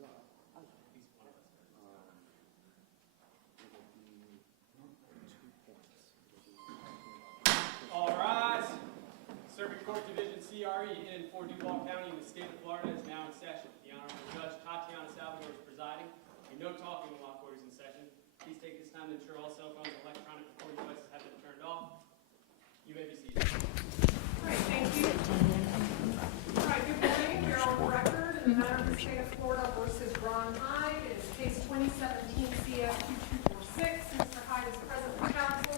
is up, it'll be 2 points. All rise. Circuit Court Division CRE in and for Duval County in the state of Florida is now in session. The Honorable Judge Tatiana Salvador is presiding. There will be no talking while court is in session. Please take this time to ensure all cell phones and electronic recording devices have been turned off. You may be seated. All right, thank you. All right, good morning. We're on the record in the matter of the state of Florida versus Ron Hyde. It is case 2017 CF 2246. Mr. Hyde is present for counsel,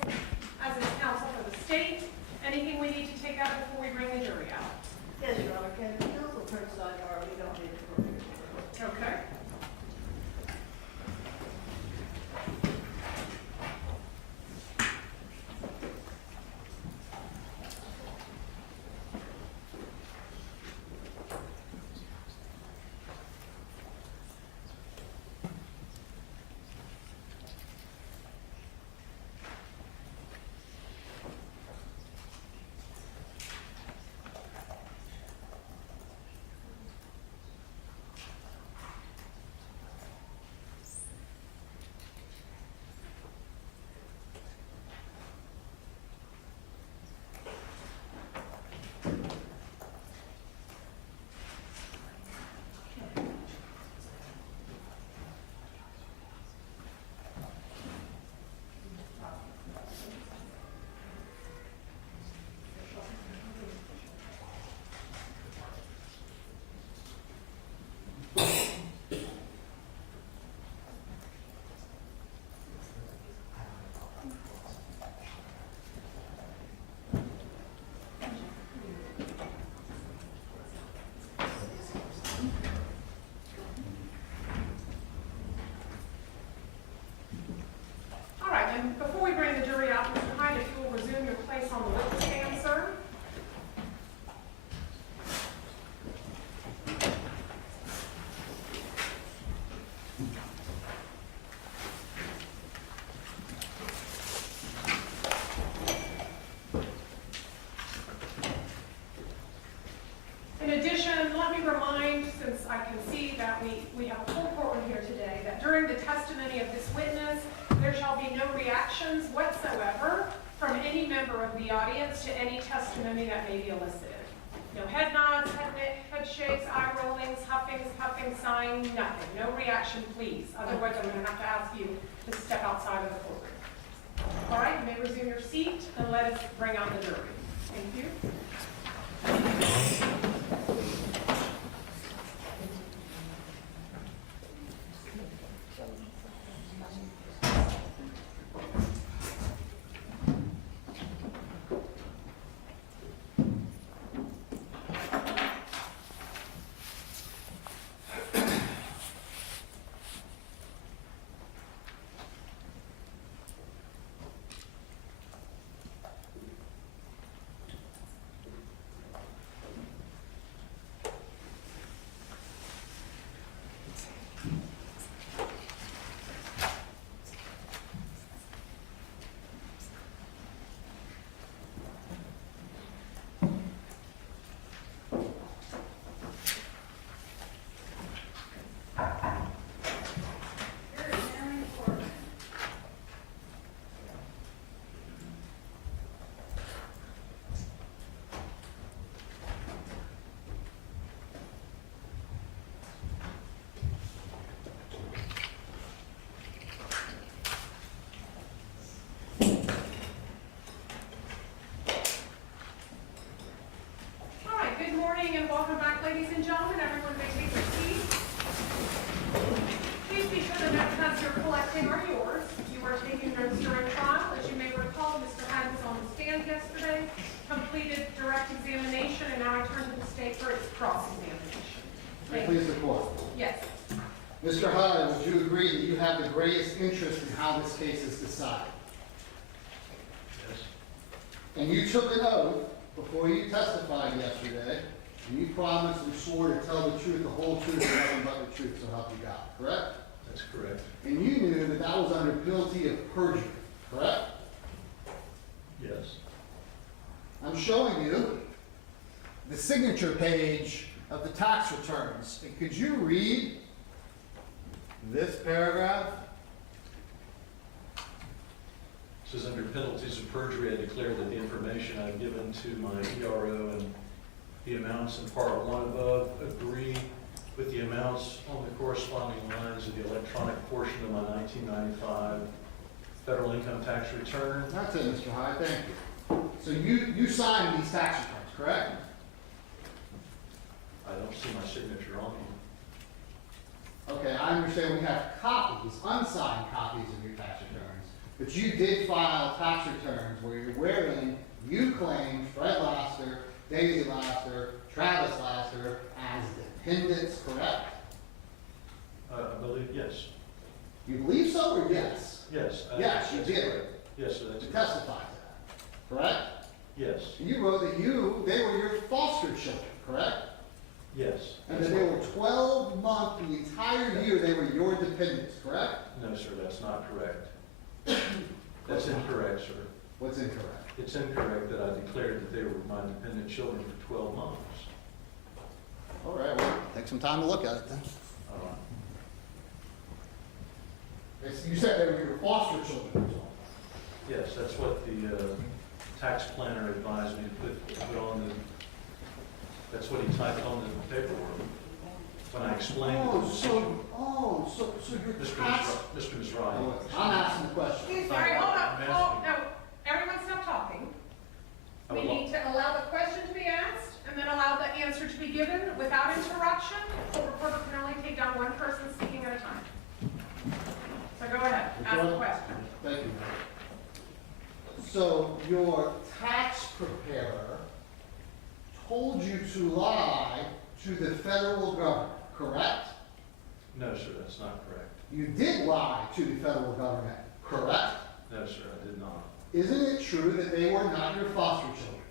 as is counsel for the state. Anything we need to take out before we bring the jury out? Yes, Your Honor. Can the counsel turn sidebar? We don't need to. Okay. And before we bring the jury out, Mr. Hyde, if you will resume your place on the witness stand, sir. In addition, let me remind, since I can see that we have a full courtroom here today, that during the testimony of this witness, there shall be no reactions whatsoever from any member of the audience to any testimony that may be elicited. No head nods, head shakes, eye rollings, huffings, puffing, sighing, nothing. No reaction, please. Otherwise, I'm going to have to ask you to step outside of the courtroom. All right, you may resume your seat and let us bring out the jury. Thank you. And welcome back, ladies and gentlemen. Everyone may take their seats. Please be sure the notepads you're collecting are yours. You are taking notes during trial. As you may recall, Mr. Hyde was on the stand yesterday, completed direct examination, and now I turn to the state for its cross-examination. Please the court. Yes. Mr. Hyde, would you agree that you have the greatest interest in how this case is decided? Yes. And you took an oath before you testified yesterday, and you promised and swore to tell the truth, the whole truth, and nothing but the truth, so help you God, correct? That's correct. And you knew that that was under penalty of perjury, correct? Yes. I'm showing you the signature page of the tax returns. And could you read this paragraph, Says under penalties of perjury, I declare that the information I've given to my ERO and the amounts in part one above agree with the amounts on the corresponding lines of the electronic portion of my 1995 federal income tax return. that's it, Mr. Hyde, thank you. So you signed these tax returns, correct? I don't see my signature on them. Okay, I understand we have copies, unsigned copies of your tax returns, but you did file tax returns where you're wearing, you claim Fred Laster, Daisy Laster, Travis Laster as dependents, correct? I believe, yes. You believe so or yes? Yes. Yes, you that's did. correct. Yes, sir, that's To correct. testify to that, correct? Yes, And you wrote that they were your foster children, correct? yes. And that they were 12 months, the entire year, they were your dependents, correct? No, sir, that's not correct. That's incorrect, sir. What's incorrect? It's incorrect that I declared that they were my dependent children for 12 months. All right, well, take some time to look at it then. You said they were your foster children, so. Yes, that's what the tax planner advised me to put on the, that's what he typed on the paperwork. When I explained the position. So your Mr. tax. Mizrahi. I'm asking the question. Excuse me, hold up, no, everyone stop talking. I We would need to allow the question to be asked, and then allow the answer to be given without interruption. The reporter can only take down one person speaking at a time. So go ahead, ask the question. Thank you. So your tax preparer told you to lie to the federal government, correct? No, sir, that's not correct. You did lie to the federal government, correct? No, sir, I did not. Isn't it true that they were not your foster children?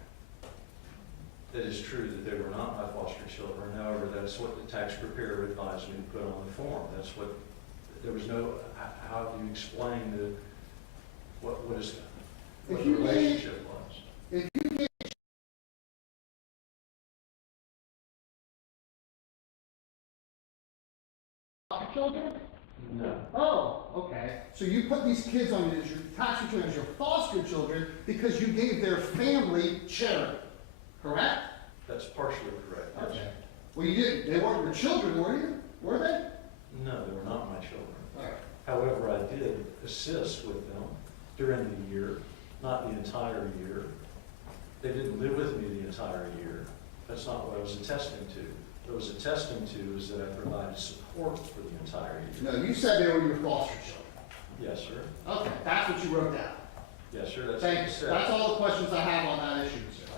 It is true that they were not my foster children. However, that's what the tax preparer advised me to put on the form. That's what, there was no, how do you explain what the relationship was? If you gave children? No. Oh, okay. So you put these kids on your tax return as your foster children because you gave their family charity, correct? That's partially correct. Yes. Okay. Well, you didn't. They weren't your children, were you? Were they? No, they were not my children. All right. However, I did assist with them during the year, not the entire year. They didn't live with me the entire year. That's not what I was attesting to. What I was attesting to is that I provided support for the entire year. No, you said they were your foster children. Yes, sir. Okay, that's what you wrote down. Yes, sir, that's what I Thanks. said. That's all the questions I have on that issue, sir.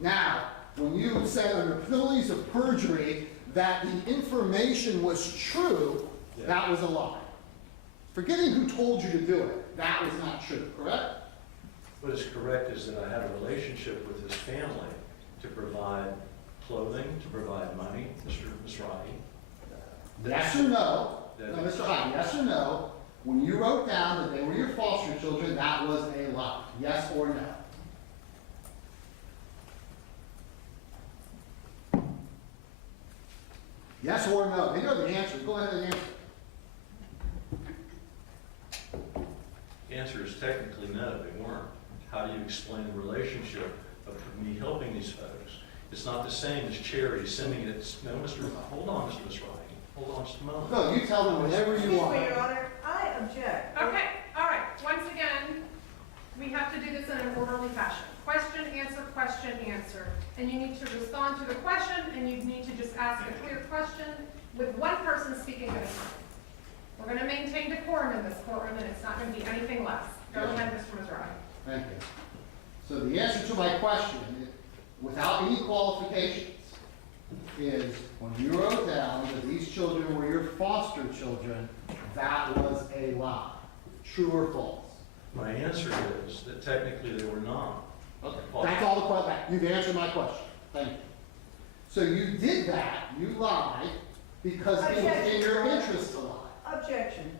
Now, when you said under penalties of perjury that the information was true, Yeah. that was a lie. Forgetting who told you to do it, that was not true, correct? What is correct is that I had a relationship with his family to provide clothing, to provide money, Mr. Mizrahi. Yes or no? That- No, Mr. Hyde, yes or no? When you wrote down that they were your foster children, that was a lie. Yes or no? Yes or no? They know the answer. Go ahead and answer. The answer is technically no, they weren't. How do you explain the relationship of me helping these folks? It's not the same as charity sending it, no, hold on, Mr. Mizrahi. Hold on just a moment. No, you tell them whatever you Excuse want. me, Your Honor, I object. Okay, all right, once again, we have to do this in an orderly fashion. Question, answer, and you need to respond to the question, and you need to just ask a clear question with one person speaking at a time. We're gonna maintain decorum in this courtroom, and it's not gonna be anything less. Go Yes. ahead, Mr. Mizrahi. Thank you. So the answer to my question, without any qualifications, is when you wrote down that these children were your foster children, that was a lie. True or false? My answer is that technically they were not. Okay, that's all the question. You've answered my question. Thank you. So you did that, you lied, because it was in your interest to lie. Objection.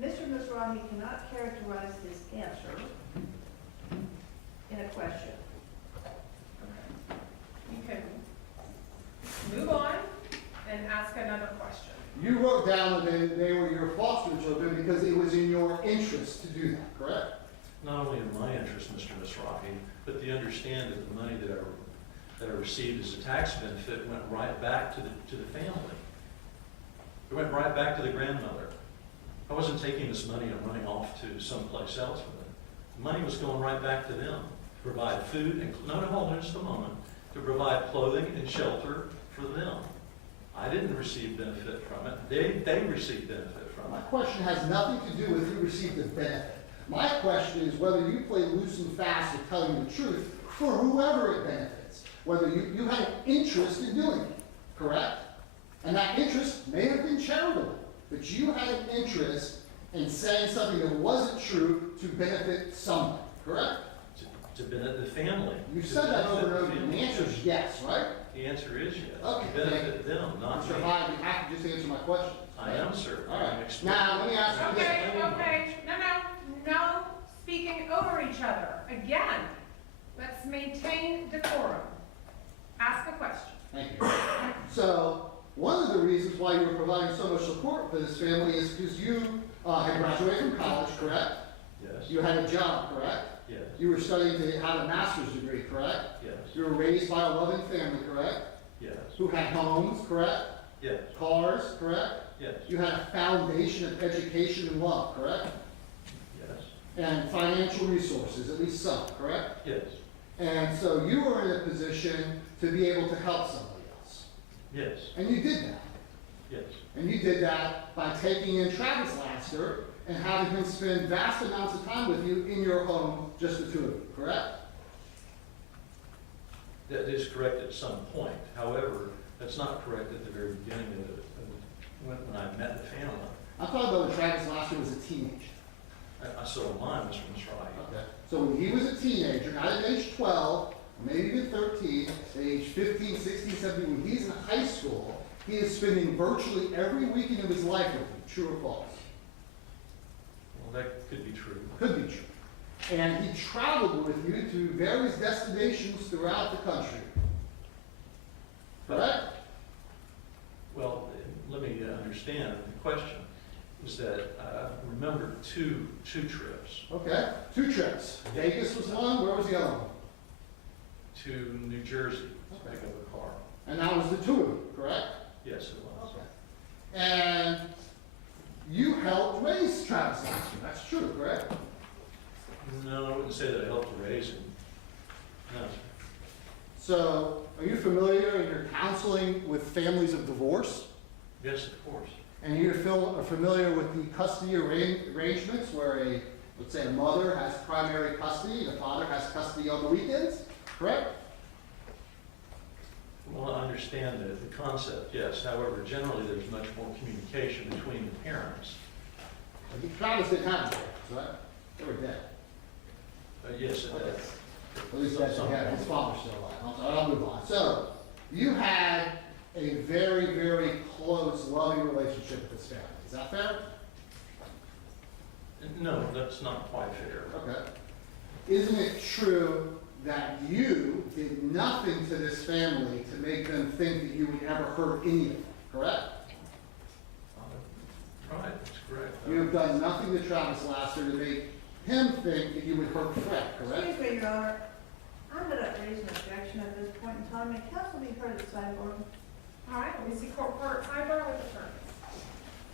Mr. Mizrahi cannot characterize his answer in a question. You can move on and ask another question. You wrote down that they were your foster children because it was in your interest to do that, correct? Not only in my interest, Mr. Misrahi, but the understand that the money that I received as a tax benefit went right back to the family. It went right back to the grandmother. I wasn't taking this money and running off to someplace else with it. The money was going right back to them to provide food and, no, hold on just a moment, to provide clothing and shelter for them. I didn't receive benefit from it. They received benefit from My it. question has nothing to do with who received the benefit. My question is whether you play loose and fast with telling the truth for whoever it benefits. Whether you had an interest in doing it, correct? And that interest may have been charitable, but you had an interest in saying something that wasn't true to benefit someone, correct? To benefit the family. You To said that over and benefit over, the and the family. answer is yes, right? The answer is yes. Okay, To benefit them, not Mr. me. Hyde, you have to just answer my question. I am, sir. All I'm right. explaining- Now, let me ask you this. Okay, no speaking over each other. Again, let's maintain decorum. Ask a question. Thank you. So, one of the reasons why you were providing so much support for this family is because you had graduated from college, correct? Yes, You had a job, correct? yes, You were studying to have a master's degree, correct? yes, You were raised by a loving family, correct? yes, Who had homes, correct? yes, Cars, correct? yes, You had a foundation of education and love, correct? yes, And financial resources, at least some, correct? yes, And so you were in a position to be able to help somebody else. yes, And you did that. yes, And you did that by taking in Travis Laster and having him spend vast amounts of time with you in your home, just the two of you, correct? that is correct at some point. However, that's not correct at the very beginning of it, when I met the family. I'm talking about when Travis Laster was a teenager. I so am I, Mr. Misrahi. Okay. So when he was a teenager, not at age 12, maybe even 13, at age 15, 16, 17, when he's in high school, he is spending virtually every weekend of his life with you. True or false? Well, that could be true. Could be true. And he traveled with you to various destinations throughout the country. Correct? Well, let me understand the question. Is that I remember two trips Okay. 2 trips. Vegas was one. Where was the other one? to New Jersey to pick up a car. And that was the 2 of you, correct? Yes, it was. Okay. And you helped raise Travis Laster. That's true, correct? No, I wouldn't say that I helped to raise him. No. So, are you familiar in your counseling with families of divorce? Yes, of course. And you're familiar with the custody arrangements where let's say a mother has primary custody and the father has custody on the weekends, correct? Well, I understand the concept, yes. However, generally, there's much more communication between the parents. Travis didn't have that, right? They were dead. Yes, it Okay. is. At least that's what he had. His father's still alive. I'll move on. So, you had a very, very close, loving relationship with this family. Is that fair? No, that's not quite fair. Okay. Isn't it true that you did nothing to this family to make them think that you would ever hurt any of them, correct? Right, that's correct. You have done nothing to Travis Laster to make him think that you would hurt Fred, correct? Excuse me, Your Honor. I'm going to raise an objection at this point in time. May counsel be heard at sidebar? All right, let me see court reporter Hyder with attorneys.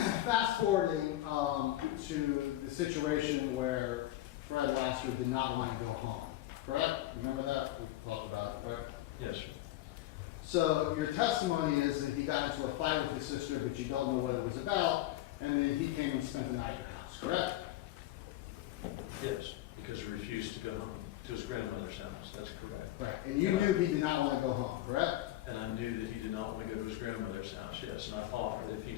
fast forwarding, to the situation where Fred Laster did not want to go home, correct? Remember that? We talked about it, correct? Yes, sir. So your testimony is that he got into a fight with his sister, but you don't know what it was about, and then he came and spent the night at your house, correct? Yes, because he refused to go home to his grandmother's house. That's correct. Right. And you knew he did not want to go home, correct? And I knew that he did not want to go to his grandmother's house, yes, and I thought that if he,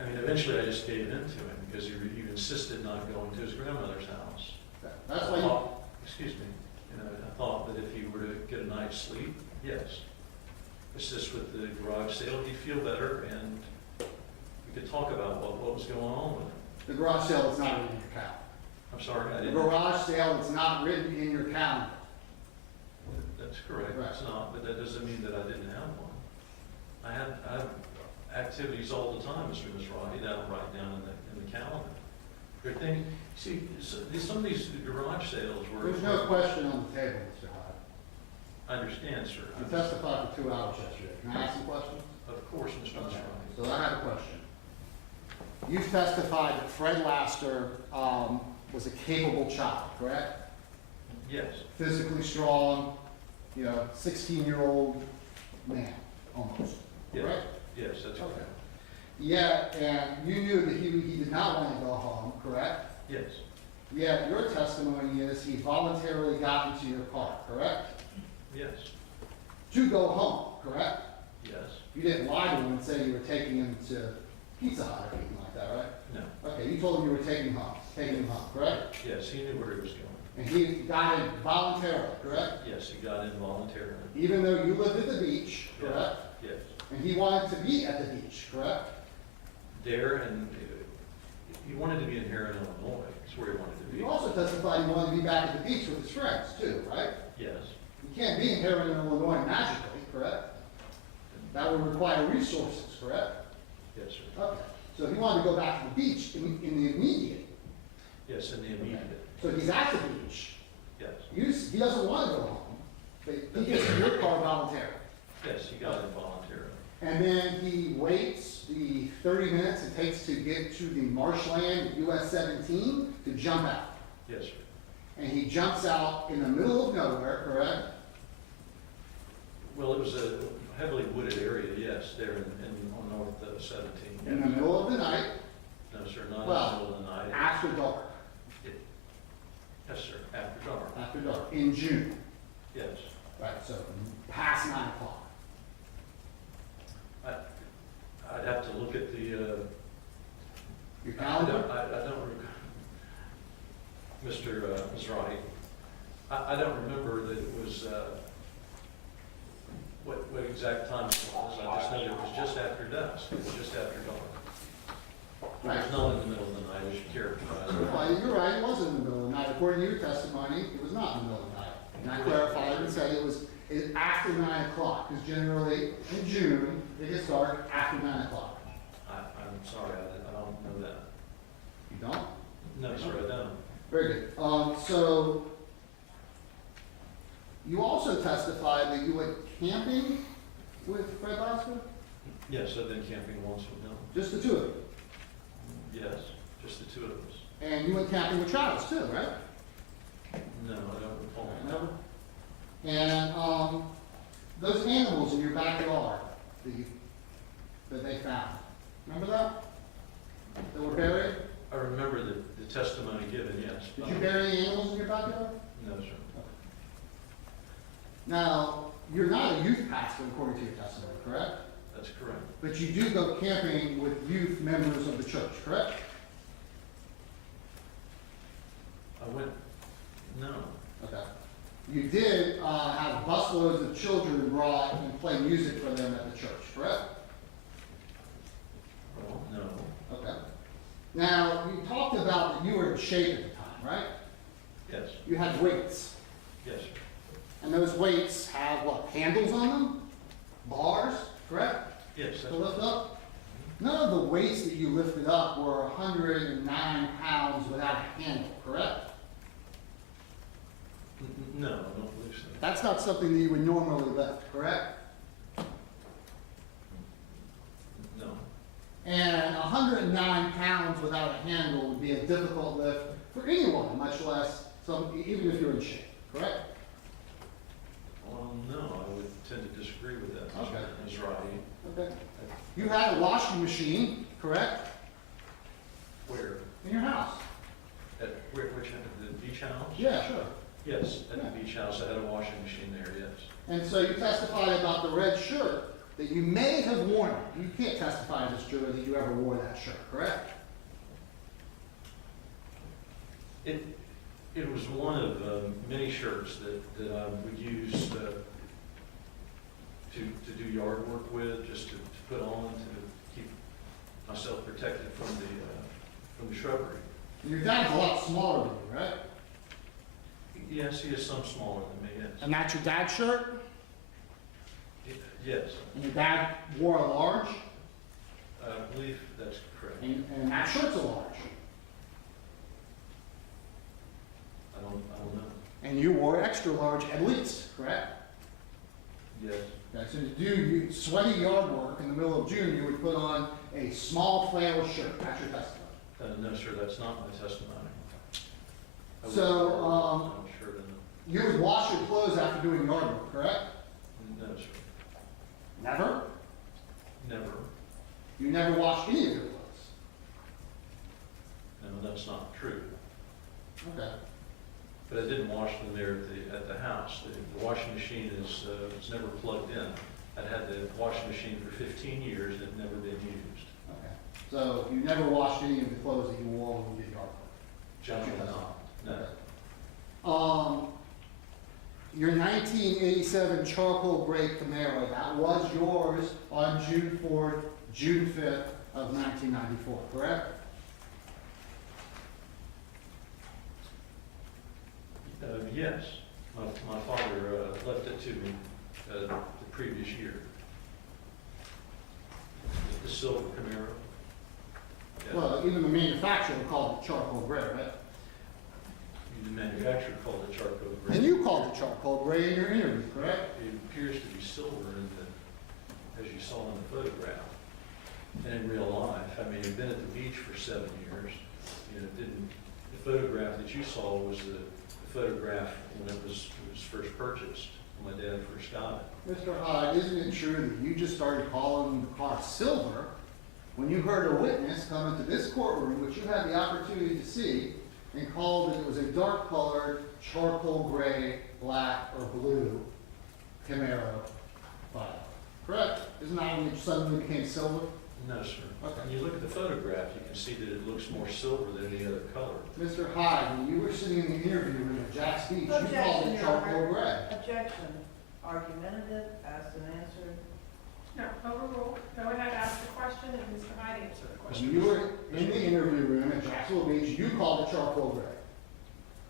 I mean, eventually I just gave in to him because he insisted not going to his grandmother's house. That's I why you, thought, excuse me, I thought that if he were to get a night's sleep, yes. It's just with the garage sale, he'd feel better and we could talk about what was going on with him. the garage sale is not written in your calendar. I'm sorry, I The didn't. garage sale is not written in your calendar. That's correct, Right. it's not, but that doesn't mean that I didn't have one. I have activities all the time, Mr. Mizrahi, that I write down in the calendar. There are things, see, some of these garage sales were. There's no question on the table, Mr. Hyde. I understand, sir. You testified for 2 hours yesterday. Can I ask some questions? Of course, Mr. Okay. Mizrahi. So I have a question. You testified that Fred Laster was a capable child, correct? Yes, Physically strong, 16-year-old man, almost, yes, correct? yes, that's Okay. correct. Yeah, and you knew that he did not want to go home, correct? Yes, Yet your testimony is he voluntarily got into your car, correct? yes, To go home, correct? yes, You didn't lie to him and say you were taking him to Pizza Hut or anything like that, right? no, Okay, you told him you were taking him home, correct? yes, he knew where he was going. And he got in voluntarily, correct? Yes, he got in voluntarily. Even though you lived at the beach, Yeah. correct? Yes, And he wanted to be at the beach, correct? there, and he wanted to be in Heron, Illinois, that's where he wanted to be. You also testified he wanted to be back at the beach with his friends too, right? Yes, You can't be in Heron, Illinois magically, correct? That would require resources, correct? yes, sir. Okay, so he wanted to go back to the beach in the immediate. Yes, in the immediate, So he's at the beach. yes, He doesn't want to go home, but he gets in your car voluntarily. yes, he got in voluntarily. And then he waits the 30 minutes it takes to get to the marshland at US 17 to jump out. Yes, sir. And he jumps out in the middle of nowhere, correct? Well, it was a heavily wooded area, yes, there on North 17. In the middle of the night, No, sir, not in the Well, middle of the night. after dark, Yes, sir, after dark. after dark, in June. Yes. Right, so past 9 o'clock. I'd have to look at the, Your I calendar? don't, Mr. Mizrahi, I don't remember that it was, what exact time it was. I just know that it was just after dusk, it was just after dark. It Right. was not in the middle of the night, as you characterized it. Well, you're right, it wasn't in the middle of the night. According to your testimony, it was not in the middle of the night. And I clarified and said it was after 9 o'clock, because generally in June, it gets dark after 9 o'clock. I'm sorry, I don't know that. You don't? No, sir, I don't. Very good. So you also testified that you went camping with Fred Lasker? Yes, I've been camping once with him. Just the two of you? Yes, just the two of us. And you went camping with Travis too, right? No, I don't recall. Never? And those animals in your backyard that they found, remember that? That were buried? I remember the testimony given, yes. Did you bury any animals in your backyard? No, sir. Now, you're not a youth pastor according to your testimony, correct? That's correct. But you do go camping with youth members of the church, correct? No, Okay. You did have busloads of children brought and play music for them at the church, correct? well, no, Okay. Now, you talked about that you were in shape at the time, right? yes, You had weights. yes, sir. And those weights have what, handles on them? Bars, correct? Yes, To that's, lift up? None of the weights that you lifted up were 109 pounds without a handle, correct? no, I don't believe so. That's not something that you would normally lift, correct? No, And 109 pounds without a handle would be a difficult lift for anyone, much less even if you're in shape, correct? Well, no, I would tend to disagree with that, Okay. Ms. Roddy. Okay. You had a washing machine, correct? Where? In your house? Which, the beach house? Yeah, sure. Yes, at Yeah. the beach house, I had a washing machine there, yes. And so you testified about the red shirt that you may have worn it. You can't testify as juror that you ever wore that shirt, correct? It was one of many shirts that I would use to do yard work with, just to put on to keep myself protected from the shrubbery. And your dad's a lot smaller than you, right? Yes, he is some smaller than me, yes. And that's your dad's shirt? Yes, And your dad wore a large? I believe that's correct. And that shirt's a large? I don't know. And you wore extra large at least, correct? Yes, Okay, so to do sweaty yard work in the middle of June, you would put on a small flannel shirt. That's your testimony. no, sir, that's not my testimony. I So, I'm sure to know. You would wash your clothes after doing yard work, correct? No, sir, Never? never. You never wash any of your clothes? No, that's not true. Okay. But I didn't wash them there at the house. The washing machine was never plugged in. I'd had the washing machine for 15 years and it had never been used. Okay. So you never washed any of the clothes that you wore when you did yard work? Generally not, no. Okay. Your 1987 charcoal gray Camaro, that was yours on June 4th, June 5th of 1994, correct? Yes, my father left it to me the previous year. The silver Camaro. Yeah. Well, even the manufacturer called it charcoal gray, right? The manufacturer called it charcoal gray. And you called it charcoal gray in your interview, correct? It appears to be silver as you saw in the photograph. And in real life, I mean, you've been at the beach for 7 years. You know, the photograph that you saw was the photograph when it was first purchased, when my dad first got it. Mr. Hyde, isn't it true that you just started calling the car silver when you heard a witness come into this courtroom, which you had the opportunity to see, and called that it was a dark-colored, charcoal gray, black, or blue Camaro file? Correct? Isn't that when it suddenly became silver? No, sir. Okay. When you look at the photograph, you can see that it looks more silver than any other color. Mr. Hyde, when you were sitting in the interview room at Jack's Beach, you called Objection, it Your Honor. charcoal gray. Objection. Argumentative, asked and answered. No, overruled. Go ahead, ask the question, and Mr. Hyde answer the When question. you were in the interview room at Jacksonville Beach, you called it charcoal gray.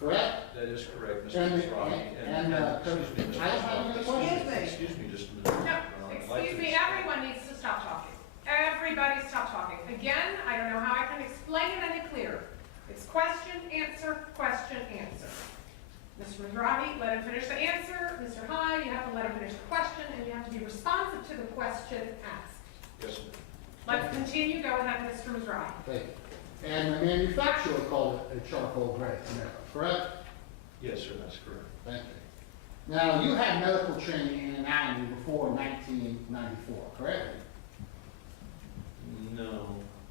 Correct? That is correct, And- Mr. Crotty. excuse me, I don't have another question. Excuse me just a minute. No, I'd like excuse to- me, everyone needs to stop talking. Everybody stop talking. Again, I don't know how I can explain it any clearer. It's question, answer, question, answer. Mr. Mizrahi, let him finish the answer. Mr. Hyde, you have to let him finish the question, and you have to be responsive to the question asked. Yes, sir. Let's continue. Go ahead, Mr. Mizrahi. Thank you. And the manufacturer called it a charcoal gray Camaro, correct? Yes, sir, that's correct. Thank you. Now, you had medical training in anatomy before 1994, correct? No,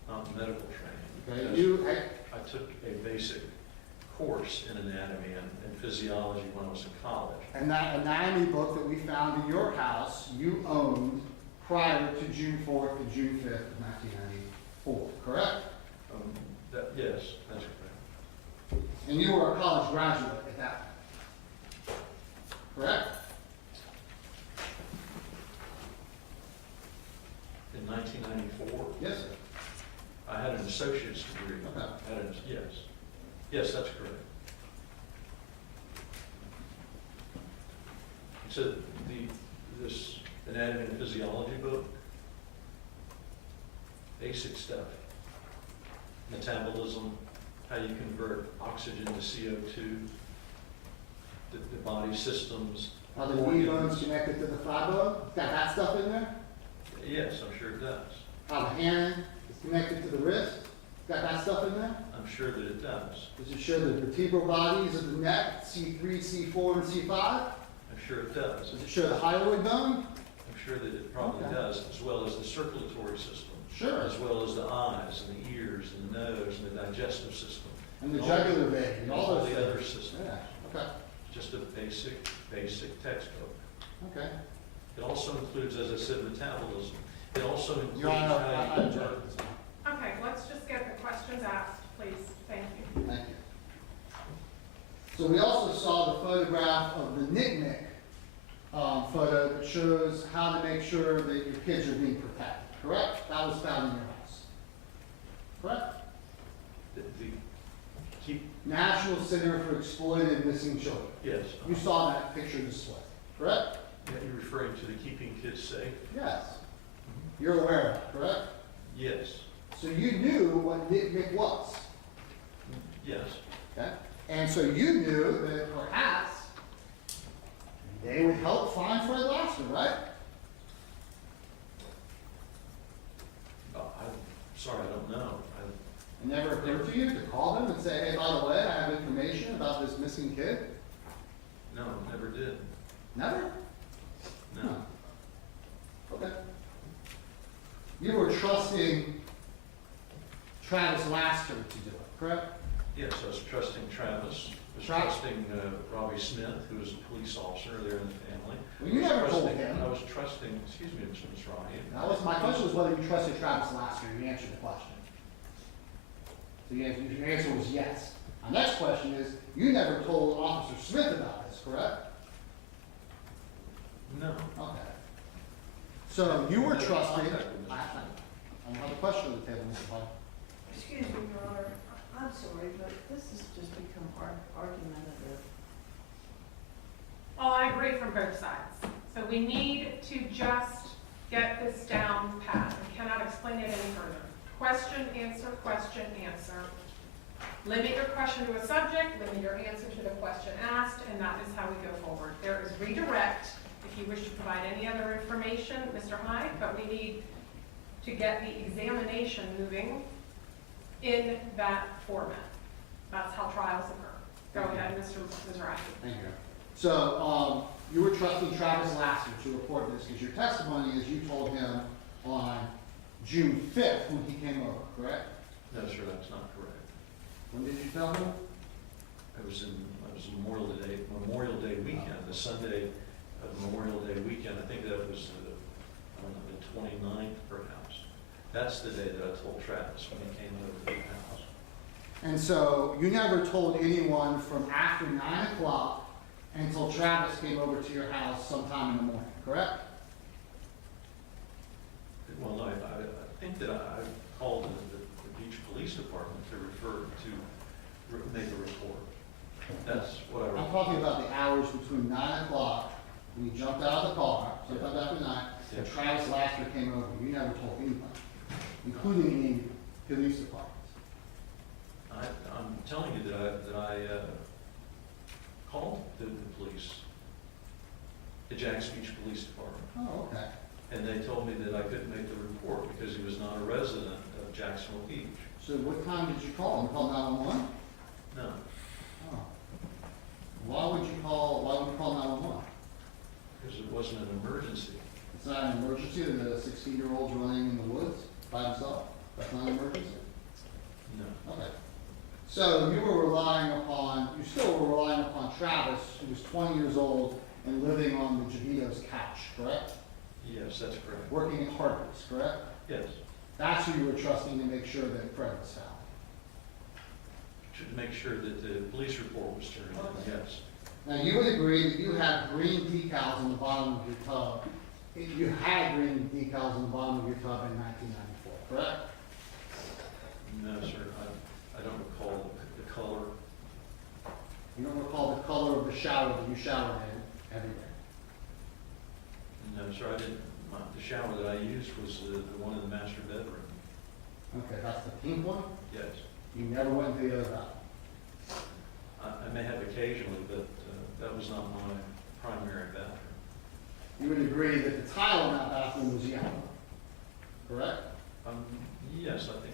not medical training. Okay, you, I took a basic course in anatomy and physiology when I was in college. and that anatomy book that we found in your house, you owned prior to June 4th to June 5th of 1994, correct? Yes, that's correct. And you were a college graduate at that time, correct? In 1994, Yes, sir. I had an associate's degree. Okay. Yes. Yes, that's correct. So this anatomy and physiology book, basic stuff. Metabolism, how you convert oxygen to CO2, the body systems. Are the knee bones connected to the thigh bone? Got that stuff in there? Yes, I'm sure it does. How the hand is connected to the wrist? Got that stuff in there? I'm sure that it does. Does it show the vertebral bodies of the neck, C3, C4, and C5? I'm sure it does. Does it show the hyoid bone? I'm sure that it probably Okay. does, as well as the circulatory system. Sure. As well as the eyes and the ears and the nose and the digestive system. And the jugular vein, and all All those the things? other systems. Yeah, okay, Just a basic textbook. okay. It also includes, as I said, metabolism. It also includes Your Honor, how I you object to this one. Okay, let's just get the questions asked, please. Thank you. Thank you. So we also saw the photograph of the Nick photo that shows how to make sure that your kids are being protected, correct? That was found in your house. Correct? keep, National Center for Exploited Missing Children. yes. You saw that picture displayed, correct? Yeah, you're referring to the keeping kids safe? Yes. You're aware of it, correct? Yes. So you knew what Nick was, Yes. okay? And so you knew that perhaps they would help find Fred Lasker, right? I'm sorry, I don't know. It never occurred to you to call them and say, hey, by the way, I have information about this missing kid? No, never did. Never? No. Okay. You were trusting Travis Lasker to do it, correct? Yes, I was trusting Travis. I was Tra- trusting Robbie Smith, who was a police officer there in the family. Well, you never told him. I was trusting, excuse me, Mr. Ronnie. That was, my question was whether you trusted Travis Lasker. You answered the question. So your answer was yes. My next question is, you never told Officer Smith about this, correct? No. Okay. So you were Never trusting, contacted Mr. I Smith. have a question on the table, Mr. Hall. Excuse me, Your Honor, I'm sorry, but this has just become argumentative. Well, I agree from both sides. So we need to just get this down pat. We cannot explain it any further. Question, answer, answer. Limit your question to a subject, limit your answer to the question asked, and that is how we go forward. There is redirect if you wish to provide any other information, Mr. Hyde, but we need to get the examination moving in that format. That's how trials occur. Go ahead, Mr. Mizrahi. Thank you. So, you were trusting Travis Lasker to report this because your testimony is you told him on June 5th when he came over, correct? No, sir, that's not correct. When did you tell him? It was Memorial Day weekend, the Sunday of Memorial Day weekend. I think that was the 29th perhaps. That's the day that I told Travis when he came over to the house. And so you never told anyone from after 9 o'clock until Travis came over to your house sometime in the morning, correct? Well, no, I think that I called the Beach Police Department to make a report. That's what I I'm wrote. talking about the hours between 9 o'clock when you jumped out of the car, sometime after 9, and Yeah. Travis Lasker came over. You never told anybody, including any police departments. I'm telling you that I called the police, the Jacksonville Beach Police Department, Oh, okay. and they told me that I couldn't make the report because he was not a resident of Jacksonville Beach. So what time did you call him? Call 911? No, Oh. Why would you call 911? because it wasn't an emergency. It's not an emergency that a 16-year-old's running in the woods by himself? That's not an emergency? No. Okay. So you still were relying upon Travis, who was 20 years old and living on the Javito's couch, correct? Yes, that's correct. Working at Harper's, correct? Yes, That's who you were trusting to make sure that Fred was found. to make sure that the police report was turned in, yes. Now, you would agree that you had green decals on the bottom of your tub. You had green decals on the bottom of your tub in 1994, correct? No, sir, I don't recall the color. You don't recall the color of the shower that you showered in every day? No, sir, I didn't. The shower that I used was the one in the master bedroom. Okay, that's the pink one? Yes. You never went to the other bathroom? I may have occasionally, but that was not my primary bathroom. You would agree that the tile in that bathroom was yellow, correct? Yes, I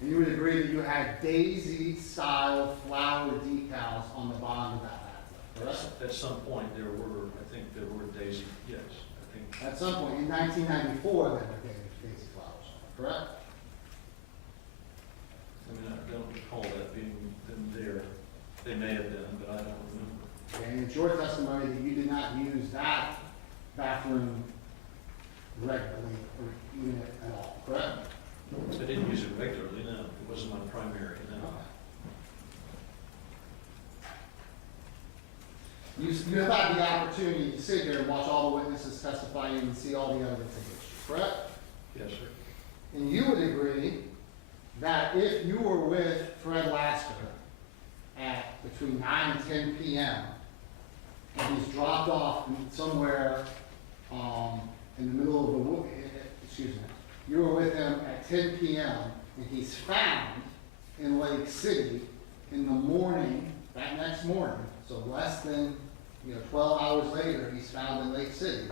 And you would agree that you had daisy-style flower decals on the bottom of that bathtub, correct? At some point, there were, I think there were daisy, yes, I think, At some point, in 1994, there were daisy flowers, correct? I mean, I don't recall that being them there. They may have been, but I don't remember. And it's your testimony that you did not use that bathroom regularly or even at all, correct? I didn't use it regularly, no. It wasn't my primary, no. You have had the opportunity to sit here and watch all the witnesses testify and see all the evidence against you, correct? Yes, sir. And you would agree that if you were with Fred Lasker at between 9 and 10 p.m., and he's dropped off somewhere in the middle of the wood, excuse me, you were with him at 10 p.m., and he's found in Lake City in the morning, that next morning, so less than 12 hours later, he's found in Lake City,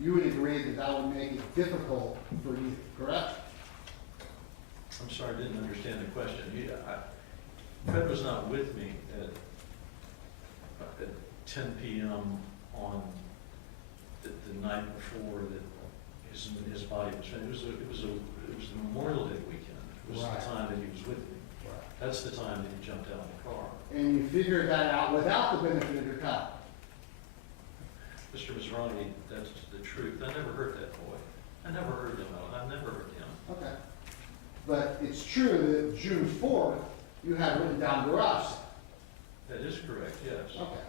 you would agree that that would make it difficult for you, correct? I'm sorry, I didn't understand the question. Fred was not with me at 10 p.m. on the night before that his body was found. It was the Memorial Day weekend. It was Right. the time that he was with me. That's the time that he jumped out of the car. And you figured that out without the benefit of your time. Mr. Mizrahi, that's the truth. I never heard that boy. I never heard him out. I never heard him. Okay. But it's true that June 4th, you had written down garage sale. That is correct, yes. Okay.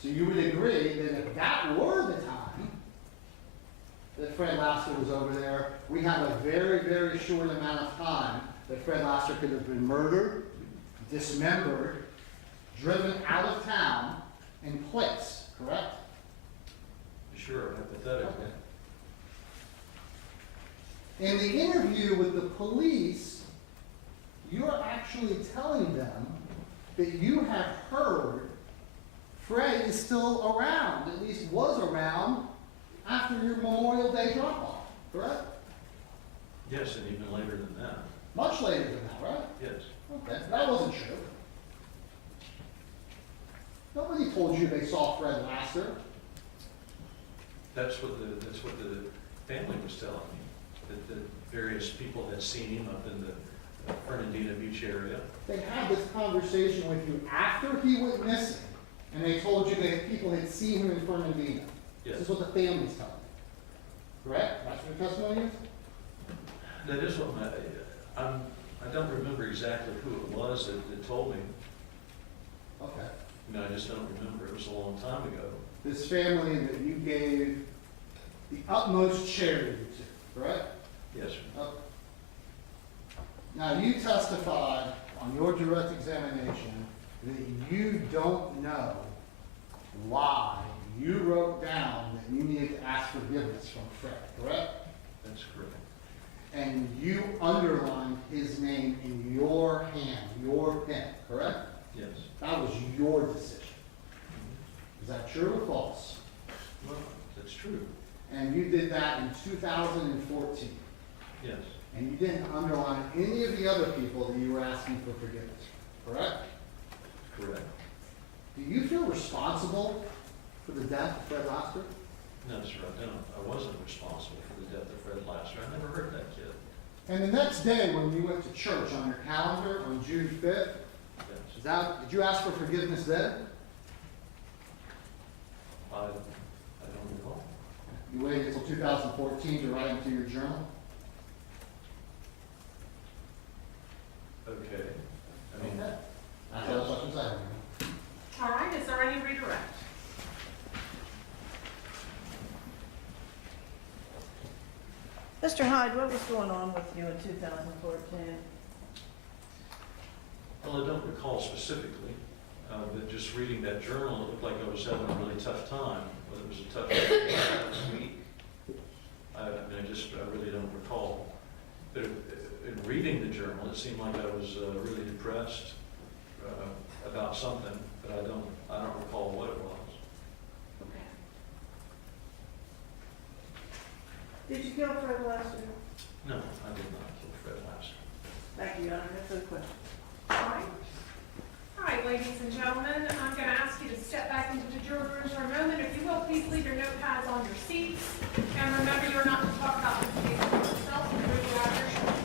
So you would agree that if that were the time that Fred Lasker was over there, we have a very, very short amount of time that Fred Lasker could have been murdered, dismembered, driven out of town, and placed, correct? Sure, hypothetically. In the interview with the police, you're actually telling them that you have heard Fred is still around, at least was around after your Memorial Day drop-off, correct? Yes, and even later than that. Much later than that, right? Yes. Okay, that wasn't true. Nobody told you they saw Fred Lasker. That's what the family was telling me, that various people had seen him up in the Fernandina Beach area. They had this conversation with you after he went missing, and they told you that people had seen him in Fernandina. Yes. This is what the family's telling you. Correct? That's what your testimony is? That is what I don't remember exactly who it was that told me. Okay. I just don't remember. It was a long time ago. This family that you gave the utmost charity to, correct? Yes, sir. Okay. Now, you testified on your direct examination that you don't know why you wrote down that you needed to ask forgiveness from Fred, correct? That's correct. And you underlined his name in your hand, your pen, correct? Yes. That was your decision. Is that true or false? Well, that's true. And you did that in 2014. Yes. And you didn't underline any of the other people that you were asking for forgiveness, correct? Correct. Do you feel responsible for the death of Fred Lasker? No, sir, I don't. I wasn't responsible for the death of Fred Lasker. I never heard that kid. And the next day when you went to church on your calendar on June 5th, Yes. did you ask for forgiveness then? I don't recall. You waited until 2014 to write into your journal? Okay. I mean, Okay. That's all the questions I have. All right, is there any redirect? Mr. Hyde, what was going on with you in 2014? well, I don't recall specifically, but just reading that journal, it looked like I was having a really tough time. Whether it was a tough week, I really don't recall. But in reading the journal, it seemed like I was really depressed about something, but I don't recall what it was. Okay. Did you kill Fred Lasker? No, I did not kill Fred Lasker. Thank you. Honor, no further questions. All right. All right, ladies and gentlemen, I'm going to ask you to step back into the jury room for a moment. If you will, please leave your notepads on your seats. And remember, you're not to talk about this case for yourself, but really out your shoulder.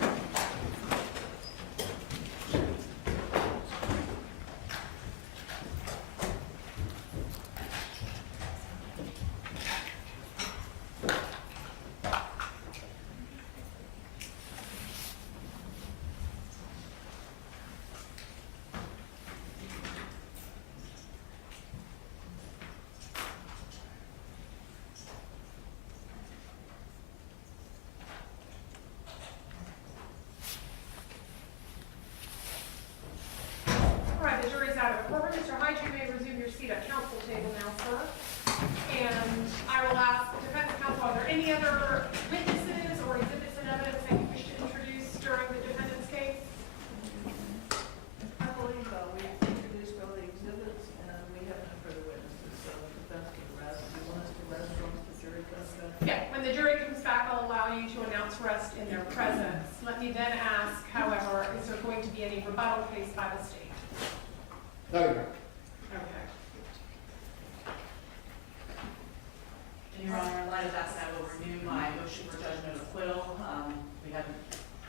All right, the jury's out of order. Mr. Hyde, you may resume your seat at council table now, sir. And I will ask defense counsel, are there any other witnesses or exhibits and evidence that you wish to introduce during the defendant's case? I believe we introduced all the exhibits, and we have no further witnesses, so the defense can rest. Do you want us to rest once the jury comes back? Yeah, when the jury comes back, I'll allow you to announce rest in their presence. Let me then ask, however, is there going to be any rebuttal case by the state? No, Your Honor. Okay. And Your Honor, in light of that, I will renew my motion for judgment of acquittal. We haven't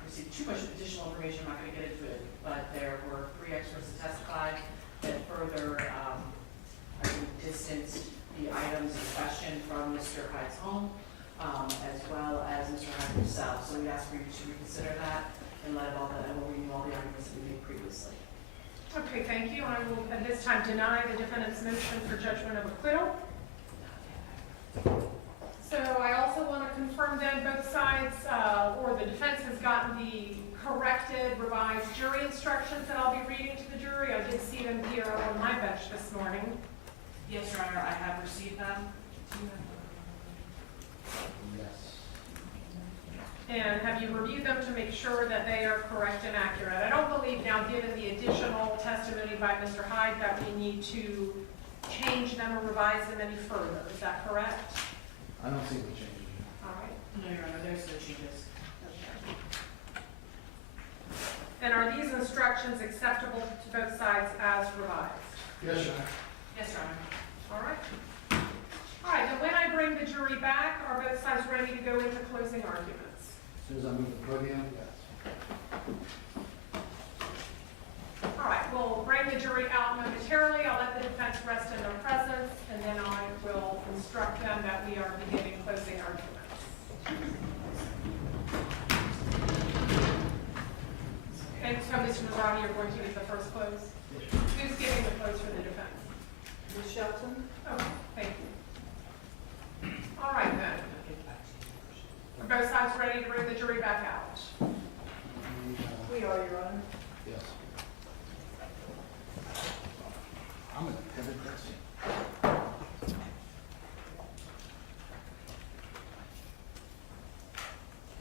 received too much additional information, I'm not gonna get into it, but there were 3 experts that testified that further, I think, distanced the items in question from Mr. Hyde's home, as well as Mr. Hyde himself. So we ask for you to reconsider that in light of all that, and we'll renew all the arguments that we made previously. Okay, thank you. I will at this time deny the defendant's motion for judgment of acquittal. So I also want to confirm then both sides, or the defense has gotten the corrected, revised jury instructions that I'll be reading to the jury. I did see them here on my bench this morning. Yes, Your Honor, I have received them. Yes. And have you reviewed them to make sure that they are correct and accurate? I don't believe now, given the additional testimony by Mr. Hyde, that we need to change them or revise them any further. Is that correct? I don't see the changes. All right. No, Your Honor, there's no changes. And are these instructions acceptable to both sides as revised? Yes, Your Honor. Yes, Your Honor. All right. All right, then when I bring the jury back, are both sides ready to go into closing arguments? As soon as I move the podium, yes. All right, we'll bring the jury out momentarily. I'll let the defense rest in their presence, and then I will instruct them that we are beginning closing arguments. And so, Mr. Ronnie, you're going to give the first close? Who's giving the close for the defense? Ms. Shelton? Okay, thank you. All right, then. Are both sides ready to bring the jury back out? We are, Your Honor. Yes. I'm gonna pivot this.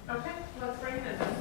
Okay, let's bring it in then.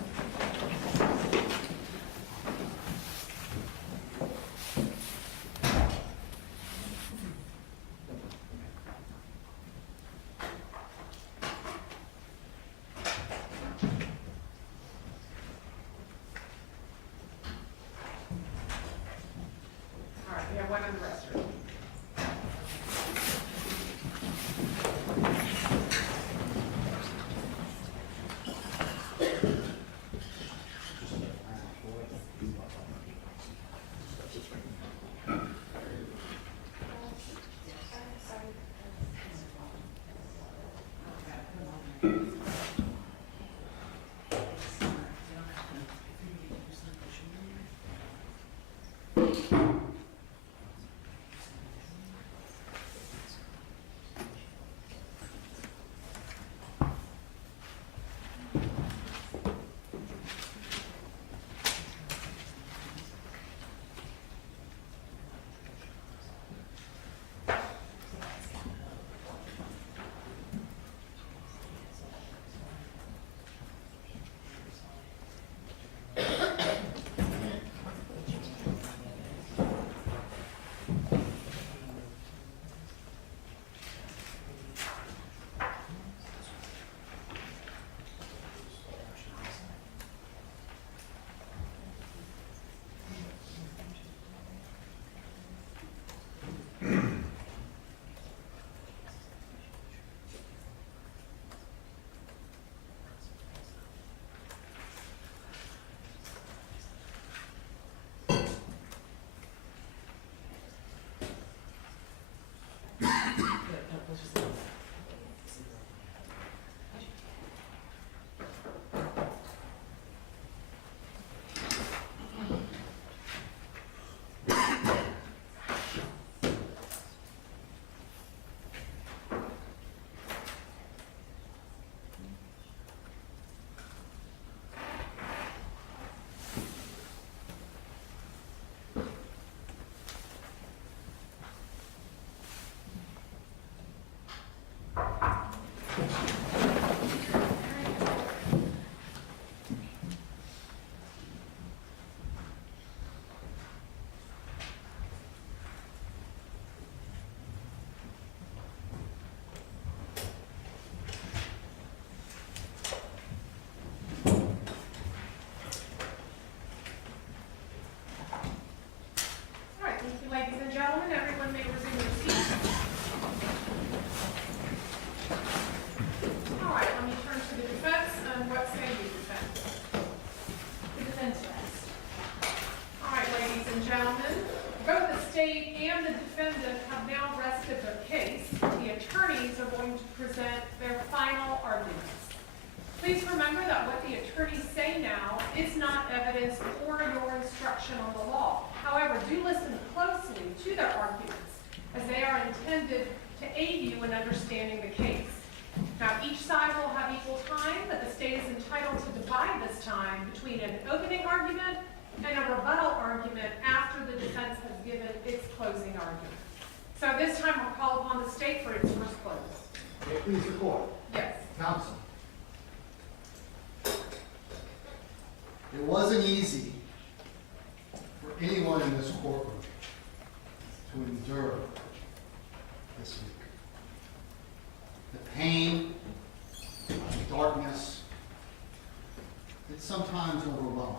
evidence for your instruction on the law. However, do listen closely to their arguments, as they are intended to aid you in understanding the case. Now, each side will have equal time, but the state is entitled to divide this time between an opening argument and a rebuttal argument after the defense has given its closing argument. So this time, I'll call upon the state for its first close. Okay, please record. Yes. Counsel. It wasn't easy for anyone in this courtroom to endure this week. The pain, the darkness, it's sometimes overwhelming.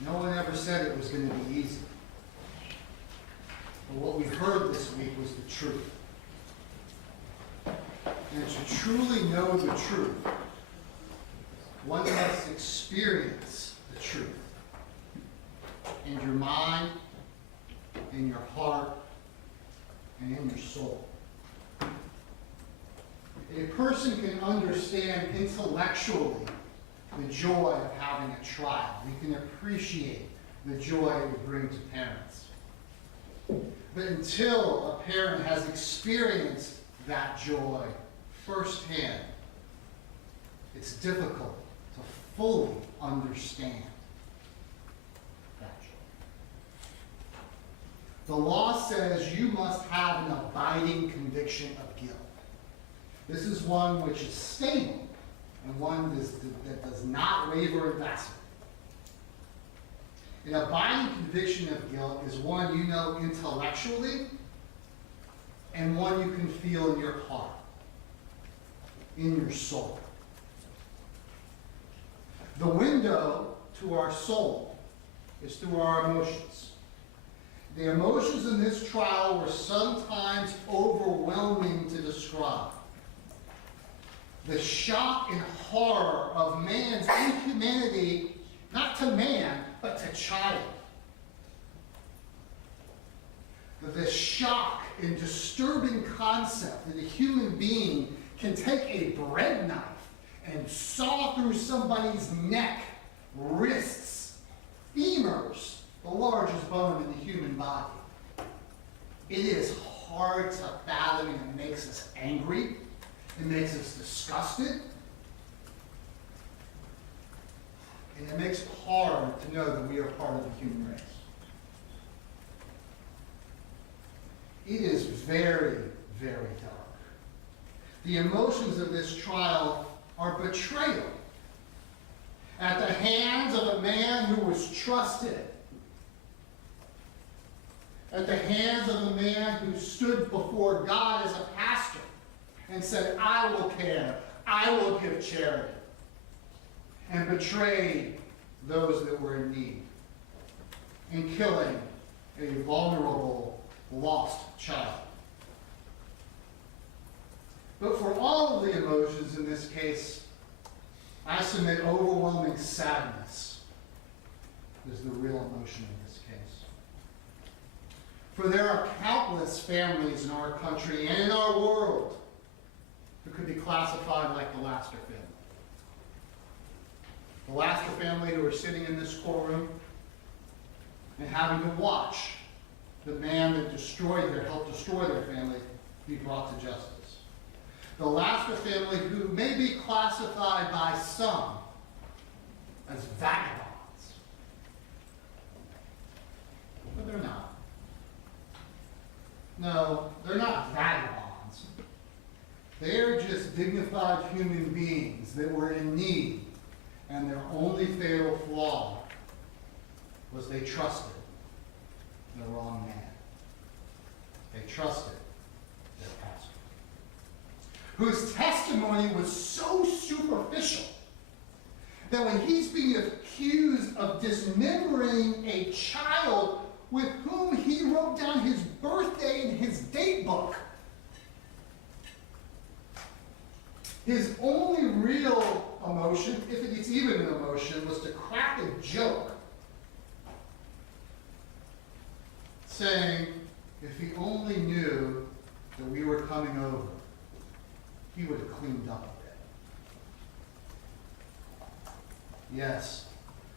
No one ever said it was going to be easy. But what we heard this week was the truth. And to truly know the truth, one must experience the truth in your mind, in your heart, and in your soul. A person can understand intellectually the joy of having a trial. We can appreciate the joy it would bring to parents. But until a parent has experienced that joy firsthand, it's difficult to fully understand that joy. The law says you must have an abiding conviction of guilt. This is one which is stable and one that does not waver and vacillate. An abiding conviction of guilt is one you know intellectually and one you can feel in your heart, in your soul. The window to our soul is through our emotions. The emotions in this trial were sometimes overwhelming to describe. The shock and horror of man's inhumanity, not to man, but to child. The shock and disturbing concept that a human being can take a bread knife and saw through somebody's neck, wrists, femurs, the largest bone in the human body. It is hard to fathom, and it makes us angry. It makes us disgusted. And it makes it hard to know that we are part of the human race. It is very, very dark. The emotions of this trial are betrayal at the hands of a man who was trusted, at the hands of a man who stood before God as a pastor and said, I will care, I will give charity, and betrayed those that were in need, and killing a vulnerable, lost child. But for all of the emotions in this case, I submit overwhelming sadness is the real emotion in this case. For there are countless families in our country and in our world who could be classified like the Laster family. The Laster family who are sitting in this courtroom and having to watch the man that helped destroy their family be brought to justice. The Laster family who may be classified by some as vagabonds, but they're not. No, they're not vagabonds. They're just dignified human beings that were in need, and their only fatal flaw was they trusted the wrong man. They trusted their pastor, whose testimony was so superficial that when he's being accused of dismembering a child with whom he wrote down his birthday in his date book, his only real emotion, if it's even an emotion, was to crack a joke, saying, if he only knew that we were coming over, he would have cleaned up a Yes.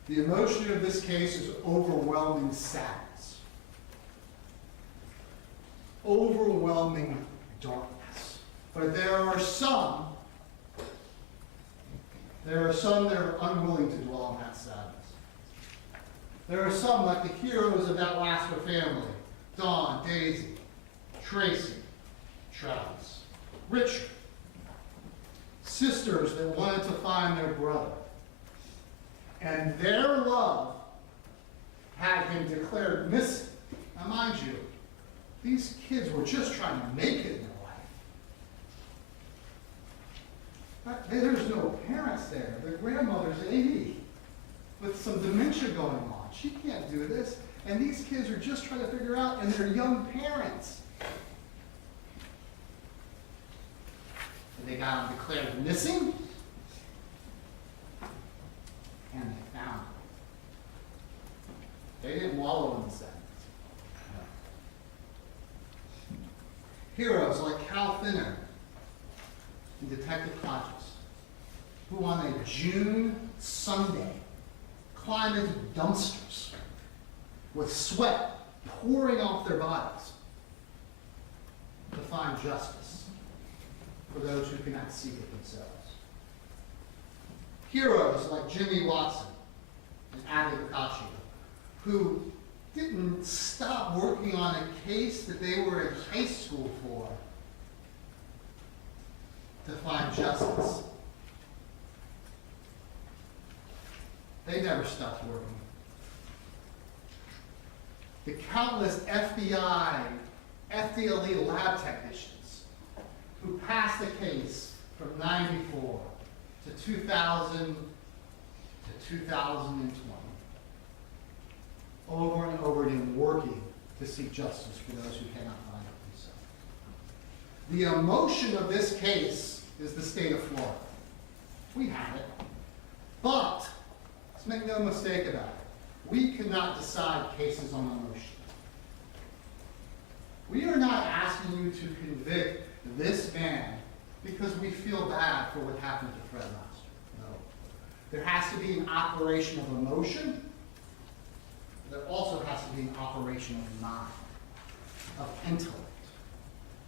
The emotion of this case is overwhelming sadness. Overwhelming darkness. But there are some that are unwilling to dwell on that sadness. There are some, like the heroes of that Lasker family, Dawn, Daisy, Tracy, Travis, Richard, sisters that wanted to find their brother. And their love had him declared missing. Now mind you, these kids were just trying to make it in their life. But there's no parents there. Their grandmother's 80 with some dementia going on. She can't do this. And these kids are just trying to figure out, and they're young parents. And they got him declared missing, and they found him. They didn't wallow in the sadness. No. Heroes like Cal Finner and Detective Hodges, who on a June Sunday climbed into dumpsters with sweat pouring off their bodies to find justice for those who cannot seek it themselves. Heroes like Jimmy Watson and Abby Boccaccio, who didn't stop working on a case that they were in high school for to find justice. They never stopped working. The countless FBI, FDLE lab technicians who passed the case from 94 to 2000 to 2020, over and over again working to seek justice for those who cannot find it themselves. The emotion of this case is the state of Florida. We have it. But let's make no mistake about it. We cannot decide cases on emotion. We are not asking you to convict this man because we feel bad for what happened to Fred Laster. No. There has to be an operation of emotion. There also has to be an operation of mind, of intellect,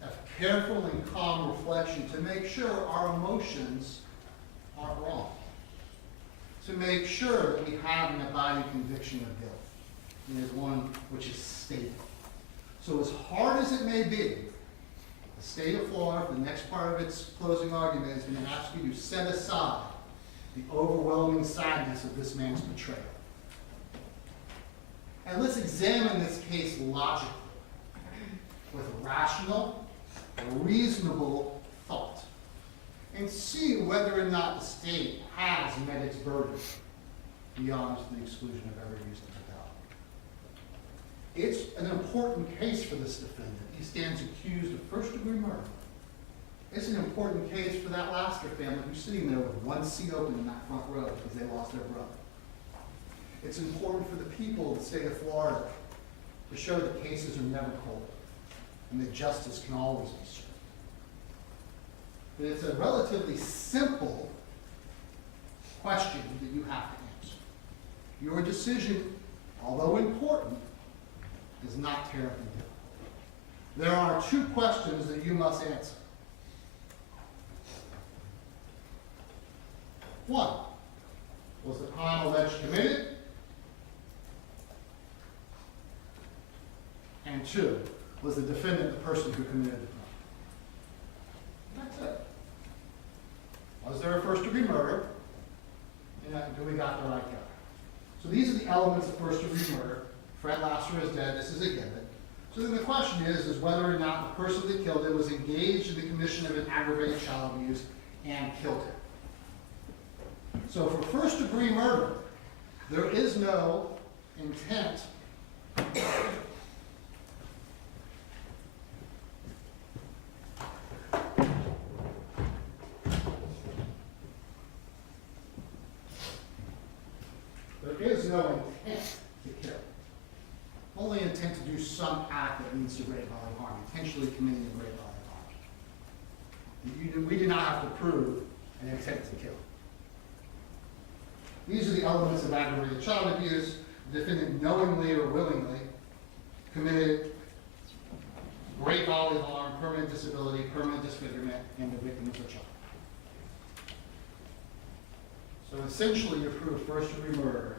of careful and calm reflection to make sure our emotions aren't wrong, to make sure that we have an abiding conviction of guilt, and is one which is stable. So as hard as it may be, the state of Florida, for the next part of its closing argument, is going to ask you to set aside the overwhelming sadness of this man's betrayal. And let's examine this case logically, with rational, reasonable thought, and see whether or not the state has met its burden beyond the exclusion of every reasonable doubt. It's an important case for this defendant. He stands accused of first-degree murder. It's an important case for that Lasker family who's sitting there with one seat open in that front row because they lost their brother. It's important for the people of the state of Florida to show that cases are never cold and that justice can always be served. But it's a relatively simple question that you have to answer. Your decision, although important, is not terribly difficult. There are two questions that you must answer. One, was the crime alleged committed? And two, was the defendant the person who committed the crime? That's it. Was there a first-degree murder? And do we got the right guy? So these are the elements of first-degree murder. Fred Laster is dead. This is a given. So then the question is whether or not the person that killed him was engaged in the commission of an aggravated child abuse and killed him. So for first-degree murder, there is no intent no intent to kill. Only intent to do some act that leads to great bodily harm, intentionally committing a great bodily harm. We do not have to prove an intent to kill. These are the elements of aggravated child abuse. The defendant knowingly or willingly committed great bodily harm, permanent disability, permanent disfigurement, and the victim is a child. So essentially, you prove first-degree murder.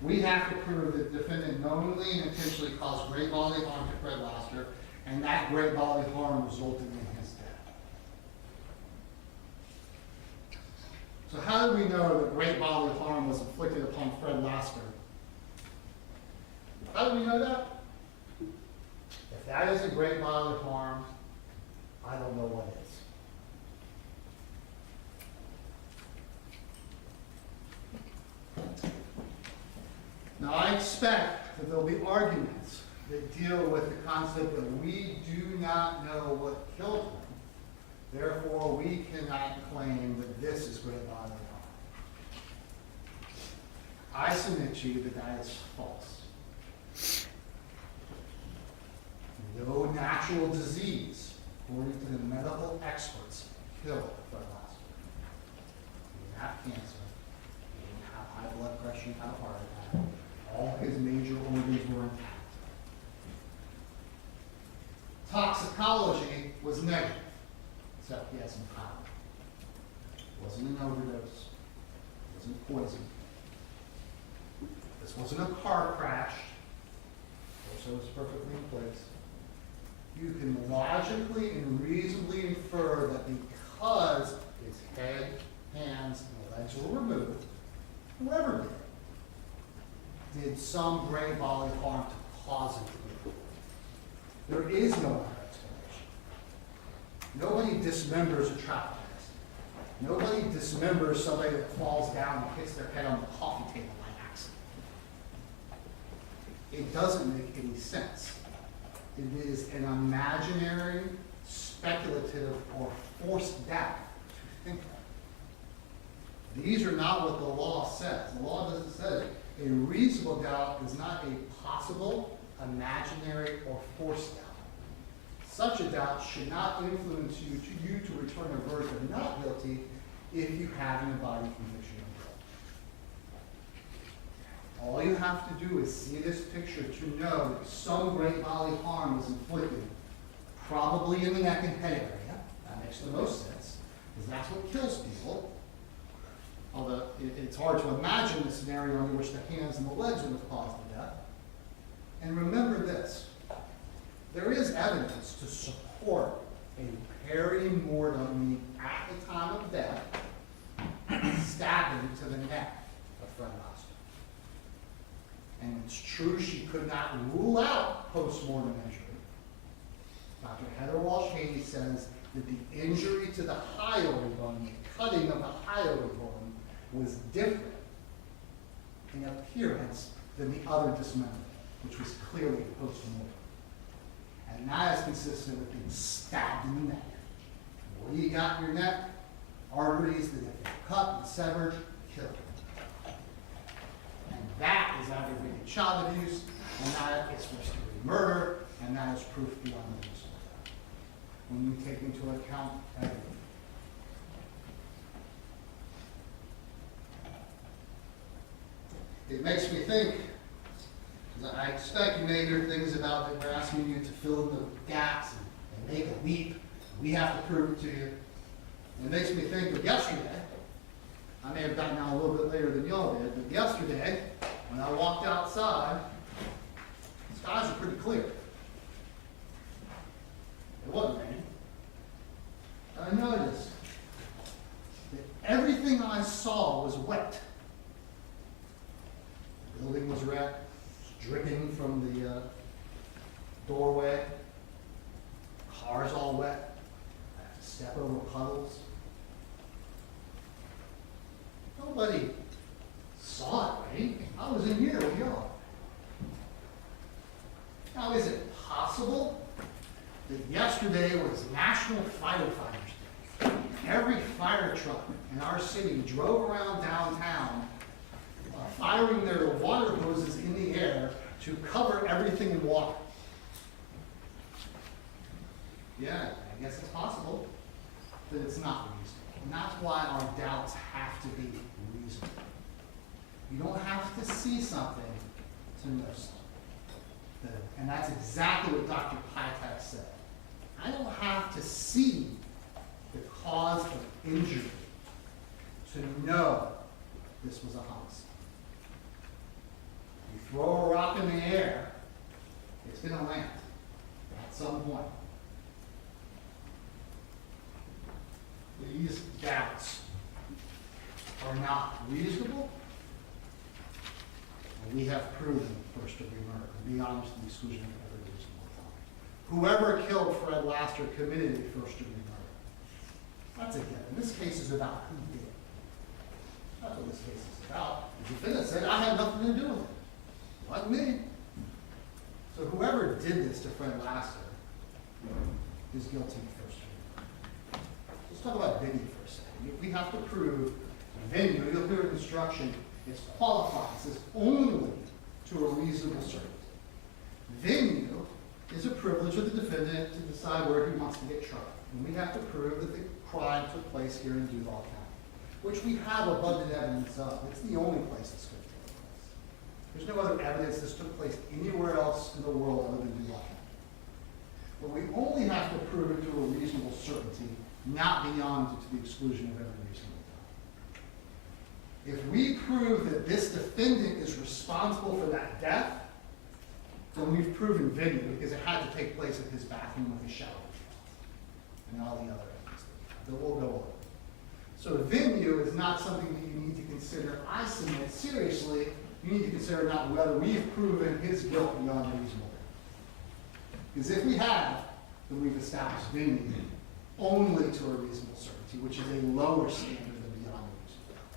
We have to prove that the defendant knowingly and intentionally caused great bodily harm to Fred Laster, and that great bodily harm resulted in his death. So how do we know that great bodily harm was inflicted upon Fred Laster? How do we know that? If that isn't great bodily harm, I don't know what is. Now, I expect that there'll be arguments that deal with the concept that we do not know what killed him. Therefore, we cannot claim that this is great bodily harm. I submit to you that that is false. No natural disease, according to the medical experts, killed Fred Laster. He didn't have cancer. He didn't have high blood pressure. He didn't have a heart attack. All his major organs were intact. Toxicology was negative, except he had some power. It wasn't an overdose. It wasn't poison. This wasn't a car crash. Also, it's perfectly in place. You can logically and reasonably infer that because his head, hands, and legs were removed, whoever did some great bodily harm to cause it to be. There is no other explanation. Nobody dismembers a traffic accident. Nobody dismembers somebody that falls down and hits their head on the coffee table by accident. It doesn't make any sense. It is an imaginary, speculative, or forced doubt to think of. These are not what the law says. The law doesn't say a reasonable doubt is not a possible, imaginary, or forced doubt. Such a doubt should not influence you to return a verdict of not guilty if you have an embodied conviction of guilt. All you have to do is see this picture to know that some great bodily harm was inflicted, probably in the neck and head area. That makes the most sense, because that's what kills people. Although it's hard to imagine a scenario under which the hands and the legs would have caused the death. And remember this, there is evidence to support a peri-mortem, meaning at the time of death, stabbing to the neck of Fred Laster. And it's true she could not rule out post-mortem injury. Dr. Heather Walsh-Haney says that the injury to the hyoid bone, the cutting of the hyoid bone, was different in appearance than the other dismemberment, which was clearly post-mortem. And that is consistent with being stabbed in the neck. What do you got in your neck? Arteries that have been cut and severed, killed. And that is aggravated child abuse, and that is first-degree murder, and that is proof beyond a reasonable doubt. When you take into account everything. It makes me think, because I expect you may hear things about that we're asking you to fill in the gaps and make a leap. We have to prove it to you. And it makes me think of yesterday. I may have gotten out a little bit later than y'all did, but yesterday, when I walked outside, the skies were pretty clear. It wasn't raining. I noticed that everything I saw was wet. The building was red, it was dripping from the doorway. Cars all wet. I have to step over puddles. Nobody saw it rain. I was in here with y'all. Now, is it possible that yesterday was National Firefighters Day? Every fire truck in our city drove around downtown firing their water hoses in the air to cover everything in water. Yeah, I guess it's possible, but it's not reasonable. And that's why our doubts have to be reasonable. You don't have to see something to know something. And that's exactly what Dr. Pytek said. I don't have to see the cause of injury to know this was a homicide. You throw a rock in the air, it's going to land at some point. These doubts are not reasonable, and we have proven first-degree murder beyond the exclusion of every reasonable doubt. Whoever killed Fred Laster committed a first-degree murder. That's a given. This case is about who did. That's what this case is about. The defendant said, I had nothing to do with it. Wasn't me. So whoever did this to Fred Laster is guilty of first-degree murder. Let's talk about venue for a second. If we have to prove venue, you'll hear instruction, it qualifies as only to a reasonable certainty. Venue is a privilege of the defendant to decide where he wants to get tried. And we have to prove that the crime took place here in Duval County, which we have abundant evidence of. It's the only place this could take place. There's no other evidence this took place anywhere else in the world other than Duval County. But we only have to prove it to a reasonable certainty, not beyond to the exclusion of every reasonable doubt. If we prove that this defendant is responsible for that death, then we've proven venue because it had to take place at his bathroom with his shower and all the other evidence that we'll go over. So venue is not something that you need to consider, I submit, seriously. You need to consider not whether we've proven his guilt beyond a reasonable doubt. Because if we have, then we've established venue only to a reasonable certainty, which is a lower standard than beyond a reasonable doubt.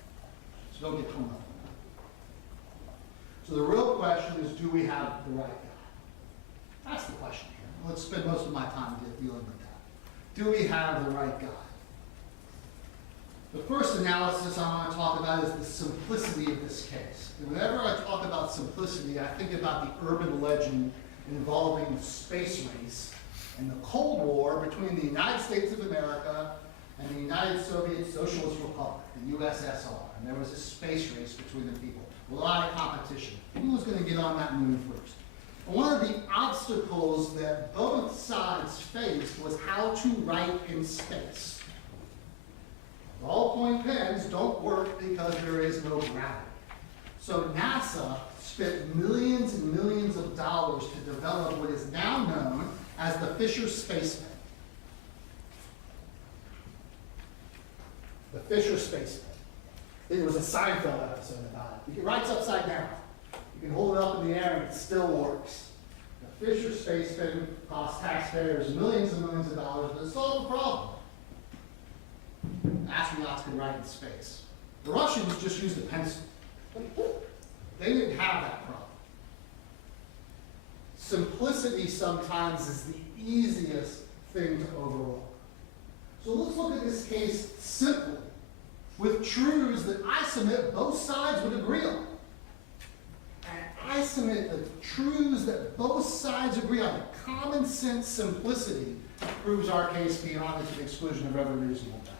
So don't get hung up on that. So the real question is, do we have the right guy? That's the question here. Let's spend most of my time dealing with that. Do we have the right guy? The first analysis I want to talk about is the simplicity of this case. And whenever I talk about simplicity, I think about the urban legend involving the space race and the Cold War between the United States of America and the United Soviet Socialist Republic, the USSR. And there was a space race between the people. A lot of competition. Who was going to get on that moon first? And one of the obstacles that both sides faced was how to write in space. Ballpoint pens don't work because there is no gravity. So NASA spent millions and millions of dollars to develop what is now known as the Fisher Space Pen. The Fisher Space Pen. It was a Seinfeld episode about it. It writes upside down. You can hold it up in the air and it still works. The Fisher Space Pen cost taxpayers millions and millions of dollars, but it solved the problem. Astronauts could write in space. The Russians just used a pencil. They didn't have that problem. Simplicity sometimes is the easiest thing to overlook. So let's look at this case simply, with truths that I submit both sides would agree on. And I submit the truths that both sides agree on, the common sense simplicity proves our case beyond the exclusion of every reasonable doubt.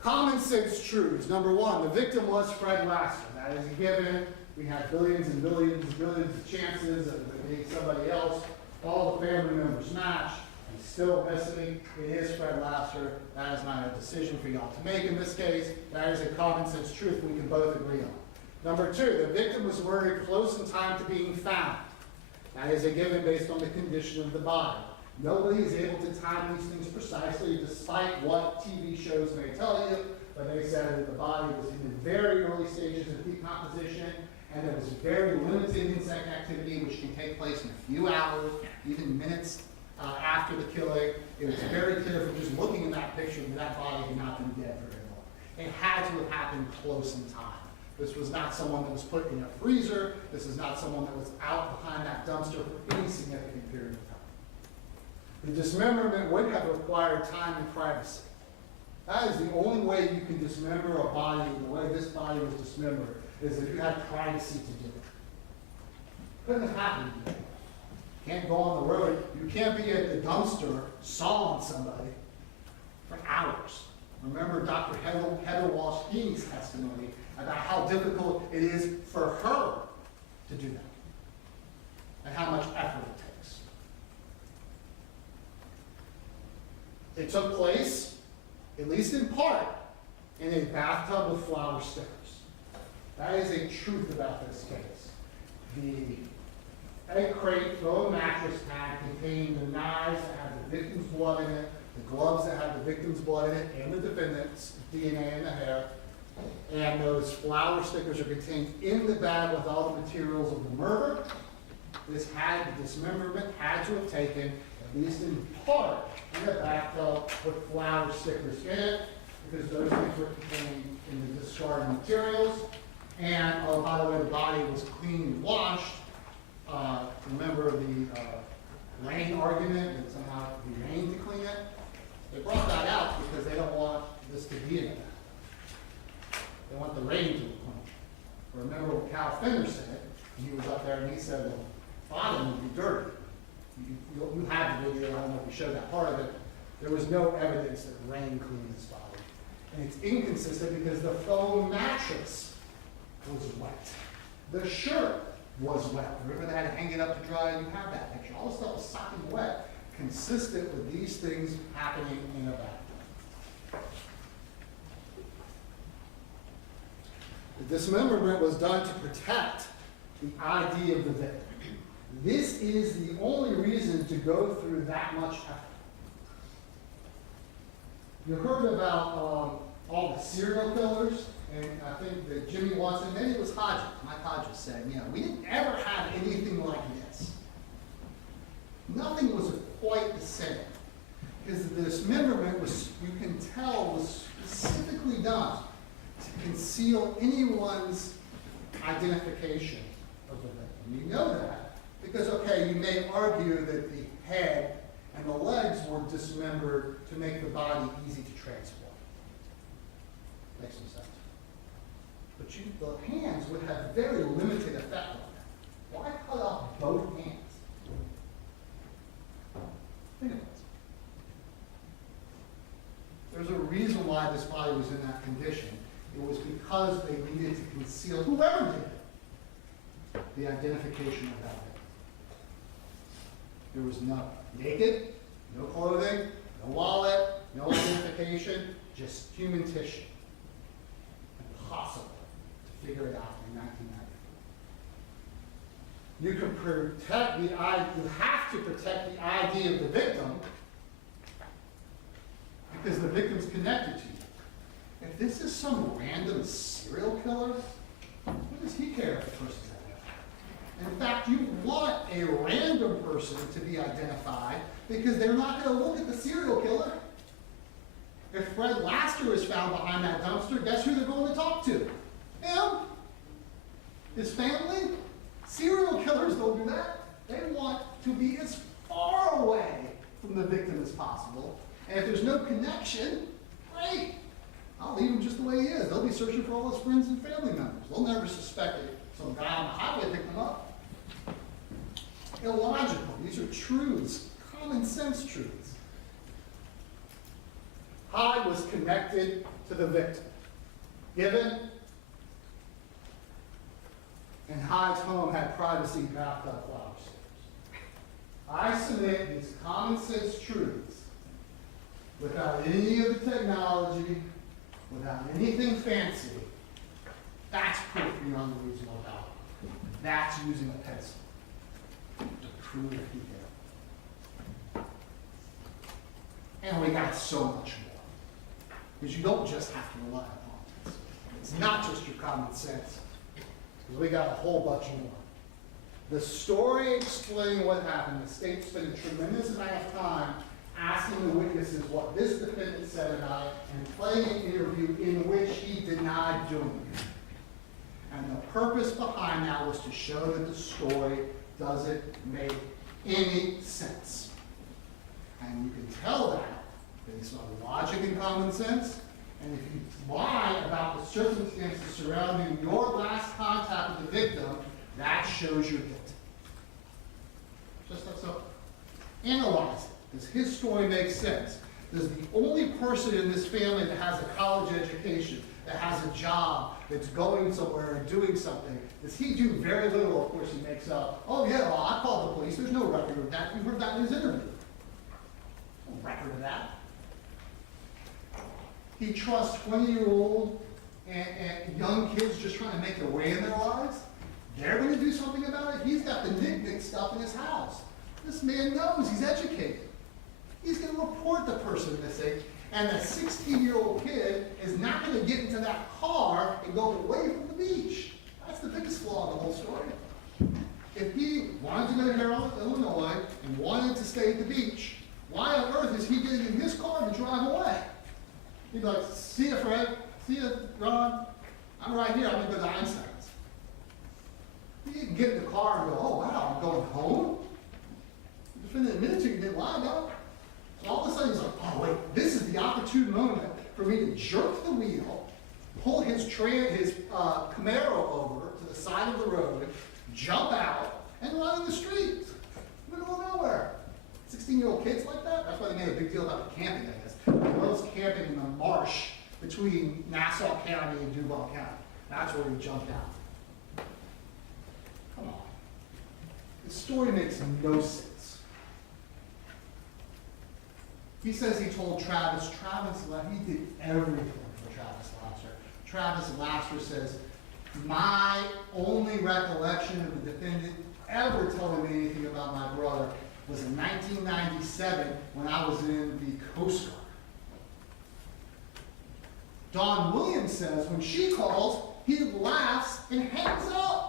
Common sense truths. Number one, the victim was Fred Laster. That is a given. We had billions and billions and billions of chances of it being somebody else. All the family members match. He's still missing. It is Fred Laster. That is not a decision for y'all to make in this case. That is a common sense truth we can both agree on. Number two, the victim was murdered close in time to being found. That is a given based on the condition of the body. Nobody is able to time these things precisely, despite what TV shows may tell you, but they said that the body was in the very early stages of decomposition, and there was very limited insect activity, which can take place in a few hours, even minutes after the killing. It was very clear from just looking at that picture that that body had not been dead very long. It had to have happened close in time. This was not someone that was put in a freezer. This is not someone that was out behind that dumpster for any significant period of time. The dismemberment would have required time and privacy. That is the only way you can dismember a body, the way this body was dismembered, is if you had privacy to do it. Couldn't have happened. You can't go on the road. You can't be at the dumpster sawing somebody for hours. Remember Dr. Heather Walsh-Keeney's testimony about how difficult it is for her to do that and how much effort it takes. It took place, at least in part, in a bathtub with flower stickers. That is a truth about this case. The egg crate throw mattress pad contained the knives that had the victim's blood in it, the gloves that had the victim's blood in it, and the defendant's DNA in the hair. And those flower stickers are contained in the bag with all the materials of the murder. The dismemberment had to have taken, at least in part, in a bathtub with flower stickers in it, because those things were contained in the discarded materials. And, oh, by the way, the body was clean and washed. Remember the rain argument, that somehow it would be rain to clean it? They brought that out because they don't want this to be in it. They want the rain to be clean. Remember what Cal Finner said? He was up there and he said, well, bottom would be dirty. You have the video, I don't know if you showed that part of it. There was no evidence that rain cleaned this body. And it's inconsistent because the foam mattress was wet. The shirt was wet. Remember they had to hang it up to dry? You have that picture. All the stuff was sopping wet, consistent with these things happening in a bathtub. The dismemberment was done to protect the ID of the victim. This is the only reason to go through that much effort. You heard about all the serial killers, and I think that Jimmy Watson, maybe it was Hodges, Mike Hodges said, we didn't ever have anything like this. Nothing was quite the same. Because the dismemberment was, you can tell, was specifically done to conceal anyone's identification of the victim. You know that because, okay, you may argue that the head and the legs were dismembered to make the body easy to transport. Makes some sense. But the hands would have very limited effect on that. Why cut off both hands? Think about it. There's a reason why this body was in that condition. It was because they needed to conceal, whoever did it, the identification of that victim. There was no naked, no clothing, no wallet, no identification, just human tissue. Impossible to figure it out in 1994. You can protect the ID, you have to protect the ID of the victim because the victim's connected to you. If this is some random serial killer, what does he care if the person's identified? In fact, you want a random person to be identified because they're not going to look at the serial killer. If Fred Laster is found behind that dumpster, guess who they're going to talk to? Him? His family? Serial killers don't do that. They want to be as far away from the victim as possible. And if there's no connection, great. I'll leave him just the way he is. They'll be searching for all his friends and family members. They'll never suspect it. Some guy on the highway picked them up. Illogical. These are truths, common sense truths. Hyde was connected to the victim. Given, and Hyde's home had privacy bathtub flower stickers. I submit these common sense truths without any of the technology, without anything fancy. That's proof beyond a reasonable doubt. That's using a pencil to prove he did it. And we got so much more. Because you don't just have to rely on this. It's not just your common sense. Because we got a whole bunch more. The story explaining what happened, the state spent a tremendous amount of time asking the witnesses what this defendant said about it and playing an interview in which he denied doing it. And the purpose behind that was to show that the story doesn't make any sense. And you can tell that based on logic and common sense. And if you lie about the circumstances surrounding your last contact with the victim, that shows your guilt. Just that simple. Analyze it. Does his story make sense? Does the only person in this family that has a college education, that has a job, that's going somewhere and doing something, does he do very little? Of course, he makes up, oh yeah, well, I called the police, there's no record of that. You heard that in his interview. No record of that. He trusts 20-year-old and young kids just trying to make their way in their lives. They're going to do something about it. He's got the knick-knack stuff in his house. This man knows, he's educated. He's going to report the person missing, and the 16-year-old kid is not going to get into that car and go away from the beach. That's the biggest flaw in the whole story. If he wanted to go to Illinois and wanted to stay at the beach, why on earth is he getting in his car to drive away? He'd be like, see you, Fred. See you, Ron. I'm right here. I'm going to go to Einstein's. He didn't get in the car and go, oh, wow, I'm going home? The defendant admitted to you, didn't lie about it. So all of a sudden he's like, oh, wait, this is the opportune moment for me to jerk the wheel, pull his Camaro over to the side of the road, jump out, and run in the street. Middle of nowhere. 16-year-old kids like that? That's why they made a big deal about the camping, I guess. He loves camping in the marsh between Nassau County and Duval County. That's where he jumped out. Come on. This story makes no sense. He says he told Travis. He did everything for Travis Laster. Travis Laster says, my only recollection of the defendant ever telling me anything about my brother was in 1997 when I was in the Coast Guard. Dawn Williams says when she calls, he laughs and hangs up.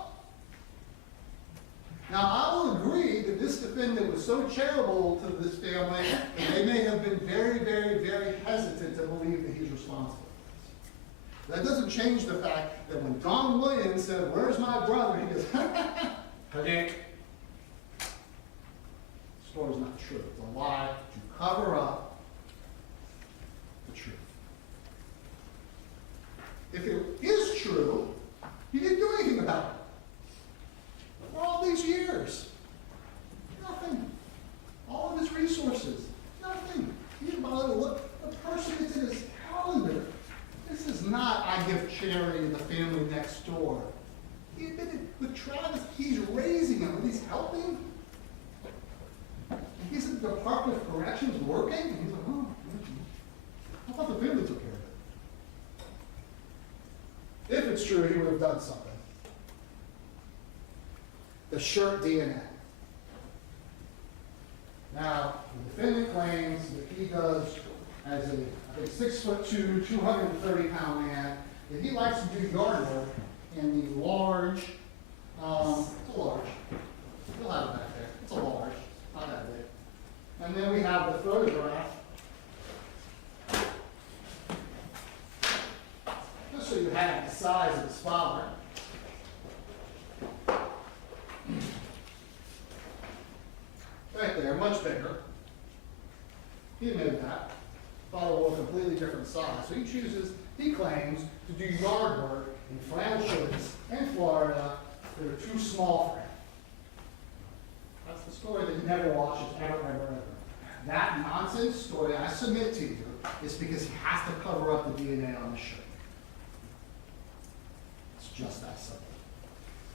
Now, I will agree that this defendant was so charitable to this family that they may have been very, very, very hesitant to believe that he's responsible for this. That doesn't change the fact that when Dawn Williams said, where's my brother? He goes, Hadink. The story's not true. It's a lie to cover up the truth. If it is true, he didn't do anything about it. For all these years, nothing. All of his resources, nothing. He didn't bother to look. The person that's in his calendar. This is not, I give charity to the family next door. He admitted with Travis, he's raising him, and he's helping. And he's in the Department of Corrections working, and he's like, oh, I thought the family took care of it. If it's true, he would have done something. The shirt DNA. Now, the defendant claims that he does, as a, I think, 6'2", 230-pound man, that he likes to do yard work in the large, it's a large, you'll have it back there, it's a large, not that big. And then we have the photograph, just so you have the size of his father. Right there, much bigger. He admitted that. Father was a completely different size. So he claims to do yard work in flannel shirts in Florida that are too small for him. That's the story that he never watches, ever, ever, ever. That nonsense story I submit to you is because he has to cover up the DNA on the shirt. It's just that simple.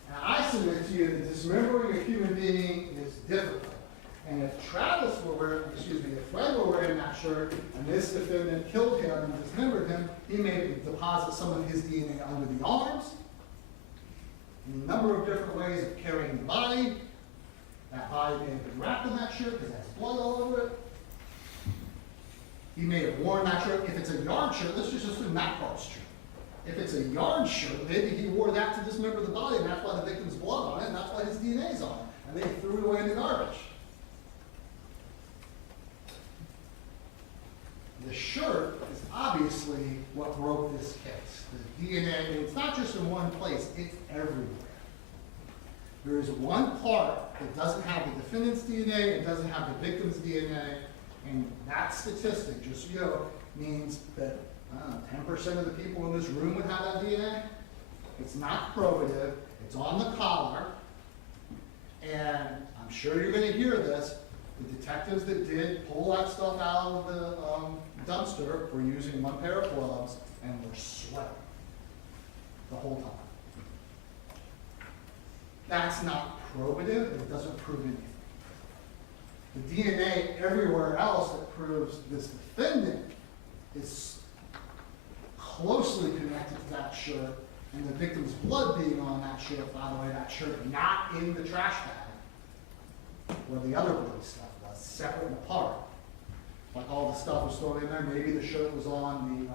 Now I submit to you that dismembering a human being is difficult. And if Travis were wearing, if Fred were wearing that shirt and this defendant killed him and dismembered him, he may deposit some of his DNA under the arms, in a number of different ways of carrying the body. That body may have been wrapped in that shirt because it has blood all over it. He may have worn that shirt. If it's a yard shirt, let's just assume that part's true. If it's a yard shirt, maybe he wore that to dismember the body, and that's why the victim's blood on it, and that's why his DNA's on it, and they threw it away in the garbage. The shirt is obviously what broke this case. The DNA, it's not just in one place, it's everywhere. There is one part that doesn't have the defendant's DNA, it doesn't have the victim's DNA, and that statistic, just so you know, means that 10% of the people in this room would have that DNA. It's not probative, it's on the collar, and I'm sure you're going to hear this, The detectives that did pull that stuff out of the dumpster were using one pair of gloves and were sweating the whole time. That's not probative, it doesn't prove anything. The DNA everywhere else that proves this defendant is closely connected to that shirt, and the victim's blood being on that shirt, by the way, that shirt not in the trash bag, where the other bloody stuff was, separate and apart. Like all the stuff was thrown in there, maybe the shirt was on the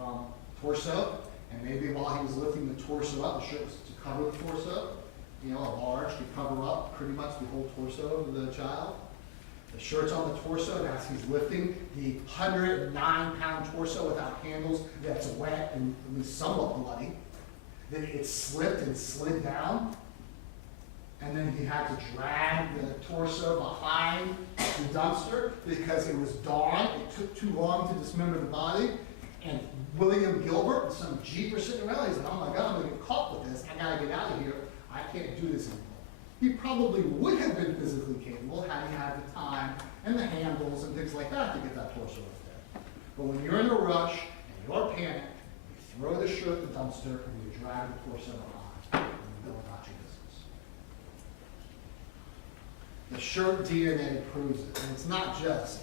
torso, and maybe while he was lifting the torso up, the shirt was to cover the torso. You know, a large could cover up pretty much the whole torso of the child. The shirt's on the torso, and as he's lifting the 109-pound torso without handles that's wet and at least somewhat bloody, then it slipped and slid down, and then he had to drag the torso behind the dumpster because it was dawn. It took too long to dismember the body, and William Gilbert and some Jeep were sitting around. He said, "Oh my God, I'm gonna get caught with this. I gotta get out of here. I can't do this anymore." He probably would have been physically capable had he had the time and the handles and things like that to get that torso lifted. But when you're in a rush and you're panicked, you throw the shirt in the dumpster and you drag the torso behind and you go about your business. The shirt DNA proves it, and it's not just.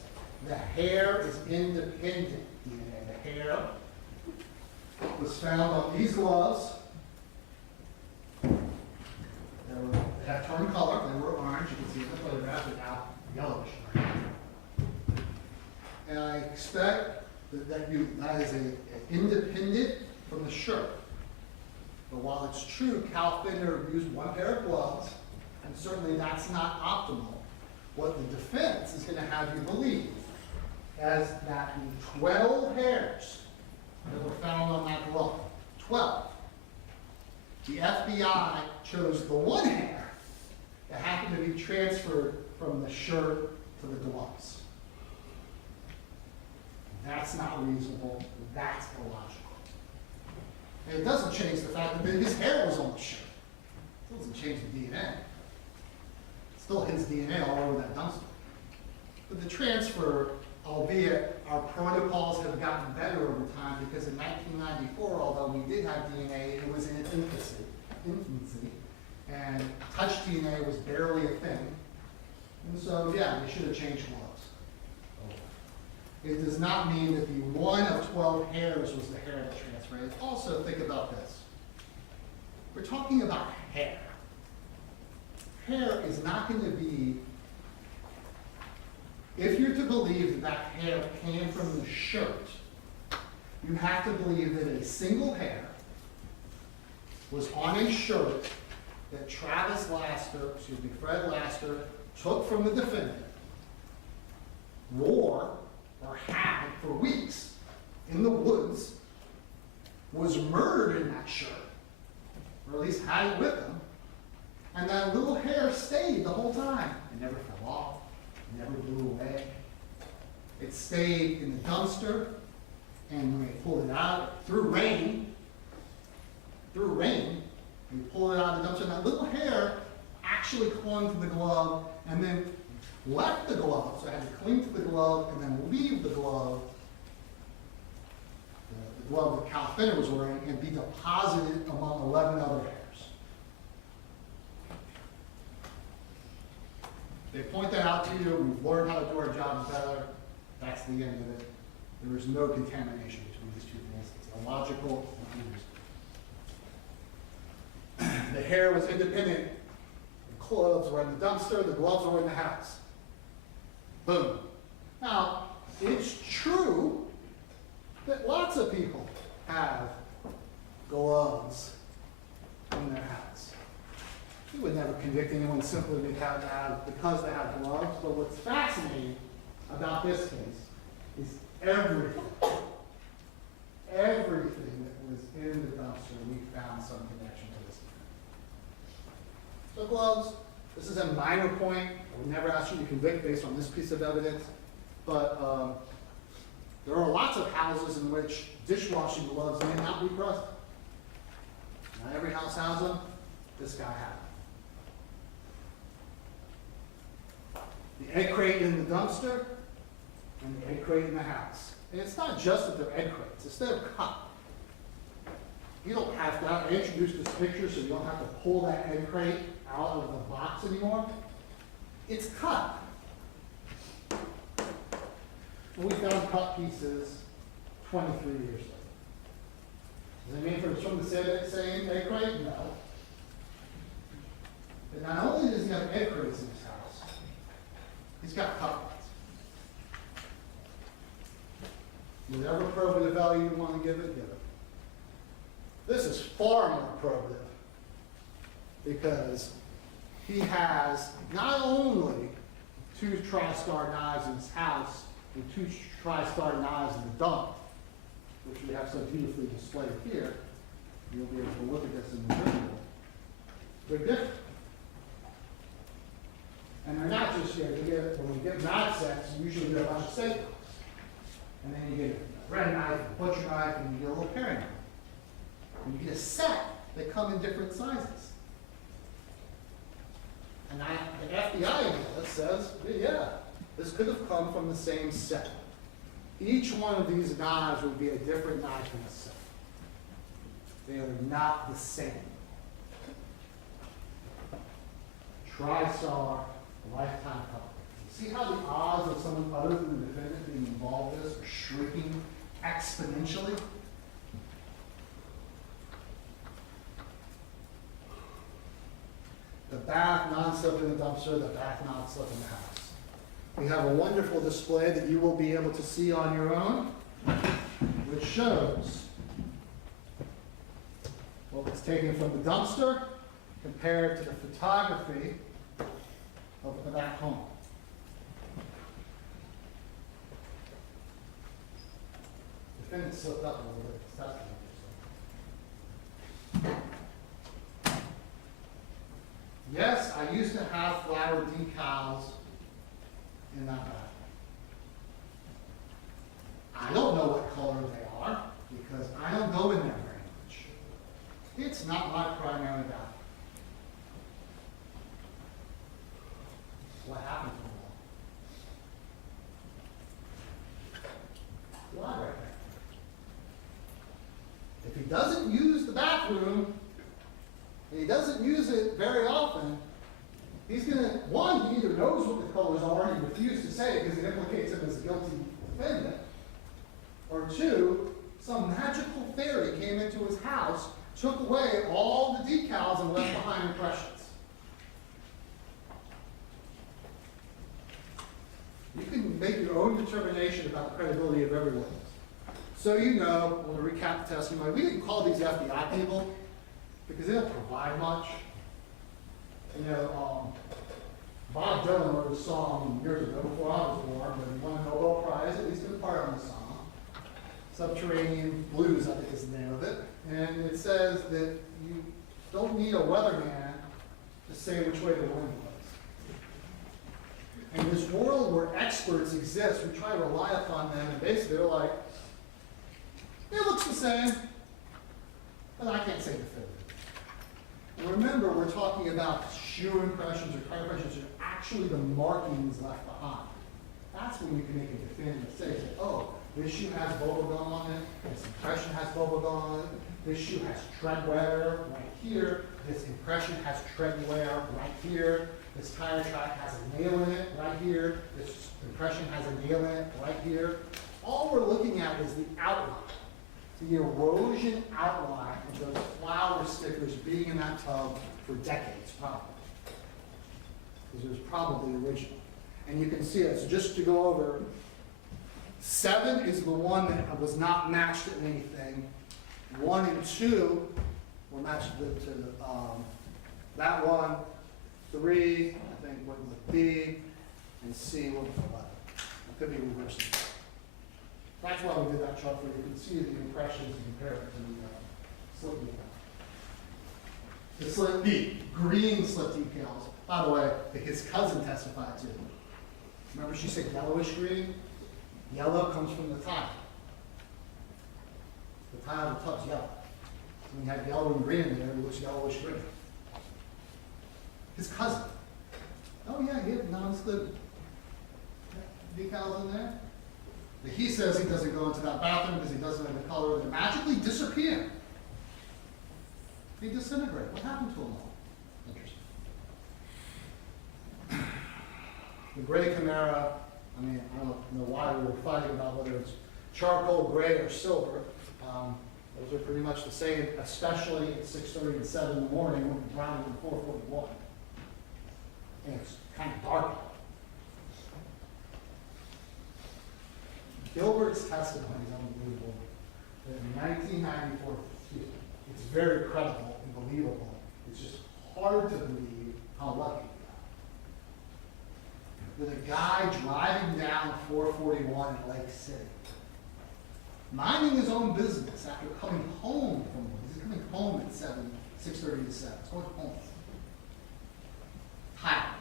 The hair is independent DNA. The hair was found on these gloves. They have turned color, they were orange, you can see in the photograph, they're now yellowish. And I expect that is an independent from the shirt. But while it's true, Cal Fender used one pair of gloves, and certainly that's not optimal, what the defense is going to have you believe is that the 12 hairs that were found on that glove, 12, the FBI chose the one hair that happened to be transferred from the shirt to the gloves. That's not reasonable. That's illogical. And it doesn't change the fact that his hair was on the shirt. It doesn't change the DNA. It's still his DNA all over that dumpster. But the transfer, albeit our protocols have gotten better over time, because in 1994, although we did have DNA, it was in its infancy, and touch DNA was barely a thing. And so, yeah, they should have changed gloves. It does not mean that the one of 12 hairs was the hair that transferred. Also, think about this. We're talking about hair. Hair is not going to be, if you're to believe that that hair came from the shirt, you have to believe that a single hair was on a shirt that Fred Laster took from the defendant, wore or had for weeks in the woods, was murdered in that shirt, or at least had it with him, and that little hair stayed the whole time. It never fell off, it never blew away. It stayed in the dumpster, and when they pulled it out, through rain, we pulled it out of the dumpster, and that little hair actually clung to the glove, and then left the glove, so I had to cling to the glove and then leave the glove, the glove that Cal Fender was wearing, and be deposited among 11 other hairs. They point that out to you. We've learned how to do our jobs better. That's the end of it. There is no contamination between these two things. It's illogical and unreasonable. The hair was independent. The clothes were in the dumpster. The gloves were in the house. Boom. Now, it's true that lots of people have gloves in their house. We would never convict anyone simply because they have gloves, but what's fascinating about this case is everything that was in the dumpster, we found some connection to this. So gloves, this is a minor point. I would never ask you to convict based on this piece of evidence, but there are lots of houses in which dishwashing gloves may not be present. Not every house has them. This guy had them. the egg crate in the dumpster, and the egg crate in the house. And it's not just that they're egg crates, it's they're cut. You don't have to, I introduced this picture so you don't have to pull that egg crate out of the box anymore. It's cut. We found cut pieces 23 years later. Does it mean it's from the same egg crate? No. But not only does he have egg crates in his house, he's got cut ones. Whatever probative value you want to give it, give it. This is far more probative because he has not only 2 TriStar knives in his house and 2 TriStar knives in the dump, which we have so beautifully displayed here. You'll be able to look at this in the visual. They're different. And they're not just, when you get knife sets, you usually get a bunch of steak knives. And then you get a bread knife, a butcher knife, and you get a little paring knife. And you get a set that come in different sizes. And the FBI analyst says, yeah, this could have come from the same set. Each one of these knives would be a different knife in the set. They are not the same. TriStar lifetime cover. See how the odds of someone other than the defendant being involved in this are shrinking exponentially? The bath non-slip in the dumpster, the bath non-slip in the house. We have a wonderful display that you will be able to see on your own, which shows what was taken from the dumpster compared to the photography of the back home. The defendant slipped up a little bit. That's interesting. Yes, I used to have flower decals in that bag. I don't know what color they are because I don't go in there very much. It's not my primary value. What happened to them all? Blood right there. If he doesn't use the bathroom, and he doesn't use it very often, he's going to, one, he either knows what the colors are and he refuses to say it because it implicates him as a guilty defendant, or two, some magical fairy came into his house, took away all the decals and left behind impressions. You can make your own determination about the credibility of every witness. So you know, I'm going to recap the testimony. We didn't call these FBI people because they don't provide much. You know, Bob Dylan wrote a song years ago before I was born, but he won a Nobel Prize, at least in part on the song. Subterranean Blues, I think is the name of it. And it says that you don't need a weatherman to say which way the wind blows. In this world where experts exist, we try to rely upon them, and basically they're like, it looks the same, but I can't say definitively. And remember, we're talking about shoe impressions or car impressions that are actually the markings left behind. That's when you can make a definitive say, oh, this shoe has bubble gum on it, this impression has bubble gum on it, this shoe has tread wear right here, this impression has tread wear right here, this tire track has a nail in it right here, this impression has a nail in it right here. All we're looking at is the outline, the erosion outline of those flower stickers being in that tub for decades, probably. Because it was probably original. And you can see it. So just to go over, 7 is the one that was not matched in anything. 1 and 2 were matched to that one. 3, I think, went with B, and C went with 11. It could be reversing. That's why we did that chart, where you can see the impressions and compare it to the slip decal. The slip B, green slip decals. By the way, his cousin testified to. Remember she said yellowish green? Yellow comes from the tile. The tile of the tub's yellow. When you have yellow and green in there, it looks yellowish green. His cousin. Oh yeah, he had non-slip decals in there. But he says he doesn't go into that bathroom because he doesn't know the color. They magically disappear. They disintegrate. What happened to them all? Interesting. The gray Camaro, I mean, I don't know why we were fighting about whether it's charcoal, gray, or silver. Those are pretty much the same, especially at 6:30 and 7 in the morning when we're driving in 441. And it's kind of dark out. Gilbert's testimony is unbelievable. In 1994, it's very credible and believable. It's just hard to believe how lucky we got. With a guy driving down 441 in Lake City, minding his own business after coming home from work. He's coming home at 6:30 to 7. He's going home. Tired.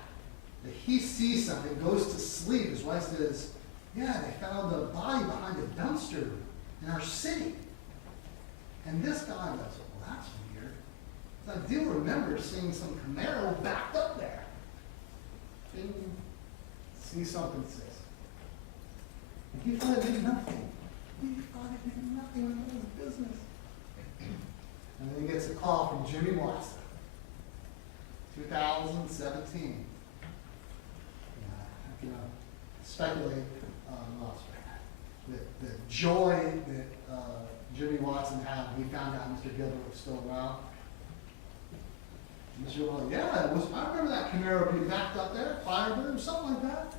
That he sees something, goes to sleep. His wife says, yeah, they found a body behind a dumpster in our city. And this guy goes, well, that's weird. I do remember seeing some Camaro backed up there. Ding. See something, sis. And he thought it did nothing. He thought it did nothing in his business. And then he gets a call from Jimmy Watson, 2017. You know, speculate the joy that Jimmy Watson had when he found out Mr. Gilbert was still around. Mr. Gilbert, yeah, I remember that Camaro being backed up there, Firebird, something like that.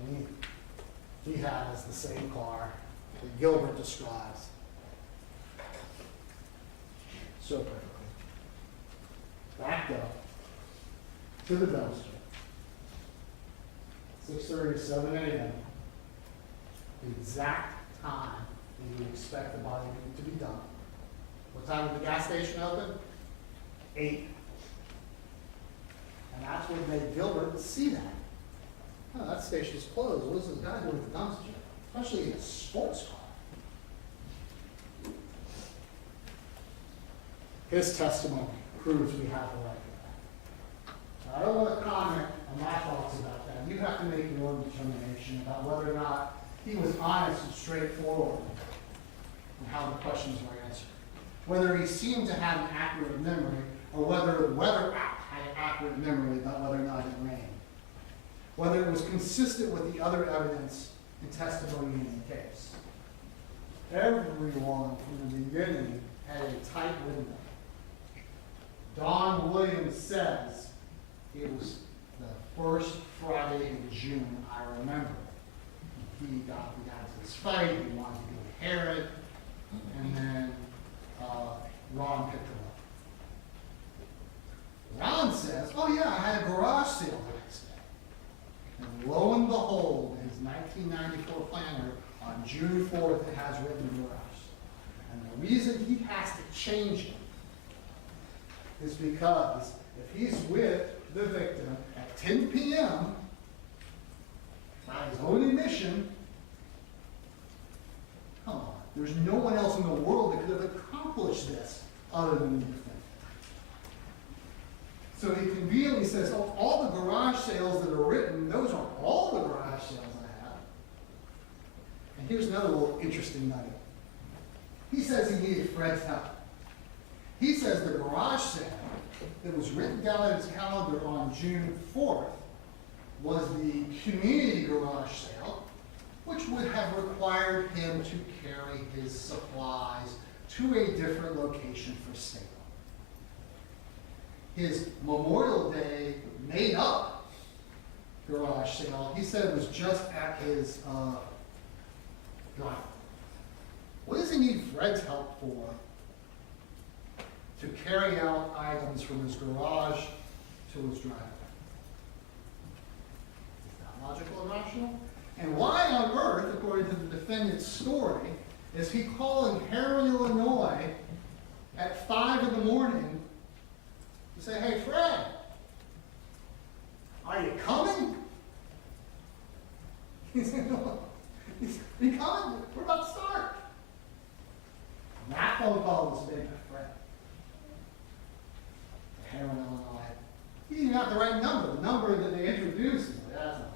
And he has the same car that Gilbert describes so perfectly. Backed up to the dumpster, 6:30 to 7 a.m., the exact time that you would expect the body to be done. What time did the gas station open? 8. And that's what made Gilbert see that. Oh, that station's closed. What is this guy doing with the dumpster? Especially in a sports car. His testimony proves we have the right to that. I don't want to comment on my thoughts about that. You have to make your own determination about whether or not he was honest and straightforward in how the questions were answered. Whether he seemed to have an accurate memory, or whether the weather app had an accurate memory about whether or not it rained. Whether it was consistent with the other evidence and testimony in the case. Everyone from the beginning had a tight window. Don Williams says it was the first Friday in June, I remember. We got into this fight, he wanted to go to Herod, and then Ron picked him up. Ron says, oh yeah, I had a garage sale the next day. And lo and behold, his 1994 planner, on June 4th, it has written garage. And the reason he has to change it is because if he's with the victim at 10 p.m., by his own admission, come on, there's no one else in the world that could have accomplished this other than the defendant. So he conveniently says, oh, all the garage sales that are written, those are all the garage sales I have. And here's another little interesting nugget. He says he needed Fred's help. He says the garage sale that was written down in his calendar on June 4th was the community garage sale, which would have required him to carry his supplies to a different location for sale. His Memorial Day made up garage sale, he said it was just at his driveway. What does he need Fred's help for? To carry out items from his garage to his driveway. Is that logical and rational? And why on earth, according to the defendant's story, is he calling Herron, Illinois at 5 in the morning to say, hey, Fred, are you coming? He said, no. Are you coming? We're about to start. And that phone call was made by Fred. Herron, Illinois. He didn't have the right number. The number that they introduced is like, that's not right.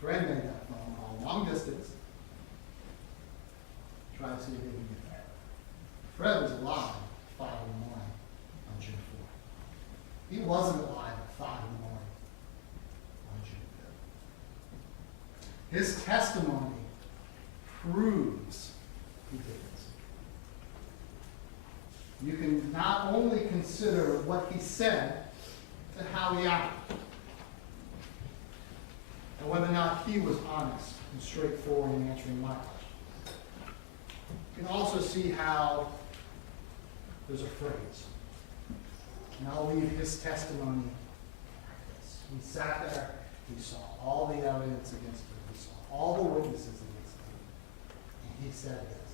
Fred made that phone call, long distance. Try to see if he can get there. Fred was alive at 5 in the morning on June 4th. He wasn't alive at 5 in the morning on June 5th. His testimony proves he did this. You can not only consider what he said, but how he acted. And whether or not he was honest and straightforward in answering my question. You can also see how there's a phrase. And I'll leave his testimony like this. He sat there, he saw all the evidence against him, he saw all the witnesses against him, and he said this: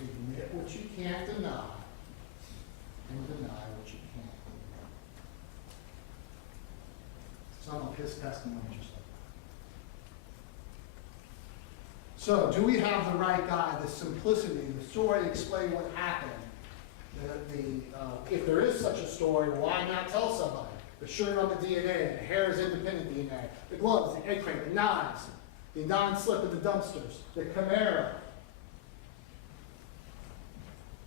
admit what you can't deny, and deny what you can't admit. Some of his testimony just like that. So, do we have the right guy? The simplicity, the story, explain what happened. If there is such a story, why not tell somebody? The shirt on the DNA, the hair is independent DNA, the gloves, the egg crate, the knives, the non-slip of the dumpsters, the Camaro,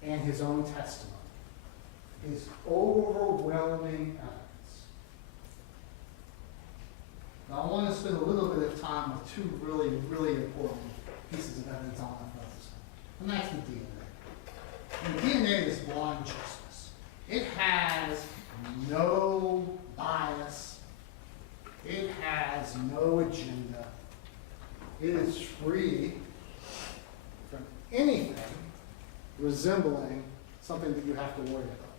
and his own testimony. His overwhelming evidence. Now, I want to spend a little bit of time with two really, really important pieces of evidence on my focus. And that's the DNA. And the DNA is blind justice. It has no bias. It has no agenda. It is free from anything resembling something that you have to worry about.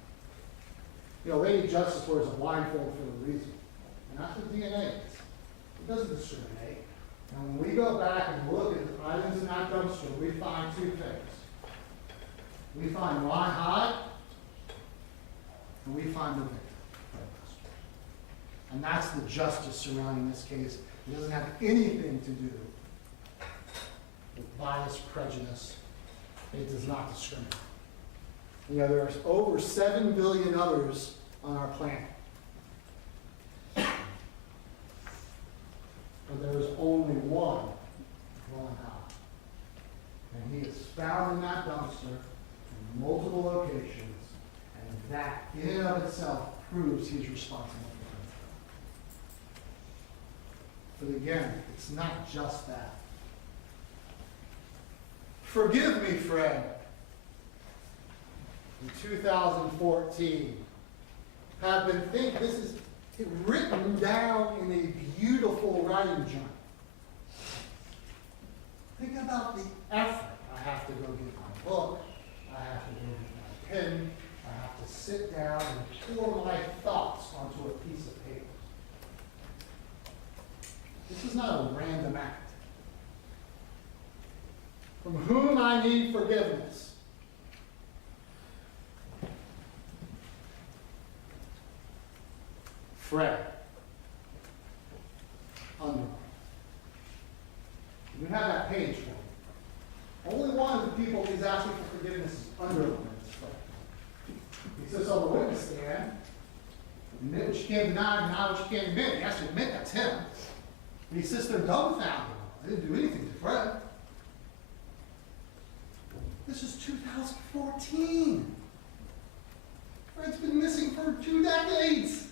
You know, Lady Justice wears a blindfold for a reason. And that's what DNA is. It doesn't discriminate. And when we go back and look at the items in that dumpster, we find two things. We find Ronnie Hyde, and we find the victim. And that's the justice surrounding this case. It doesn't have anything to do with bias, prejudice. It does not discriminate. You know, there's over 7 billion others on our planet. But there is only one Ron Hyde. And he is found in that dumpster in multiple locations, and that in and of itself proves he's responsible for it. But again, it's not just that. Forgive me, Fred. In 2014, have been think this is written down in a beautiful writing journal. Think about the effort. I have to go get my book. I have to go get my pen. I have to sit down and pour my thoughts onto a piece of paper. This is not a random act. From whom I need forgiveness. Fred. Underline. You have that page for me. Only one of the people he's asking for forgiveness is underlined. He says on the witness stand, admit what you can't deny, deny what you can't admit. He has to admit that's him. But he says they're dumbfounded. I didn't do anything to Fred. This is 2014. Fred's been missing for 2 decades.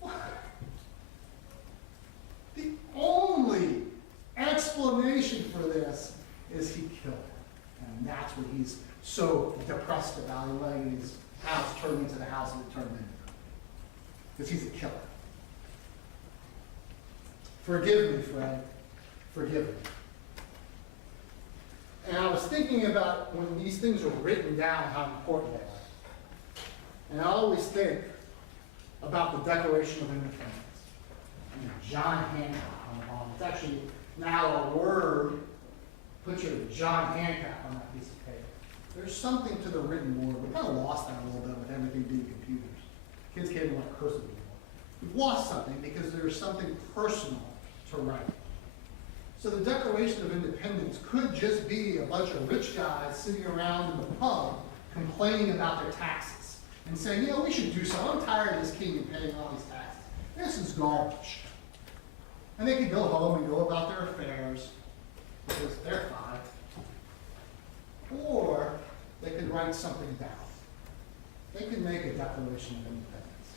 What? The only explanation for this is he killed him. And that's what he's so depressed about, and letting his house turn into the house that it turned into. Because he's a killer. Forgive me, Fred. Forgive me. And I was thinking about when these things are written down, how important they are. And I always think about the Declaration of Independence. And John Hancock on the bottom. It's actually now a word. Put your John Hancock on that piece of paper. There's something to the written word. We kind of lost that a little bit with everything being computers. Kids can't even like cursive anymore. We've lost something because there's something personal to writing. So the Declaration of Independence could just be a bunch of rich guys sitting around in the pub complaining about their taxes and saying, you know, we should do something. I'm tired of this king and paying all these taxes. This is garbage. And they could go home and go about their affairs because they're fine. Or they could write something down. They could make a Declaration of Independence.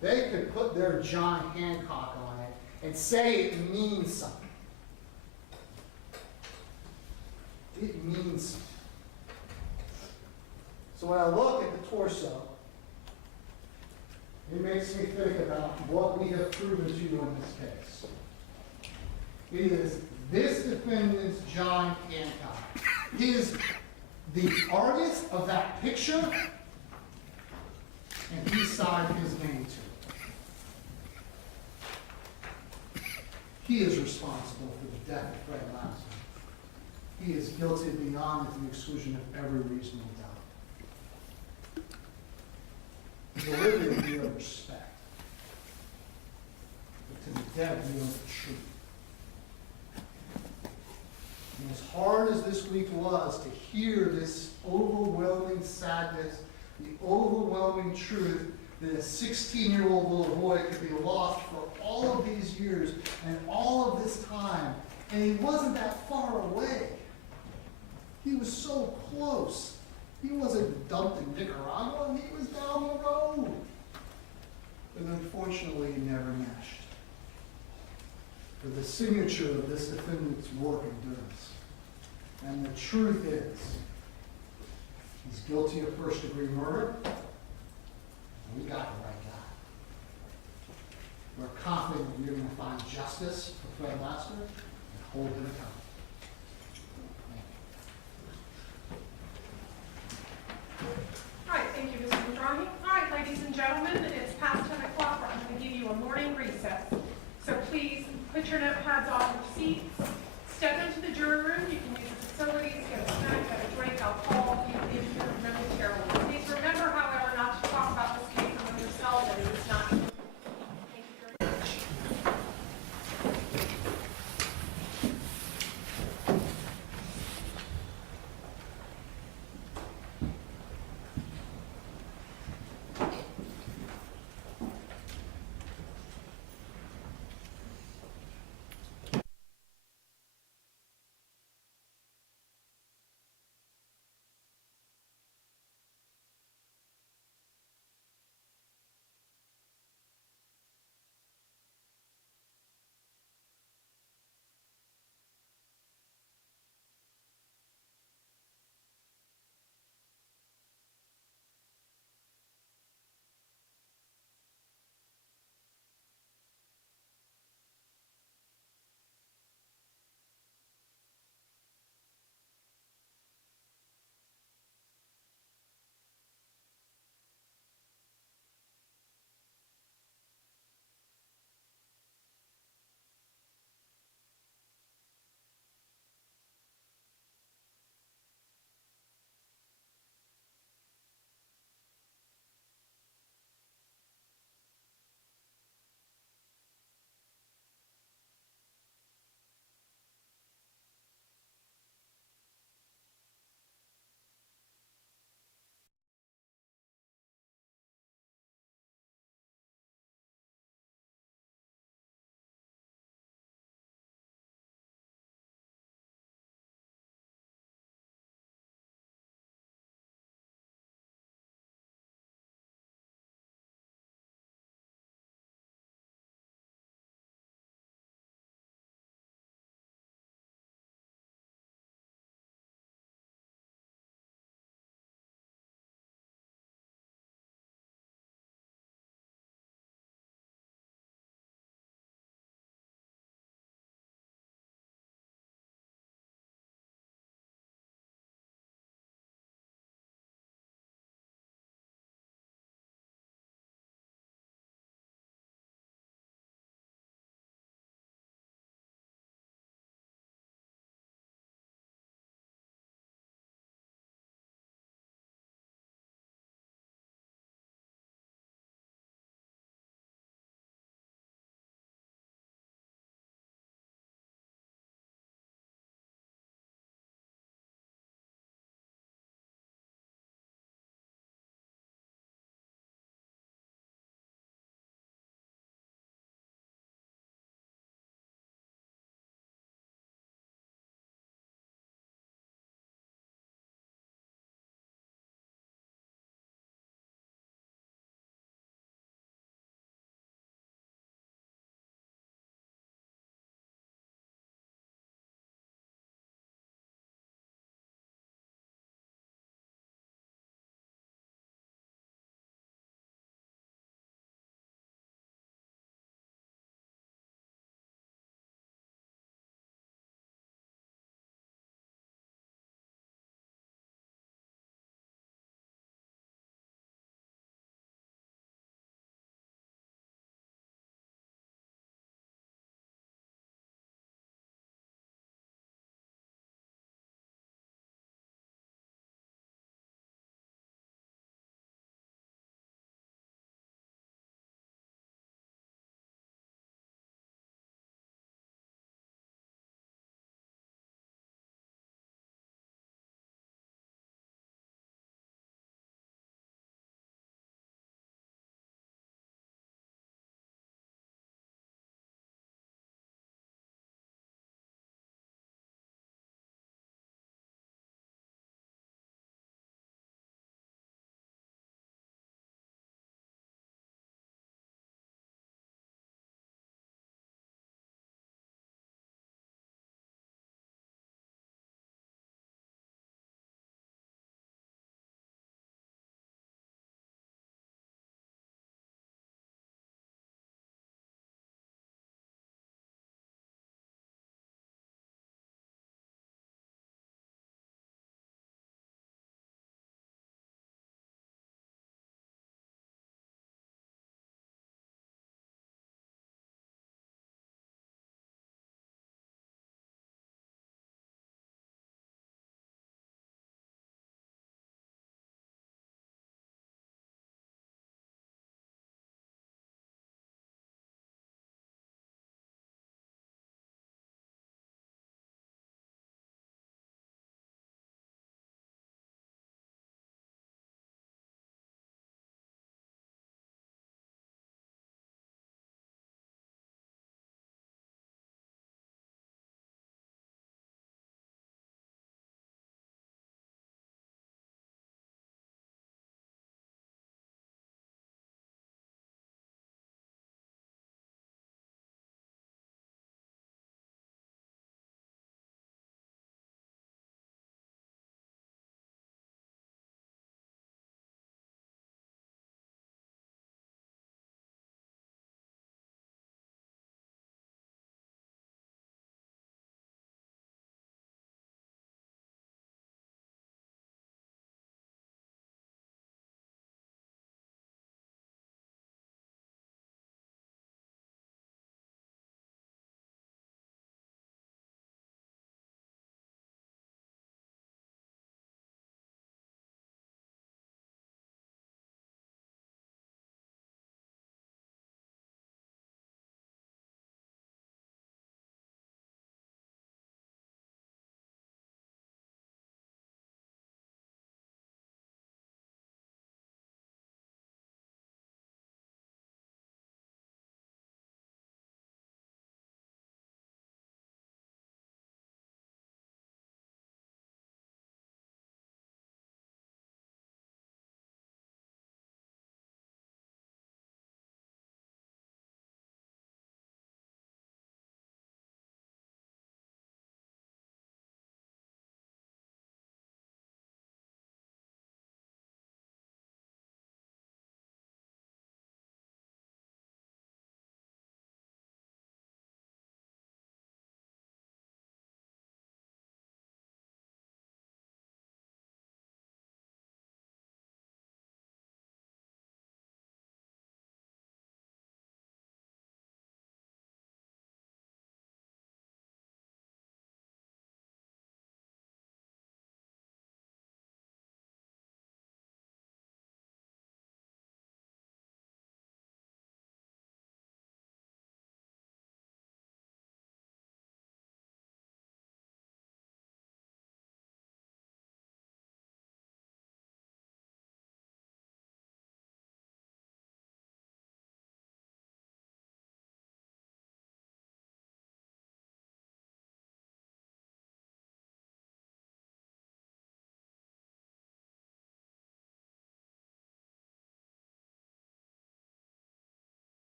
They could put their John Hancock on it and say it means something. It means something. So when I look at the torso, it makes me think about what we have proven to you in this case. It is this defendant's John Hancock. He is the artist of that picture, and he signed his name to it. He is responsible for the death of Fred Lassiter. He is guilty beyond the exclusion of every reasonable doubt. He will live in view of respect, but to the dead view of the truth. And as hard as this week was to hear this overwhelming sadness, the overwhelming truth that a 16-year-old little boy could be lost for all of these years and all of this time, and he wasn't that far away. He was so close. He wasn't dumped in Nicaragua, he was down the road. But unfortunately, he never meshed. For the signature of this defendant's work endures. And the truth is, he's guilty of first-degree murder. And we got the right guy. We're confident that we're going to find justice for Fred Lassiter and hold him accountable. All right, thank you, Mr. Madrahi. All right, ladies and gentlemen, it's past 10 o'clock. I'm going to give you a morning recess. So please put your notepads on your seats. Step into the jury room. You can use the facilities, get a snack, get a drink. I'll call you in here momentarily. Please remember, however, not to talk about this case among yourselves, and it is not. Thank you very much.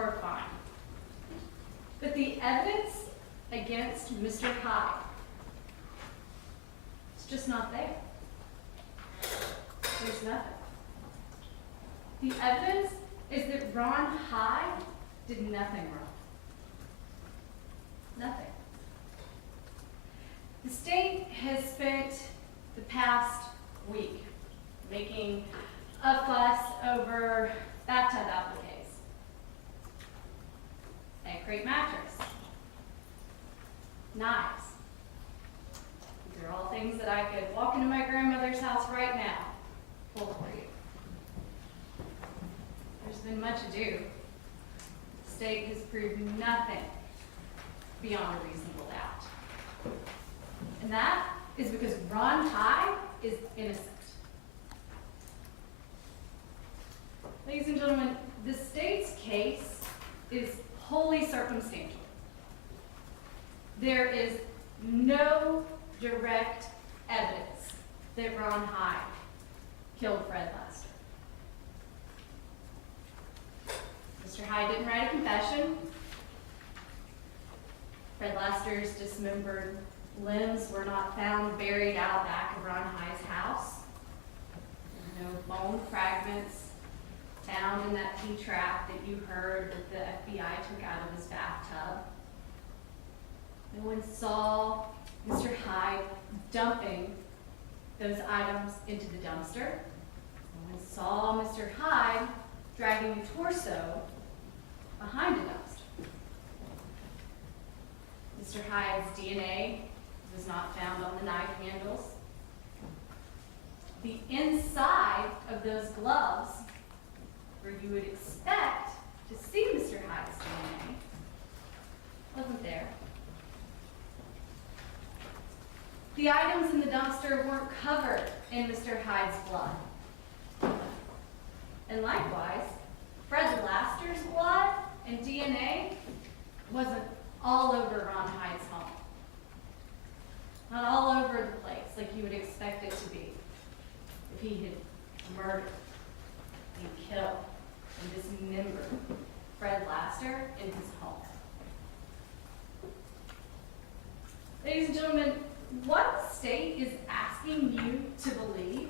horrifying. But the evidence against Mr. Hyde is just not there. There's nothing. The evidence is that Ron Hyde did nothing wrong. Nothing. The state has spent the past week making a fuss over bathtub appliques and Crate Mattress, knives. These are all things that I could walk into my grandmother's house right now, pull for you. There's been much ado. The state has proved nothing beyond a reasonable doubt. And that is because Ron Hyde is innocent. Ladies and gentlemen, the state's case is wholly circumstantial. There is no direct evidence that Ron Hyde killed Fred Laster. Mr. Hyde didn't write a confession. Fred Laster's dismembered limbs were not found buried out back of Ron Hyde's house. No bone fragments found in that pea trap that you heard that the FBI took out of his bathtub. No one saw Mr. Hyde dumping those items into the dumpster. No one saw Mr. Hyde dragging a torso behind a dumpster. Mr. Hyde's DNA was not found on the knife handles. The inside of those gloves, where you would expect to see Mr. Hyde's DNA, wasn't there. The items in the dumpster weren't covered in Mr. Hyde's blood. And likewise, Fred Laster's blood and DNA wasn't all over Ron Hyde's home. Not all over the place like you would expect it to be if he had murdered and killed and dismembered Fred Laster in his home. Ladies and gentlemen, what the state is asking you to believe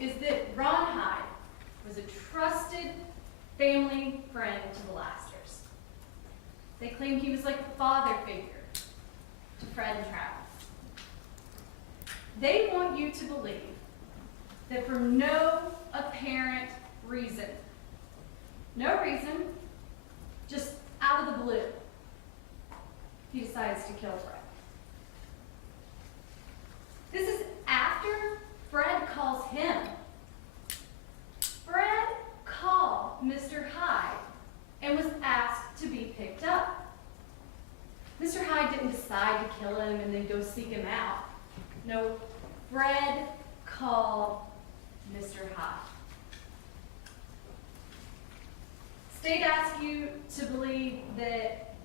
is that Ron Hyde was a trusted family friend to the Lasters. They claim he was like a father figure to Fred and Travis. They want you to believe that for no apparent reason, just out of the blue, he decides to kill Fred. This is after Fred calls him. Fred called Mr. Hyde and was asked to be picked up. Mr. Hyde didn't decide to kill him and then go seek him out. No, Fred called Mr. Hyde. State asks you to believe that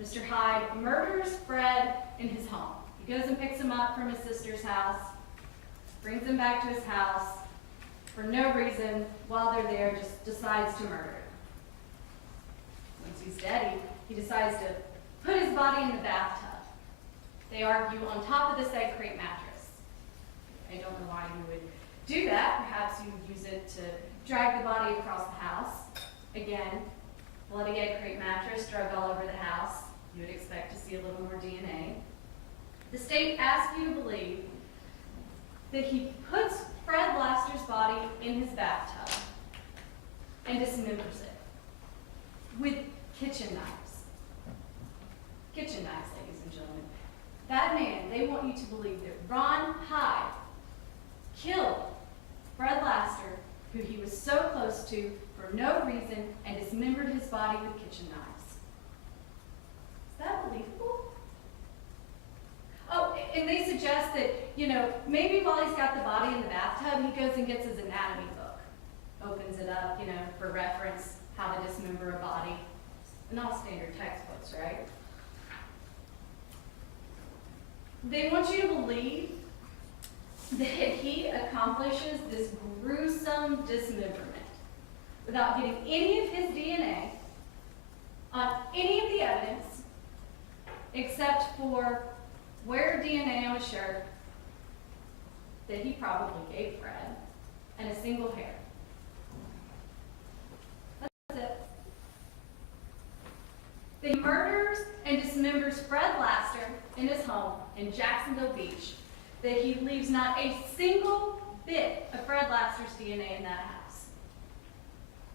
Mr. Hyde murders Fred in his home. He goes and picks him up from his sister's house, brings him back to his house, for no reason, while they're there, just decides to murder him. Once he's dead, he decides to put his body in the bathtub. They argue on top of the said Crate Mattress. I don't know why you would do that. Perhaps you would use it to drag the body across the house. Again, bloody egg Crate Mattress drug all over the house. You would expect to see a little more DNA. The state asks you to believe that he puts Fred Laster's body in his bathtub and dismembers it with kitchen knives. Kitchen knives, ladies and gentlemen. That man, they want you to believe that Ron Hyde killed Fred Laster, who he was so close to for no reason, and dismembered his body with kitchen knives. Is that believable? Oh, and they suggest that, maybe while he's got the body in the bathtub, he goes and gets his anatomy book, opens it up, for reference, how to dismember a body. And all standard textbooks, right? They want you to believe that he accomplishes this gruesome dismemberment without getting any of his DNA on any of the evidence except for wear DNA on a shirt that he probably gave Fred and a single hair. That's it. He murders and dismembers Fred Laster in his home in Jacksonville Beach, that he leaves not a single bit of Fred Laster's DNA in that house.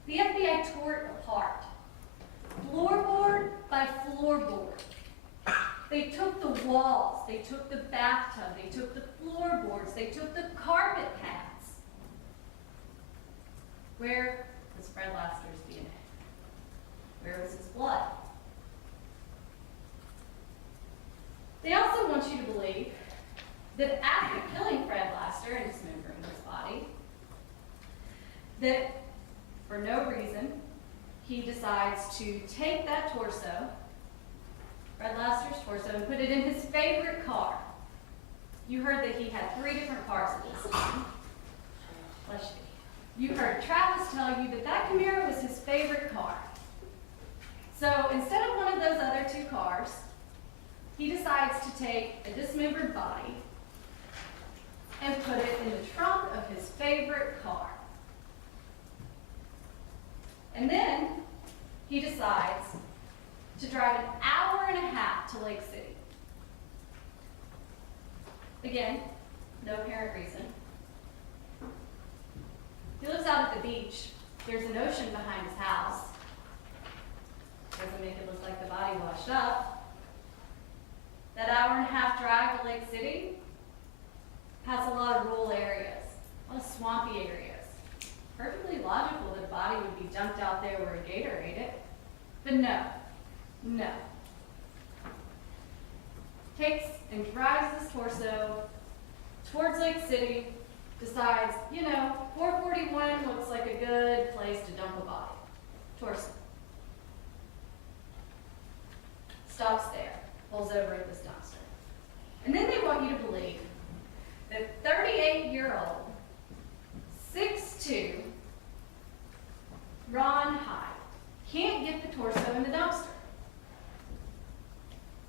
The FBI tore it apart, floorboard by floorboard. They took the walls, they took the bathtub, they took the floorboards, they took the carpet pads. Where was Fred Laster's DNA? Where was his blood? They also want you to believe that after killing Fred Laster and dismembering his body, that for no reason, he decides to take that torso, Fred Laster's torso, and put it in his favorite car. You heard that he had 3 different cars at this time. You heard Travis tell you that that Camaro was his favorite car. So instead of one of those other 2 cars, he decides to take a dismembered body and put it in the trunk of his favorite car. And then he decides to drive an hour and a half to Lake City. Again, no apparent reason. He lives out at the beach. There's an ocean behind his house. Doesn't make it look like the body washed up. That hour and a half drive to Lake City has a lot of rural areas, a lot of swampy areas. Perfectly logical that a body would be dumped out there where a gator ate it. But no. Takes and drives this torso towards Lake City, decides, 441 looks like a good place to dump a body. Torso. Stops there, pulls over at this dumpster. And then they want you to believe that 38-year-old, 6'2", Ron Hyde can't get the torso in the dumpster.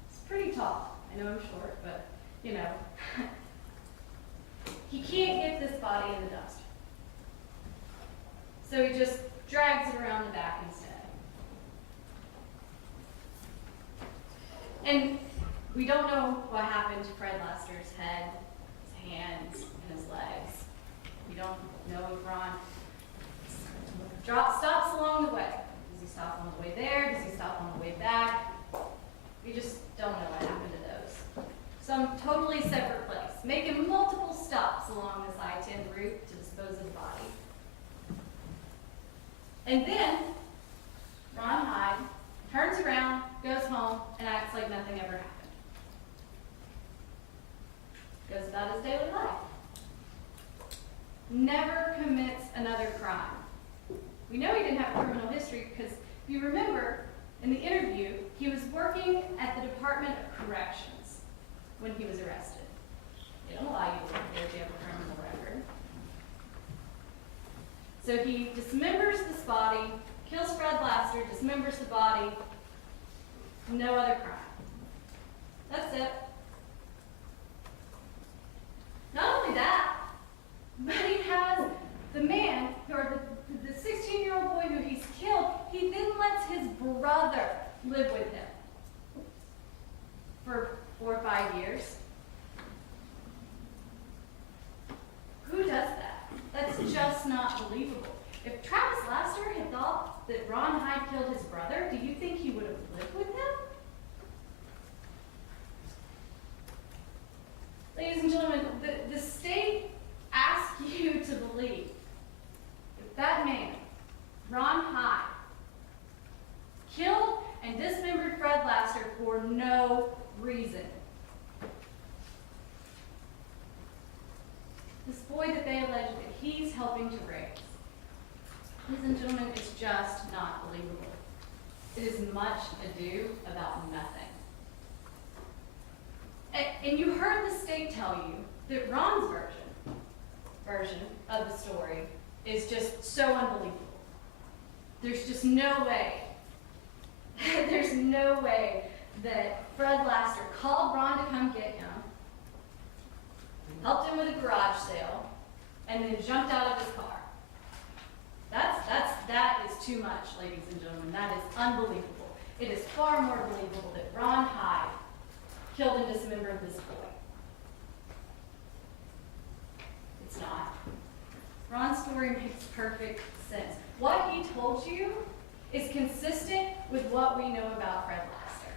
It's pretty tall. I know I'm short, but, he can't get this body in the dumpster. So he just drags it around the back instead. And we don't know what happened to Fred Laster's head, his hands, and his legs. We don't know if Ron stops along the way. Does he stop on the way there? Does he stop on the way back? We just don't know what happened to those. Some totally separate place, making multiple stops along this I-10 route to dispose of the body. And then Ron Hyde turns around, goes home, and acts like nothing ever happened. Goes about his daily life. Never commits another crime. We know he didn't have a criminal history because, if you remember, in the interview, he was working at the Department of Corrections when he was arrested. They don't allow you to work there if you have a criminal record. So he dismembers this body, kills Fred Laster, dismembers the body. No other crime. That's it. Not only that, but he has the man, or the 16-year-old boy who he's killed, he then lets his brother live with him for 4 or 5 years. Who does that? That's just not believable. If Travis Laster had thought that Ron Hyde killed his brother, do you think he would have lived with him? Ladies and gentlemen, the state asks you to believe that that man, Ron Hyde, killed and dismembered Fred Laster for no reason. This boy that they allege that he's helping to raise, ladies and gentlemen, it's just not believable. It is much ado about nothing. And you heard the state tell you that Ron's version of the story is just so unbelievable. There's just no way, there's no way that Fred Laster called Ron to come get him, helped him with a garage sale, and then jumped out of his car. That is too much, ladies and gentlemen. That is unbelievable. It is far more believable that Ron Hyde killed and dismembered this boy. It's not. Ron's story makes perfect sense. What he told you is consistent with what we know about Fred Laster.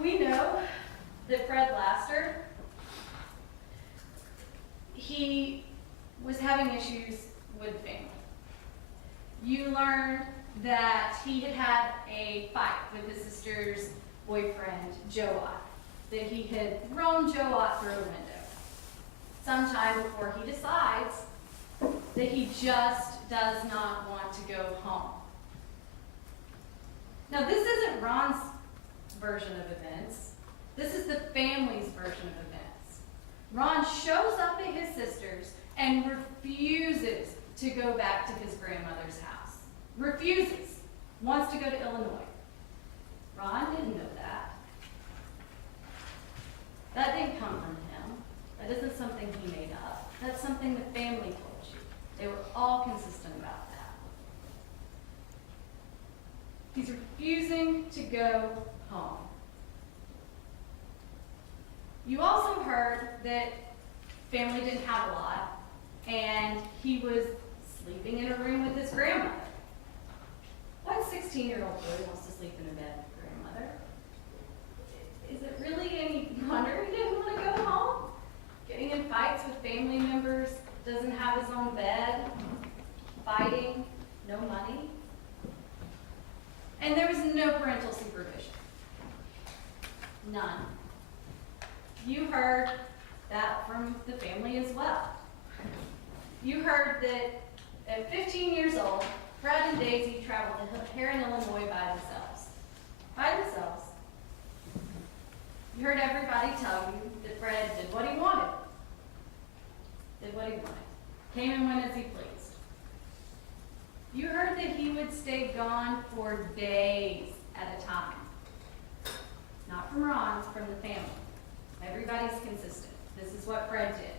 We know that Fred Laster, he was having issues with family. You learned that he had had a fight with his sister's boyfriend, Joe Ott, that he had thrown Joe Ott through a window sometime before he decides that he just does not want to go home. Now, this isn't Ron's version of events. This is the family's version of events. Ron shows up at his sister's and refuses to go back to his grandmother's house. Refuses. Wants to go to Illinois. Ron didn't know that. That didn't come from him. That isn't something he made up. That's something the family told you. They were all consistent about that. He's refusing to go home. You also heard that family didn't have a lot, and he was sleeping in a room with his grandmother. What 16-year-old boy wants to sleep in a bed with grandmother? Is it really any wonder he didn't want to go home? Getting in fights with family members, doesn't have his own bed, fighting, no money. And there was no parental supervision. None. You heard that from the family as well. You heard that at 15 years old, Fred and Daisy traveled to Heron, Illinois by themselves. By themselves. You heard everybody tell you that Fred did what he wanted. Did what he wanted. Came and went as he pleased. You heard that he would stay gone for days at a time. Not from Ron, from the family. Everybody's consistent. This is what Fred did.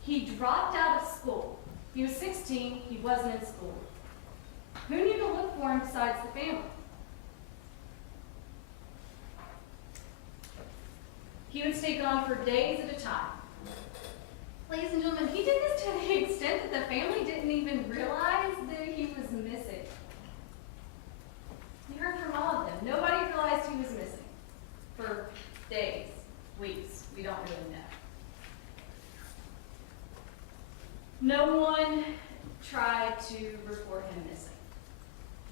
He dropped out of school. He was 16, he wasn't in school. Who knew to look for him besides the family? He would stay gone for days at a time. Ladies and gentlemen, he did this to the extent that the family didn't even realize that he was missing. You heard from all of them. Nobody realized he was missing for days, weeks. We don't really know. No one tried to report him missing.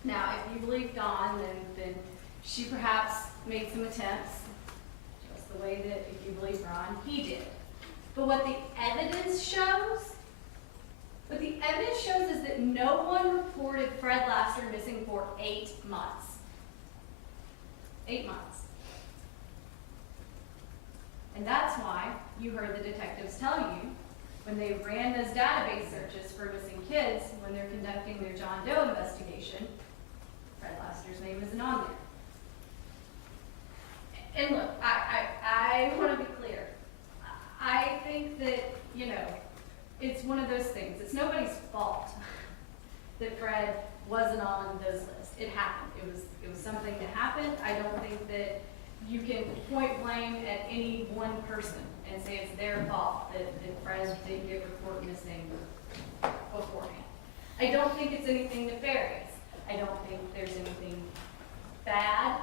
Now, if you believe Dawn, then she perhaps made some attempts, just the way that if you believe Ron, he did. But what the evidence shows is that no one reported Fred Laster missing for 8 months. 8 months. And that's why you heard the detectives tell you, when they ran those database searches for missing kids, when they're conducting their John Doe investigation, Fred Laster's name isn't on there. And look, I want to be clear. I think that, it's one of those things. It's nobody's fault that Fred wasn't on those lists. It happened. It was something that happened. I don't think that you can point blame at any one person and say it's their fault that Fred didn't get reported missing beforehand. I don't think it's anything nefarious. I don't think there's anything bad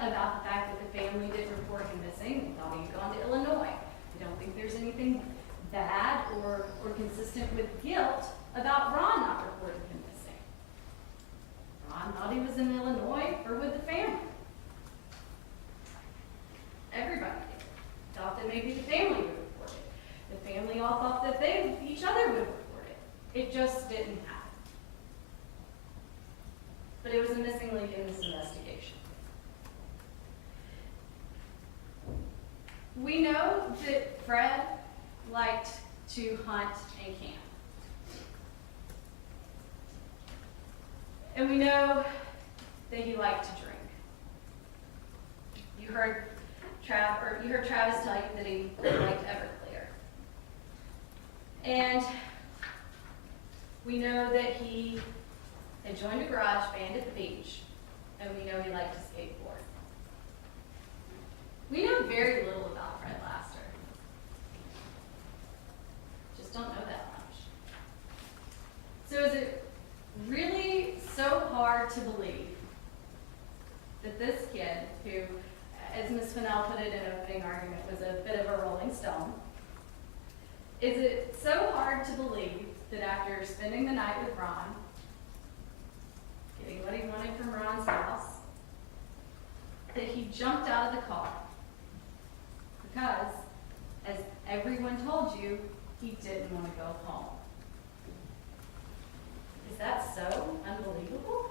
about the fact that the family did report him missing. They thought he had gone to Illinois. I don't think there's anything bad or consistent with guilt about Ron not reporting him missing. Ron thought he was in Illinois or with the family. Everybody did. Thought that maybe the family would report it. The family all thought that each other would report it. It just didn't happen. But it was a missing link in this investigation. We know that Fred liked to hunt and camp. And we know that he liked to drink. You heard Travis tell you that he liked Everclear. And we know that he had joined a garage band at the beach, and we know he liked to skateboard. We know very little about Fred Laster. Just don't know that much. So is it really so hard to believe that this kid, who, as Ms. Fennell put it in opening argument, was a bit of a rolling stone, is it so hard to believe that after spending the night with Ron, getting what he wanted from Ron's house, that he jumped out of the car? Because, as everyone told you, he didn't want to go home. Is that so unbelievable?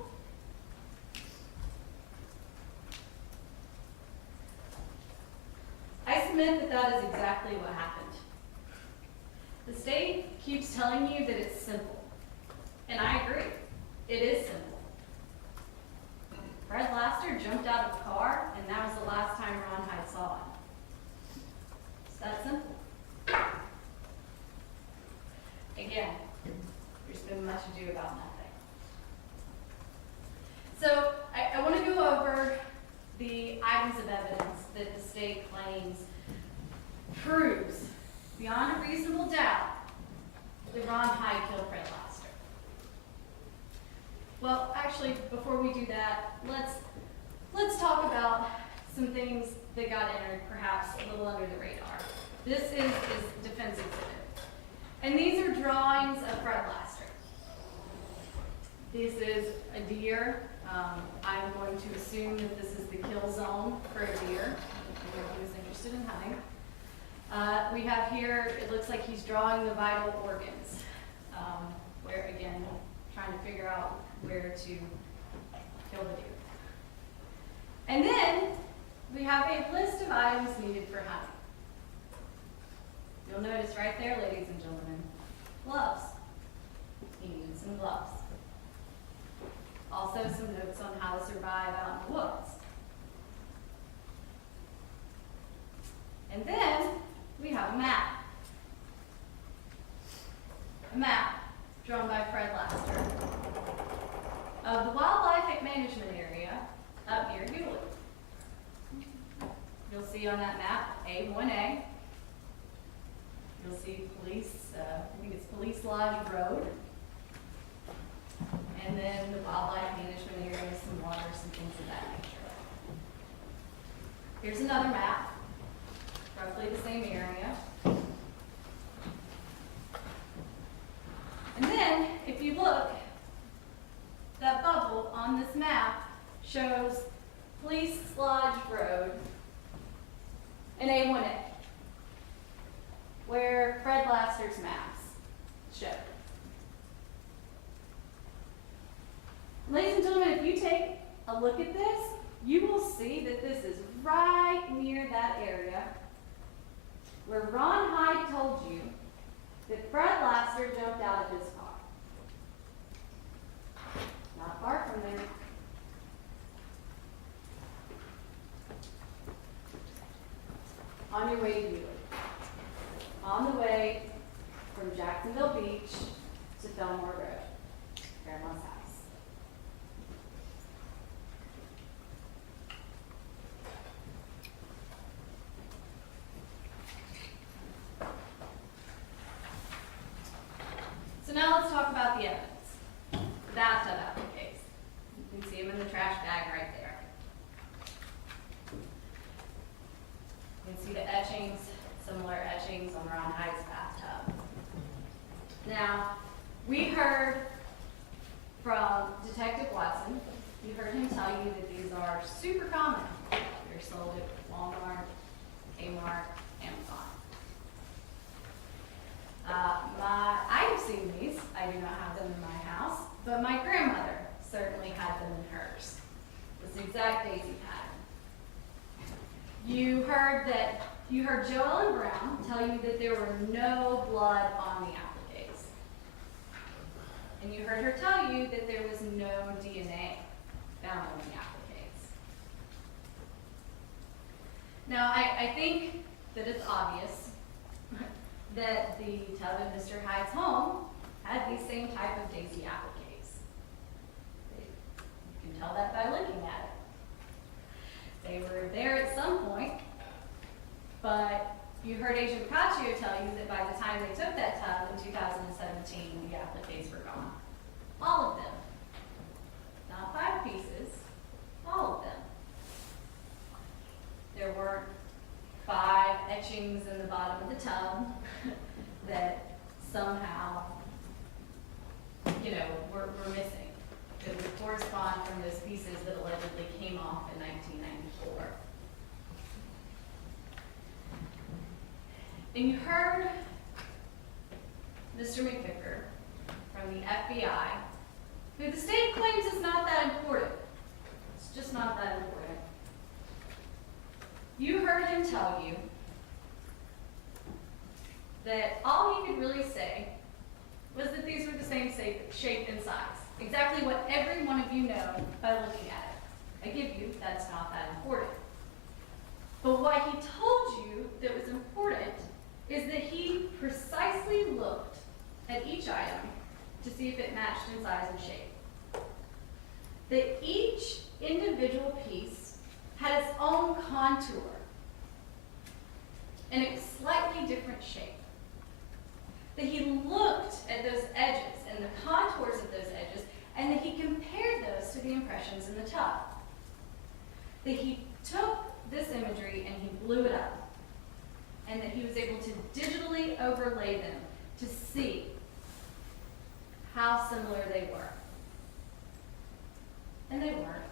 I submit that that is exactly what happened. The state keeps telling you that it's simple, and I agree. It is simple. Fred Laster jumped out of the car, and that was the last time Ron Hyde saw him. It's that simple. Again, there's been much ado about nothing. So I want to go over the items of evidence that the state claims proves beyond a reasonable doubt that Ron Hyde killed Fred Laster. Well, actually, before we do that, let's talk about some things that got entered perhaps a little under the radar. This is defense exhibit. And these are drawings of Fred Laster. This is a deer. I'm going to assume that this is the kill zone for a deer, if he was interested in hunting. We have here, it looks like he's drawing the vital organs, where, again, trying to figure out where to kill the deer. And then we have a list of items needed for hunting. You'll notice right there, ladies and gentlemen, gloves. He needed some gloves. Also some notes on how to survive out in the woods. And then we have a map. A map drawn by Fred Laster of the wildlife management area up near Hewlett. You'll see on that map A1A. You'll see police, I think it's Police Lodge Road. And then the wildlife management area, some water, some things of that nature. Here's another map, roughly the same area. And then, if you look, that bubble on this map shows Police Lodge Road and A1A, where Fred Laster's maps show. Ladies and gentlemen, if you take a look at this, you will see that this is right near that area where Ron Hyde told you that Fred Laster jumped out of his car. Not far from there. On your way to Hewlett. On the way from Jacksonville Beach to Fillmore Road, Grandma's house. So now let's talk about the evidence. The bathtub appliques. You can see them in the trash bag right there. You can see the etchings, similar etchings on Ron Hyde's bathtub. Now, we heard from Detective Watson, you heard him tell you that these are super common. They're sold at Walmart, Kmart, Amazon. I have seen these. I do not have them in my house, but my grandmother certainly had them in hers. This exact daisy pattern. You heard Joellen Brown tell you that there were no blood on the appliques. And you heard her tell you that there was no DNA found on the appliques. Now, I think that it's obvious that the tub in Mr. Hyde's home had the same type of daisy appliques. You can tell that by looking at it. They were there at some point, but you heard Agent Paccio tell you that by the time they took that tub in 2017, the appliques were gone. All of them. Not 5 pieces, all of them. There weren't 5 etchings in the bottom of the tub that somehow, were missing, that would correspond from those pieces that allegedly came off in 1994. And you heard Mr. McVicker from the FBI, who the state claims is not that important. It's just not that important. You heard him tell you that all he could really say was that these were the same shape and size. Exactly what every one of you know by looking at it. I give you, that's not that important. But what he told you that was important is that he precisely looked at each item to see if it matched in size and shape. That each individual piece had its own contour, and it was slightly different shape. That he looked at those edges and the contours of those edges, and that he compared those to the impressions in the tub. That he took this imagery and he blew it up, and that he was able to digitally overlay them to see how similar they were. And they weren't.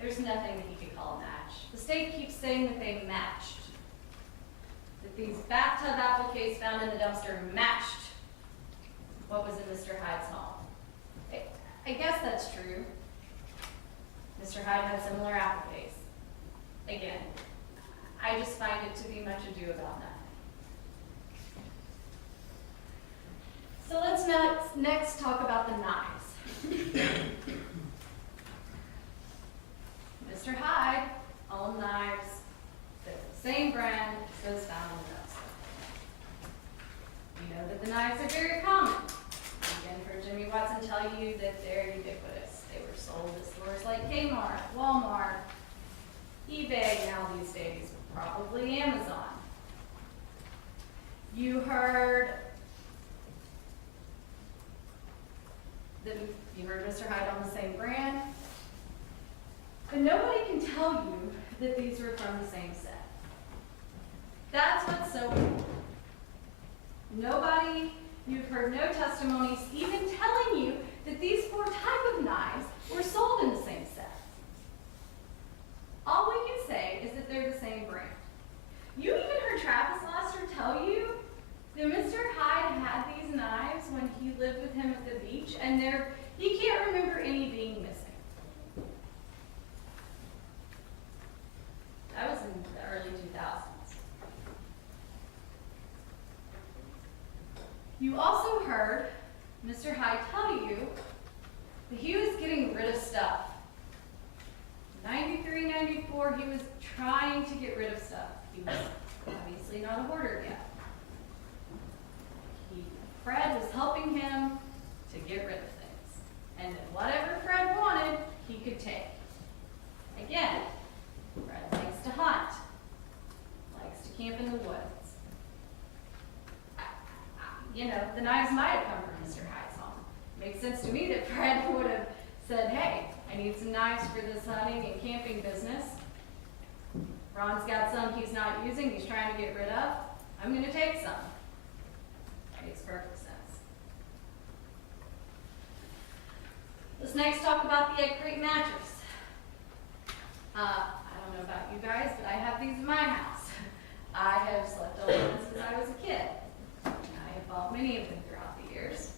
There's nothing that he could call a match. The state keeps saying that they matched. That these bathtub appliques found in the dumpster matched what was in Mr. Hyde's home. I guess that's true. Mr. Hyde had similar appliques. Again, I just find it to be much ado about that. So let's next talk about the knives. Mr. Hyde owned knives that were the same brand as those found in the dumpster. You know that the knives are very common. Again, for Jimmy Watson tell you that they're ubiquitous. They were sold at stores like Kmart, Walmart, eBay now these days, probably Amazon. You heard Mr. Hyde on the same brand, but nobody can tell you that these were from the same set. That's what's so important. Nobody, you've heard no testimonies even telling you that these 4 types of knives were sold in the same set. All we can say is that they're the same brand. You even heard Travis Laster tell you that Mr. Hyde had these knives when he lived with him at the beach, and he can't remember any being missing. That was in the early 2000s. You also heard Mr. Hyde tell you that he was getting rid of stuff. 93, 94, he was trying to get rid of stuff. He was obviously not a hoarder yet. Fred was helping him to get rid of things. And that whatever Fred wanted, he could take. Again, Fred likes to hunt, likes to camp in the woods. The knives might have come from Mr. Hyde's home. Makes sense to me that Fred would have said, hey, I need some knives for this hunting and camping business. Ron's got some he's not using, he's trying to get rid of. I'm going to take some. Makes perfect sense. Let's next talk about the Crate Mattress. I don't know about you guys, but I have these in my house. I have slept on them since I was a kid. I have bought many of them throughout the years.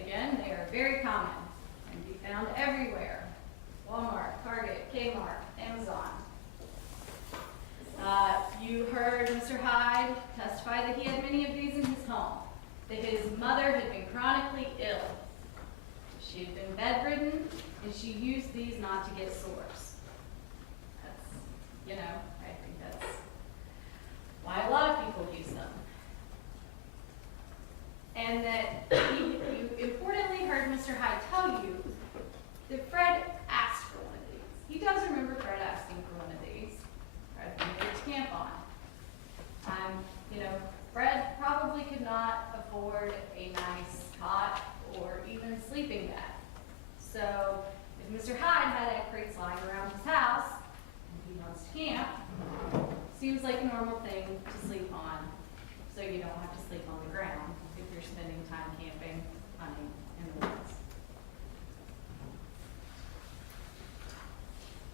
Again, they are very common and be found everywhere. Walmart, Target, Kmart, Amazon. You heard Mr. Hyde testify that he had many of these in his home, that his mother had been crying use these not to get sores. That's, you know, I think that's why a lot of people use them. And that you importantly heard Mr. Hyde tell you that Fred asked for one of these. He does remember Fred asking for one of these. Fred wanted to camp on. You know, Fred probably could not afford a nice cot or even sleeping bag. So if Mr. Hyde had egg crates lying around his house and he wants to camp, seems like a normal thing to sleep on, so you don't have to sleep on the ground if you're spending time camping, hunting in the woods.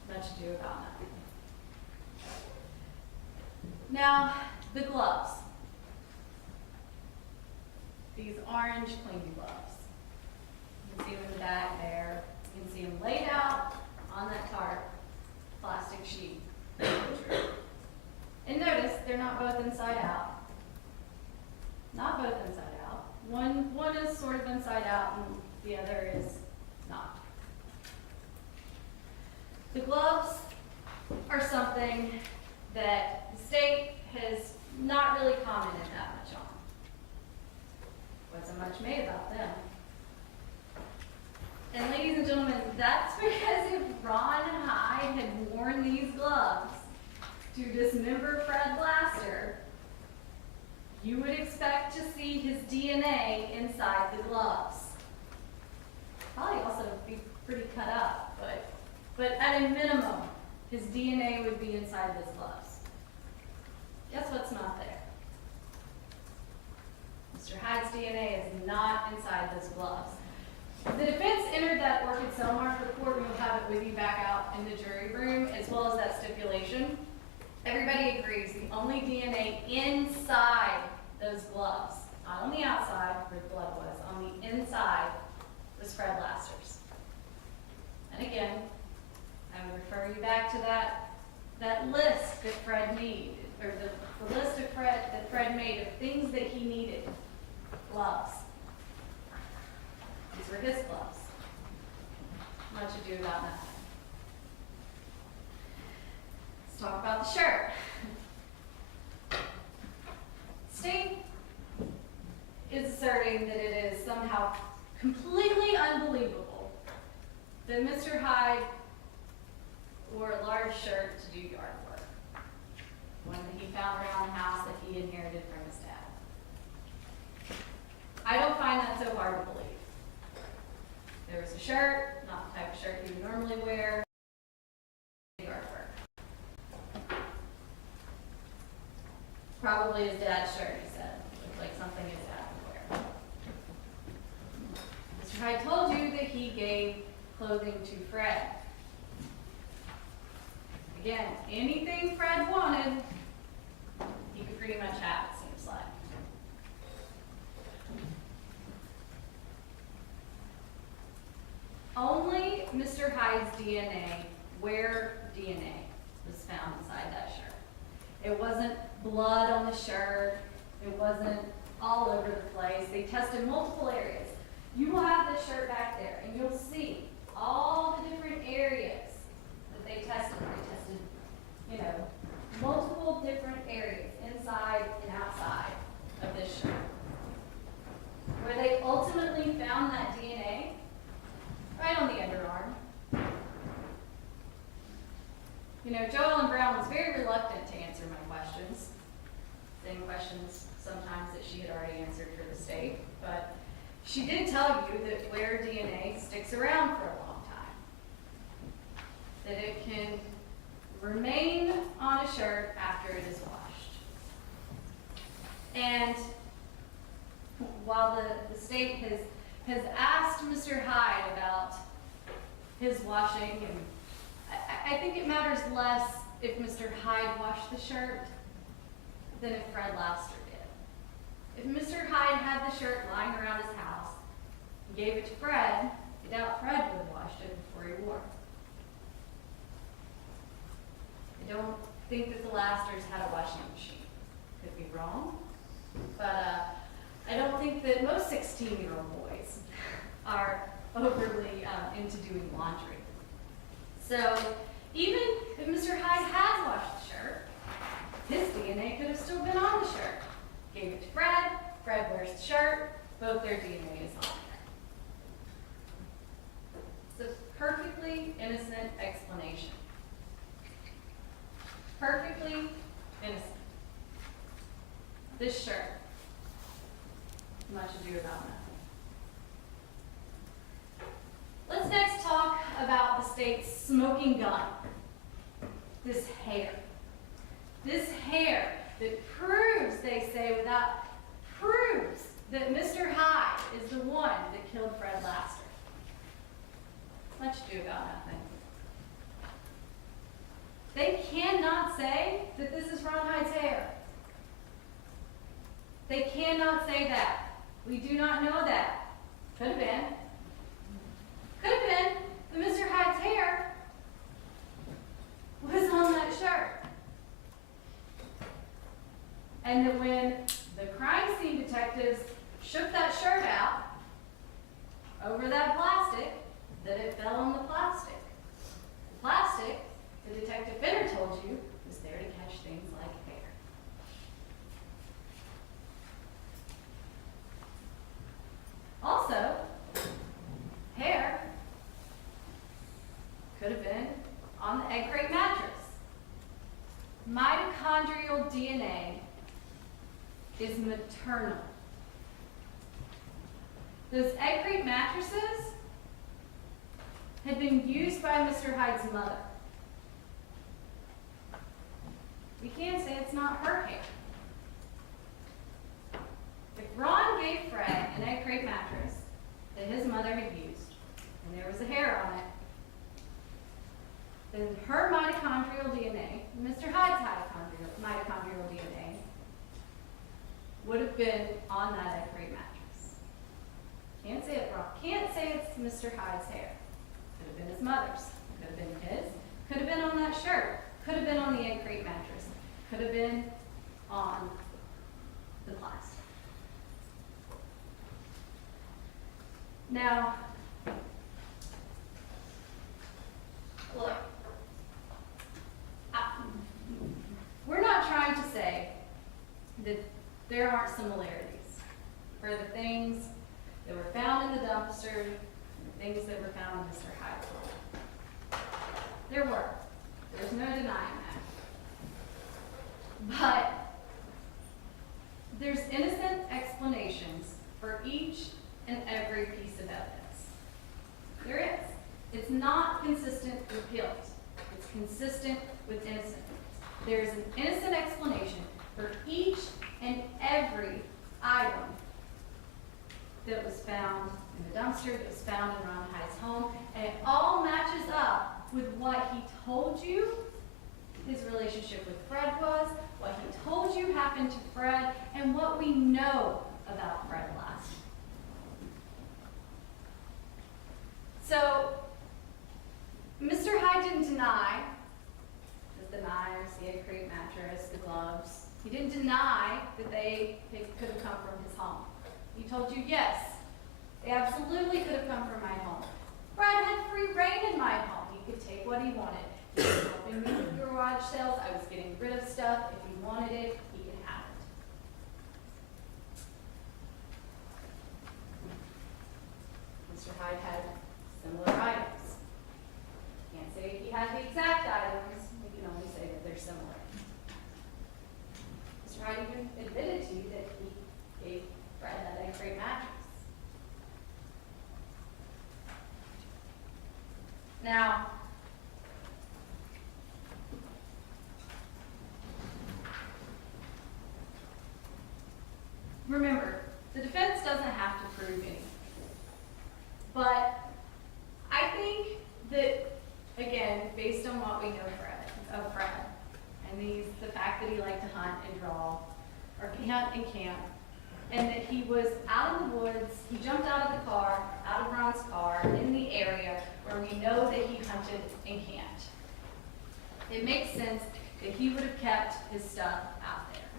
Much ado about that. Now, the gloves. These orange cleaning gloves. You can see them in the back there. You can see them laid out on that tarp plastic sheet. And notice they're not both inside out. Not both inside out. One is sort of inside out and the other is not. The gloves are something that the state has not really commented that much on. Wasn't much made about them. And ladies and gentlemen, that's because if Ron Hyde had worn these gloves to dismember Fred Blaster, you would expect to see his DNA inside the gloves. Probably also be pretty cut up, but at a minimum, his DNA would be inside those gloves. Guess what's not there? Mr. Hyde's DNA is not inside those gloves. The defense entered that orchid cell mark report, and we'll have it with you back out in the jury room, as well as that stipulation. Everybody agrees the only DNA inside those gloves, not on the outside where the blood was, on the inside was Fred Laster's. And again, I would refer you back to that list that Fred needed, or the list of that Fred made of things that he needed. Gloves. These were his gloves. Much ado about that. Let's talk about the shirt. State is asserting that it is somehow completely unbelievable that Mr. Hyde wore a large shirt to do yard work, one that he found around the house that he inherited from his dad. I don't find that so hard to believe. There was a shirt, not the type of shirt he would normally wear, yard work. Probably his dad's shirt, he said. Looked like something his dad would wear. Mr. Hyde told you that he gave clothing to Fred. Again, anything Fred wanted, he could pretty much have, it seems like. Only Mr. Hyde's DNA, where DNA, was found inside that shirt. It wasn't blood on the shirt. It wasn't all over the place. They tested multiple areas. You will have this shirt back there, and you'll see all the different areas that they tested. They tested, multiple different areas, inside and outside of this shirt. Where they ultimately found that DNA, right on the underarm. Joel and Brown was very reluctant to answer my questions. Same questions sometimes that she had already answered for the state. But she did tell you that where DNA sticks around for a long time. That it can remain on a shirt after it is washed. And while the state has asked Mr. Hyde about his washing, and I think it matters less if Mr. Hyde washed the shirt than if Fred Laster did. If Mr. Hyde had the shirt lying around his house and gave it to Fred, I doubt Fred would have washed it before he wore it. I don't think that the Lasters had a washing machine. Could be wrong, but I don't think that most 16-year-old boys are overly into doing laundry. So even if Mr. Hyde had washed the shirt, his DNA could have still been on the shirt. Gave it to Fred, Fred wears the shirt, both their DNA is on there. It's a perfectly innocent explanation. Perfectly innocent. This shirt, much ado about nothing. Let's next talk about the state's smoking gun. This hair. This hair that proves, they say, proves that Mr. Hyde is the one that killed Fred Laster. Much ado about nothing. They cannot say that this is Ron Hyde's hair. They cannot say that. We do not know that. Could have been. Could have been that Mr. Hyde's hair was on that shirt. And that when the crime scene detectives shook that shirt out over that plastic, that it fell on the plastic. The plastic, the detective Fenner told you, was there to catch things like hair. Also, hair could have been on the egg crate mattress. Mitochondrial DNA is maternal. Those egg crate mattresses had been used by Mr. Hyde's mother. We can't say it's not her hair. If Ron gave Fred an egg crate mattress that his mother had used, and there was a hair on it, then her mitochondrial DNA, Mr. Hyde's mitochondrial DNA, would have been on that egg crate mattress. Can't say it wrong. Can't say it's Mr. Hyde's hair. Could have been his mother's. Could have been his. Could have been on that shirt. Could have been on the egg crate mattress. Could have been on the plastic. Now, look, we're not trying to say that there aren't similarities for the things that were found in the dumpster and the things that were found in Mr. Hyde's home. There were. There's no denying that. But there's innocent explanations for each and every piece of evidence. There is. It's not consistent with guilt. It's consistent with innocence. There's an innocent explanation for each and every item that was found in the dumpster, that was found in Ron Hyde's home, and it all matches up with what he told you his relationship with Fred was, what he told you happened to Fred, and what we know about Fred Laster. So, Mr. Hyde didn't deny that the knives, the egg crate mattress, the gloves, he didn't deny that they could have come from his home. He told you, yes, they absolutely could have come from my home. Fred had free reign in my home. He could take what he wanted. He was helping me with garage sales. I was getting rid of stuff. If he wanted it, he could have it. Mr. Hyde had similar items. Can't say he had the exact items. We can only say that they're similar. Mr. Hyde even admitted to you that he gave Fred that egg crate mattress. Now, remember, the defense doesn't have to prove anything. But I think that, again, based on what we know of Fred, and the fact that he liked to hunt and draw, or hunt and camp, and that he was out in the woods, he jumped out of the car, out of Ron's car, in the area where we know that he hunted and camped. It makes sense that he would have kept his stuff out there.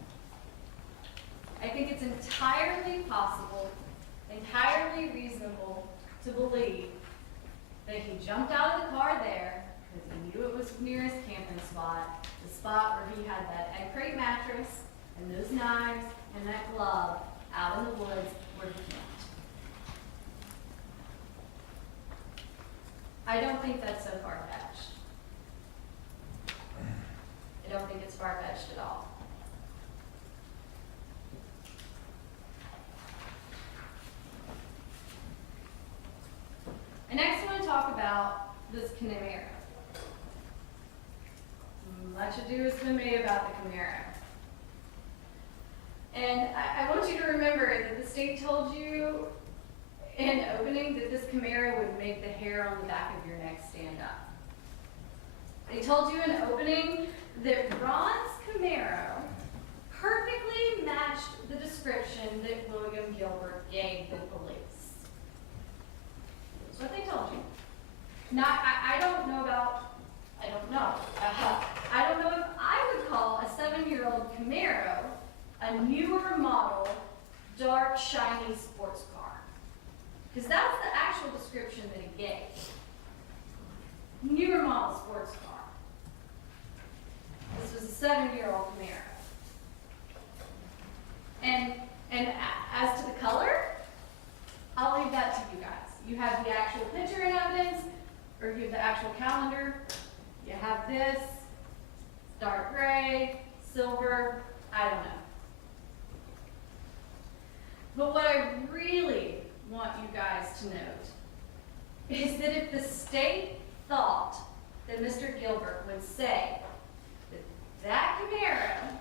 I think it's entirely possible, entirely reasonable to believe that he jumped out of the car there because those knives and that glove out in the woods where he can't. I don't think that's so far-fetched. I don't think it's far-fetched at all. I next want to talk about this Camaro. Much ado has been made about the Camaro. And I want you to remember that the state told you in opening that this Camaro would make the hair on the back of your neck stand up. They told you in opening that Ron's Camaro perfectly matched the description that William Gilbert gave the police. That's what they told you. Now, I don't know about, I don't know. I don't know if I would call a 7-year-old Camaro a newer model, dark, shiny sports car. Because that's the actual description that it gave. Newer model sports car. This was a 7-year-old Camaro. And as to the color, I'll leave that to you guys. You have the actual picture in evidence, or you have the actual calendar. You have this, dark gray, silver, I don't know. But what I really want you guys to note is that if the state thought that Mr. Gilbert would say that that Camaro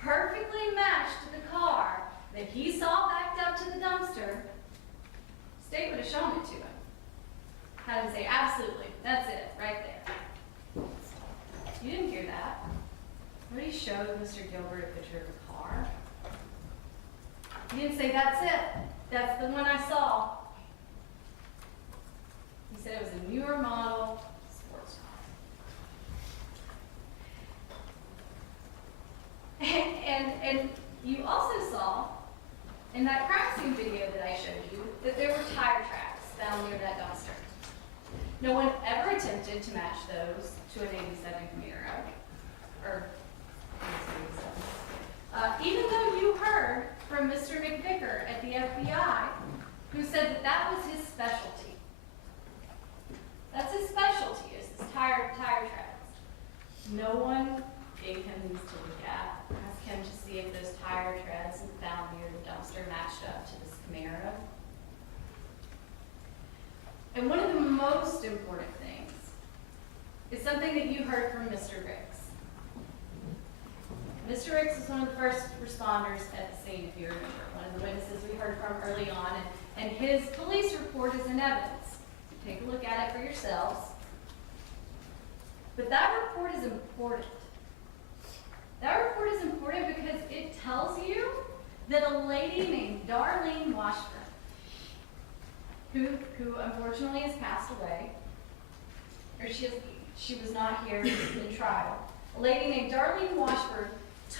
perfectly matched the car that he saw backed up to the dumpster, the state would have shown it to him. Had him say, absolutely, that's it, right there. You didn't hear that. Nobody showed Mr. Gilbert a picture of the car. He didn't say, that's it, that's the one I saw. He said it was a newer model sports car. And you also saw in that crime scene video that I showed you that there were tire tracks found near that dumpster. No one ever attempted to match those to an 87 Camaro, or even though you heard from Mr. McVicker at the FBI, who said that that was his specialty. That's his specialty, is his tire tracks. No one gave him these to look at, asked him to see if those tire treads found near the dumpster matched up to this Camaro. And one of the most important things is something that you heard from Mr. Ricks. Mr. Ricks was one of the first responders at the scene, if you remember, one of the witnesses we heard from early on, and his police report is in evidence. Take a look at it for yourselves. But that report is important. That report is important because it tells you that a lady named Darlene Washburn, who unfortunately has passed away, or she was not here in trial. A lady named Darlene Washburn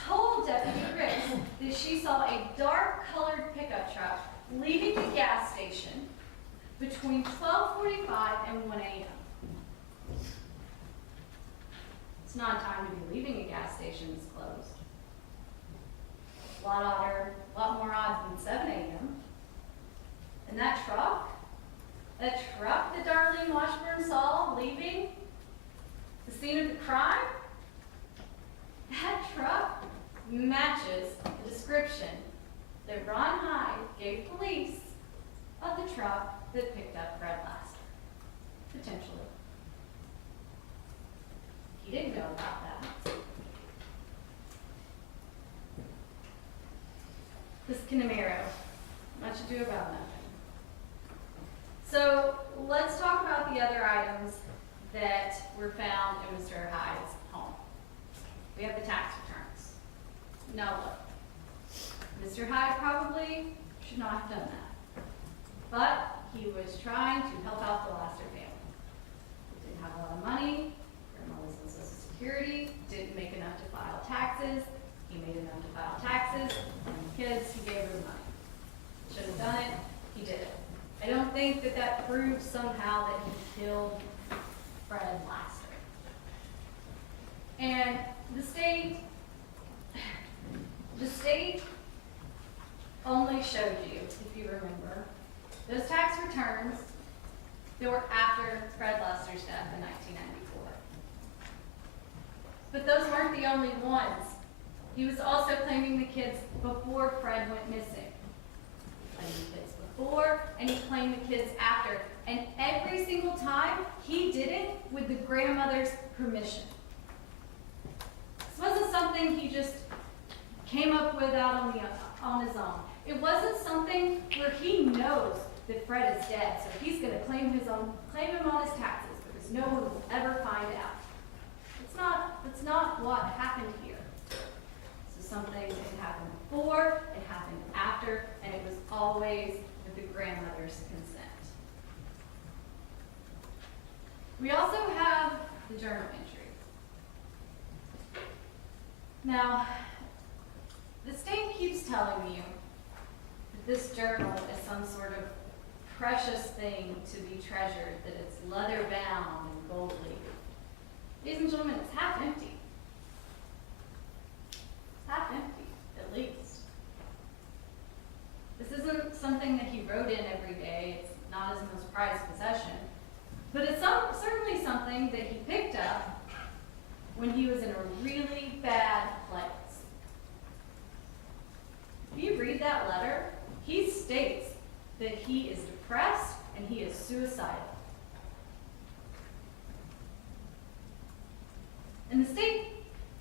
told Deputy Ricks that she saw a dark-colored pickup truck leaving the gas station between 12:45 and 1 a.m. It's not a time to be leaving a gas station that's closed. A lot more odds than 7 a.m. And that truck that Darlene Washburn saw leaving the scene of the crime, that truck matches the description that Ron Hyde gave police of the truck that picked up Fred Laster, potentially. He didn't know about that. This Camaro, much ado about nothing. So let's talk about the other items that were found in Mr. Hyde's home. We have the tax returns. Now look, Mr. Hyde probably should not have done that. But he was trying to help out the Laster family. He didn't have a lot of money, grandma was on Social Security, didn't make enough to file taxes. He made enough to file taxes, and the kids, he gave her the money. Should have done it, he did it. I don't think that that proves somehow that he killed Fred Laster. And the state, The state only showed you, if you remember, those tax returns that were after Fred Lester's death in 1994. But those weren't the only ones. He was also claiming the kids before Fred went missing. Claimed the kids before, and he claimed the kids after. And every single time, he did it with the grandmother's permission. This wasn't something he just came up with out on his own. It wasn't something where he knows that Fred is dead, so he's going to claim him on his taxes because no one will ever find out. That's not what happened here. This is something that happened before, it happened after, and it was always with the grandmother's consent. We also have the journal entry. Now, the state keeps telling you that this journal is some sort of precious thing to be treasured, that it's leather bound and gold leaf. Ladies and gentlemen, it's half empty. It's half empty, at least. This isn't something that he wrote in every day. It's not his most prized possession. But it's certainly something that he picked up when he was in a really bad place. If you read that letter, he states that he is depressed and he is suicidal. And the state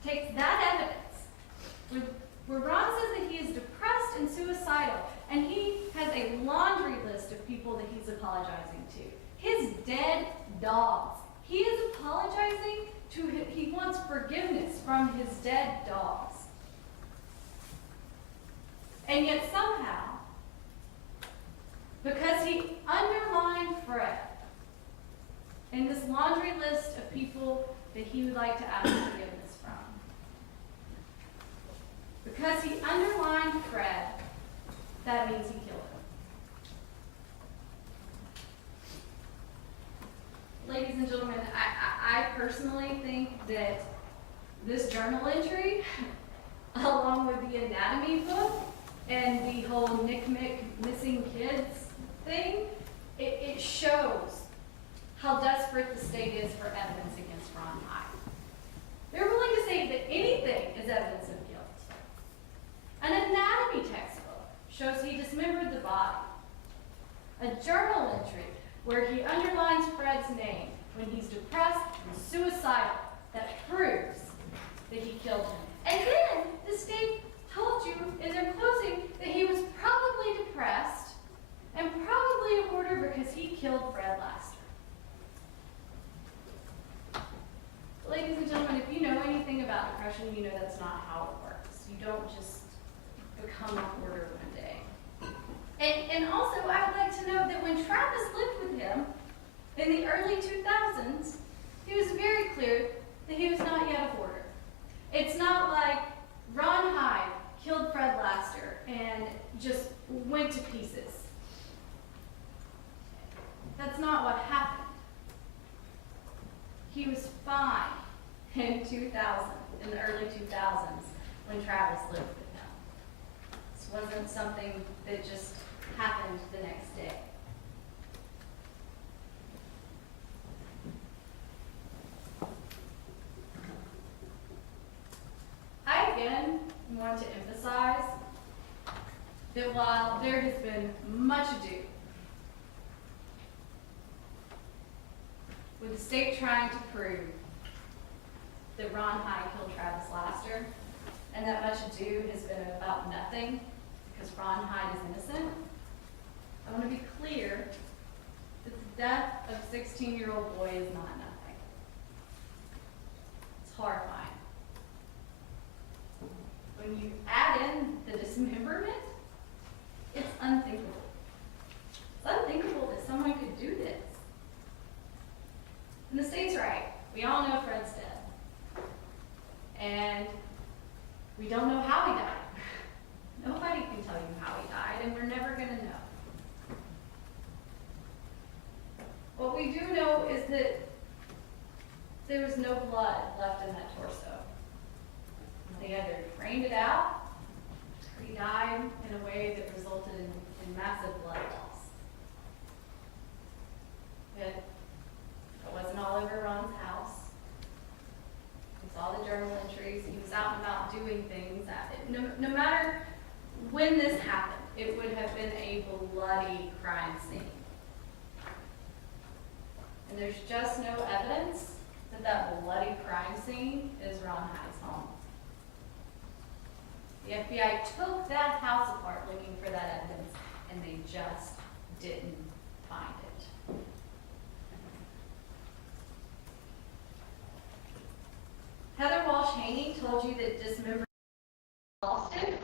takes that evidence, where Ron says that he is depressed and suicidal, and he has a laundry list of people that he's apologizing to. His dead dogs. He is apologizing to, he wants forgiveness from his dead dogs. And yet somehow, because he underlined Fred in this laundry list of people that he would like to ask forgiveness from, because he underlined Fred, that means he killed him. Ladies and gentlemen, I personally think that this journal entry, along with the anatomy book and the whole Nick Mick missing kids thing, it shows how desperate the state is for evidence against Ron Hyde. They're willing to say that anything is evidence of guilt. An anatomy textbook shows he dismembered the body. A journal entry where he underlines Fred's name when he's depressed and suicidal, that proves that he killed him. And then the state told you in their closing that he was probably depressed and probably a hoarder because he killed Fred Laster. Ladies and gentlemen, if you know anything about depression, you know that's not how it works. You don't just become a hoarder one day. And also, I would like to note that when Travis lived with him in the early 2000s, he was very clear that he was not yet a hoarder. It's not like Ron Hyde killed Fred Laster and just went to pieces. That's not what happened. He was fine in 2000, in the early 2000s, when Travis lived with him. This wasn't something that just happened the next day. I again want to emphasize that while there has been much ado with the state trying to prove that Ron Hyde killed Travis Laster, and that much ado has been about nothing because Ron Hyde is innocent, I want to be clear that the death of a 16-year-old boy is not nothing. It's horrifying. When you add in the dismemberment, it's unthinkable. It's unthinkable that someone could do this. And the state's right. We all know Fred's dead. And we don't know how he died. Nobody can tell you how he died, and we're never going to know. What we do know is that there was no blood left in that torso. They either drained it out died in a way that resulted in massive blood loss. It wasn't all over Ron's house. We saw the journal entries. He was out and about doing things. No matter when this happened, it would have been a bloody crime scene. And there's just no evidence that that bloody crime scene is Ron Hyde's home. The FBI took that house apart looking for that evidence, and they just didn't find it. Heather Walsh-Haney told you that dismemberment is exhaustive,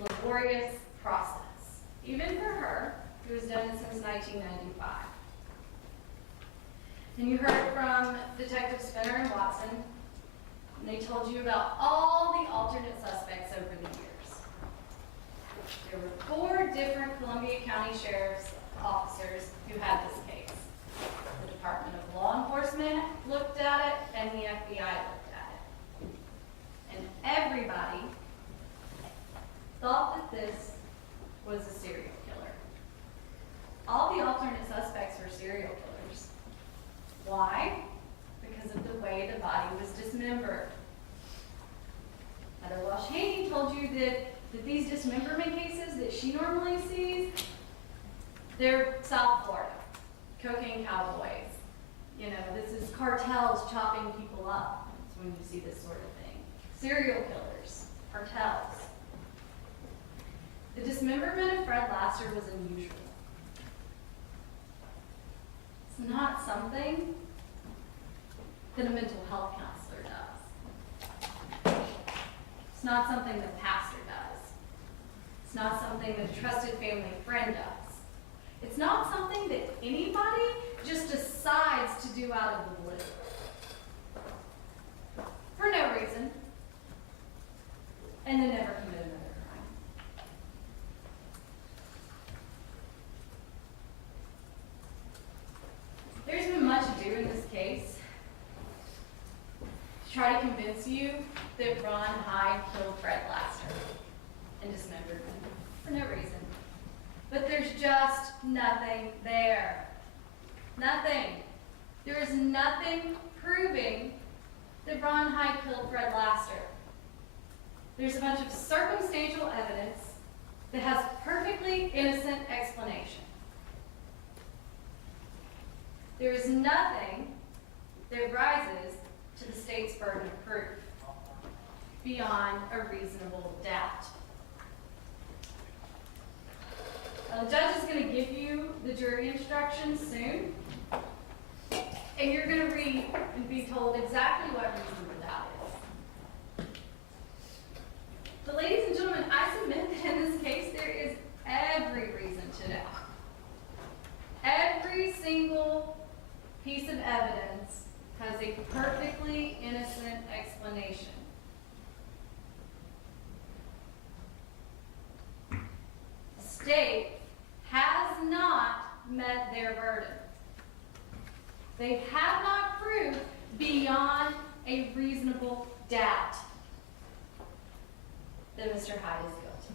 laborious process. Even for her, it was done since 1995. And you heard from Detectives Spinner and Watson, and they told you about all the alternate suspects over the years. There were 4 different Columbia County Sheriff's officers who had this case. The Department of Law Enforcement looked at it, and the FBI looked at it. And everybody thought that this was a serial killer. All the alternate suspects were serial killers. Why? Because of the way the body was dismembered. Heather Walsh-Haney told you that these dismemberment cases that she normally sees, they're South Florida, cocaine cowboys. You know, this is cartels chopping people up. That's when you see this sort of thing. Serial killers, cartels. The dismemberment of Fred Laster was unusual. It's not something that a mental health counselor does. It's not something that a pastor does. It's not something that a trusted family friend does. It's not something that anybody just decides to do out of the blue. For no reason. And then never commit another crime. There's been much ado in this case to try to convince you that Ron Hyde killed Fred Laster and dismembered him for no reason. But there's just nothing there. Nothing. There is nothing proving that Ron Hyde killed Fred Laster. There's a bunch of circumstantial evidence that has perfectly innocent explanation. There is nothing that rises to the state's burden of proof beyond a reasonable doubt. The judge is going to give you the jury instructions soon, and you're going to read and be told exactly what reasonable doubt is. But ladies and gentlemen, I submit that in this case there is every reason to doubt. Every single piece of evidence has a perfectly innocent explanation. The state has not met their burden. They have not proved beyond a reasonable doubt that Mr. Hyde is guilty.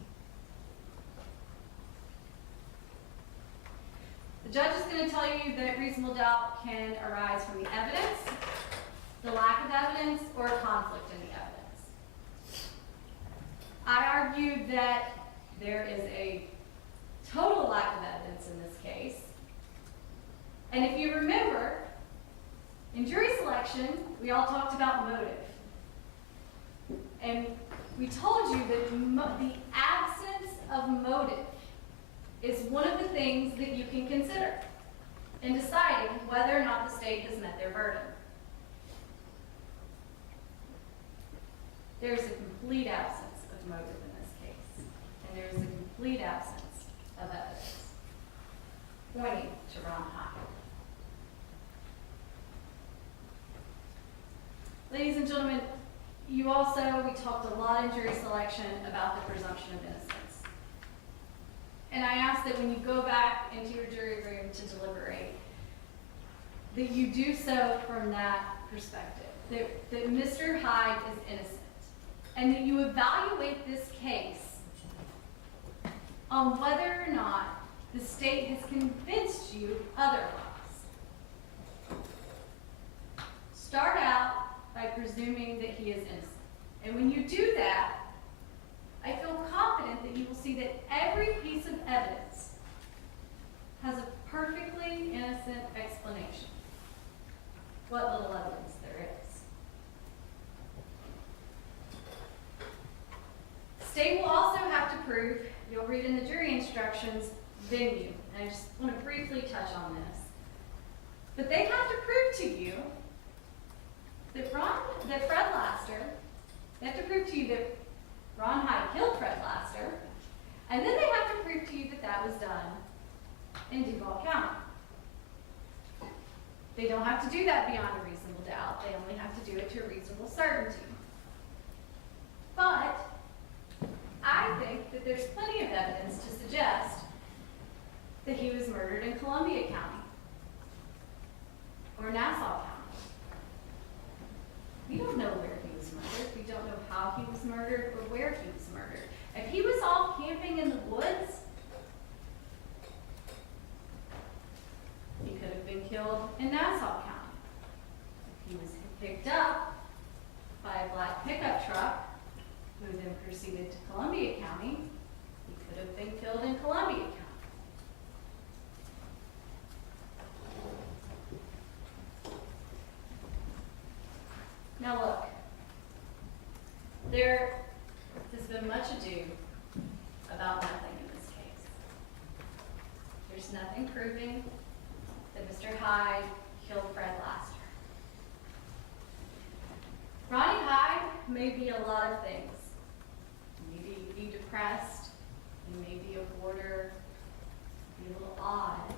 The judge is going to tell you that reasonable doubt can arise from the evidence, the lack of evidence, or a conflict in the evidence. I argue that there is a total lack of evidence in this case. And if you remember, in jury selection, we all talked about motive. And we told you that the absence of motive is one of the things that you can consider in deciding whether or not the state has met their burden. There is a complete absence of motive in this case, and there is a complete absence of evidence pointing to Ron Hyde. Ladies and gentlemen, we talked a lot in jury selection about the presumption of innocence. And I ask that when you go back into your jury room to deliberate, that you do so from that perspective, that Mr. Hyde is innocent, and that you evaluate this case on whether or not the state has convinced you otherwise. Start out by presuming that he is innocent. And when you do that, I feel confident that you will see that every piece of evidence has a perfectly innocent explanation. What little evidence there is. State will also have to prove, you'll read in the jury instructions, venue. And I just want to briefly touch on this. But they have to prove to you that Fred Laster, they have to prove to you that Ron Hyde killed Fred Laster, and then they have to prove to you that that was done in Duval County. They don't have to do that beyond a reasonable doubt. They only have to do it to a reasonable certainty. But I think that there's plenty of evidence to suggest that he was murdered in Columbia County or Nassau County. We don't know where he was murdered. We don't know how he was murdered or where he was murdered. If he was off camping in the woods, he could have been killed in Nassau County. If he was picked up by a black pickup truck, who then proceeded to Columbia County, he could have been killed in Columbia County. Now look, there has been much ado about nothing in this case. There's nothing proving that Mr. Hyde killed Fred Laster. Ronnie Hyde may be a lot of things. Maybe be depressed, he may be a hoarder, be a little odd.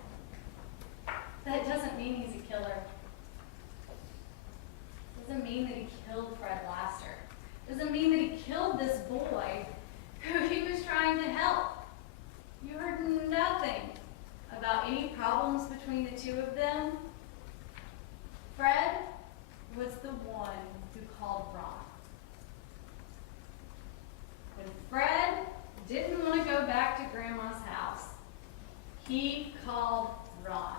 That doesn't mean he's a killer. Doesn't mean that he killed Fred Laster. Doesn't mean that he killed this boy who he was trying to help. You heard nothing about any problems between the two of them. Fred was the one who called Ron. When Fred didn't want to go back to Grandma's house, he called Ron.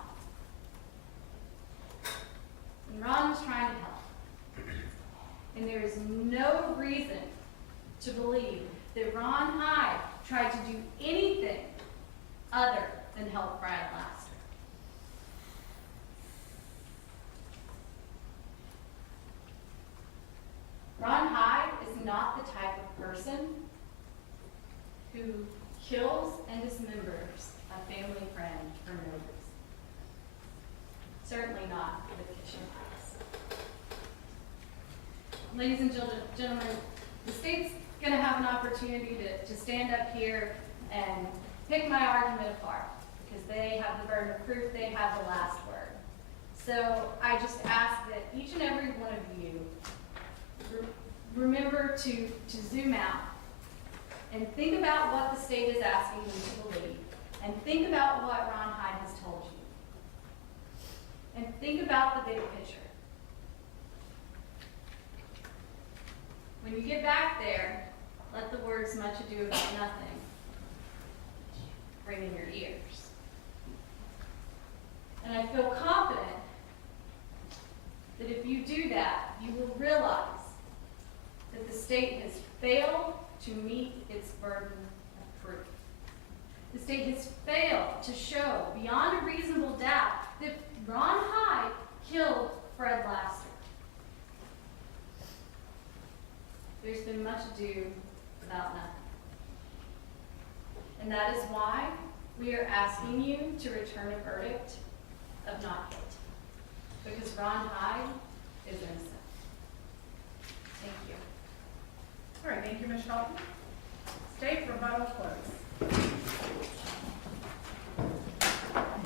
And Ron was trying to help. And there is no reason to believe that Ron Hyde tried to do anything other than help Fred Laster. Ron Hyde is not the type of person who kills and dismembers a family friend for no reason. Certainly not with kitchen knives. Ladies and gentlemen, the state's going to have an opportunity to stand up here and pick my argument apart because they have the burden of proof, they have the last word. So I just ask that each and every one of you remember to zoom out and think about what the state is asking you to believe, and think about what Ron Hyde has told you, and think about the big picture. When you get back there, let the words "much ado about nothing" ring in your ears. And I feel confident that if you do that, you will realize that the state has failed to meet its burden of proof. The state has failed to show beyond a reasonable doubt that Ron Hyde killed Fred Laster. There's been much ado about nothing. And that is why we are asking you to return a verdict of not guilty. Because Ron Hyde is innocent. Thank you. All right, thank you, Ms. Shelton. State rebuttal close.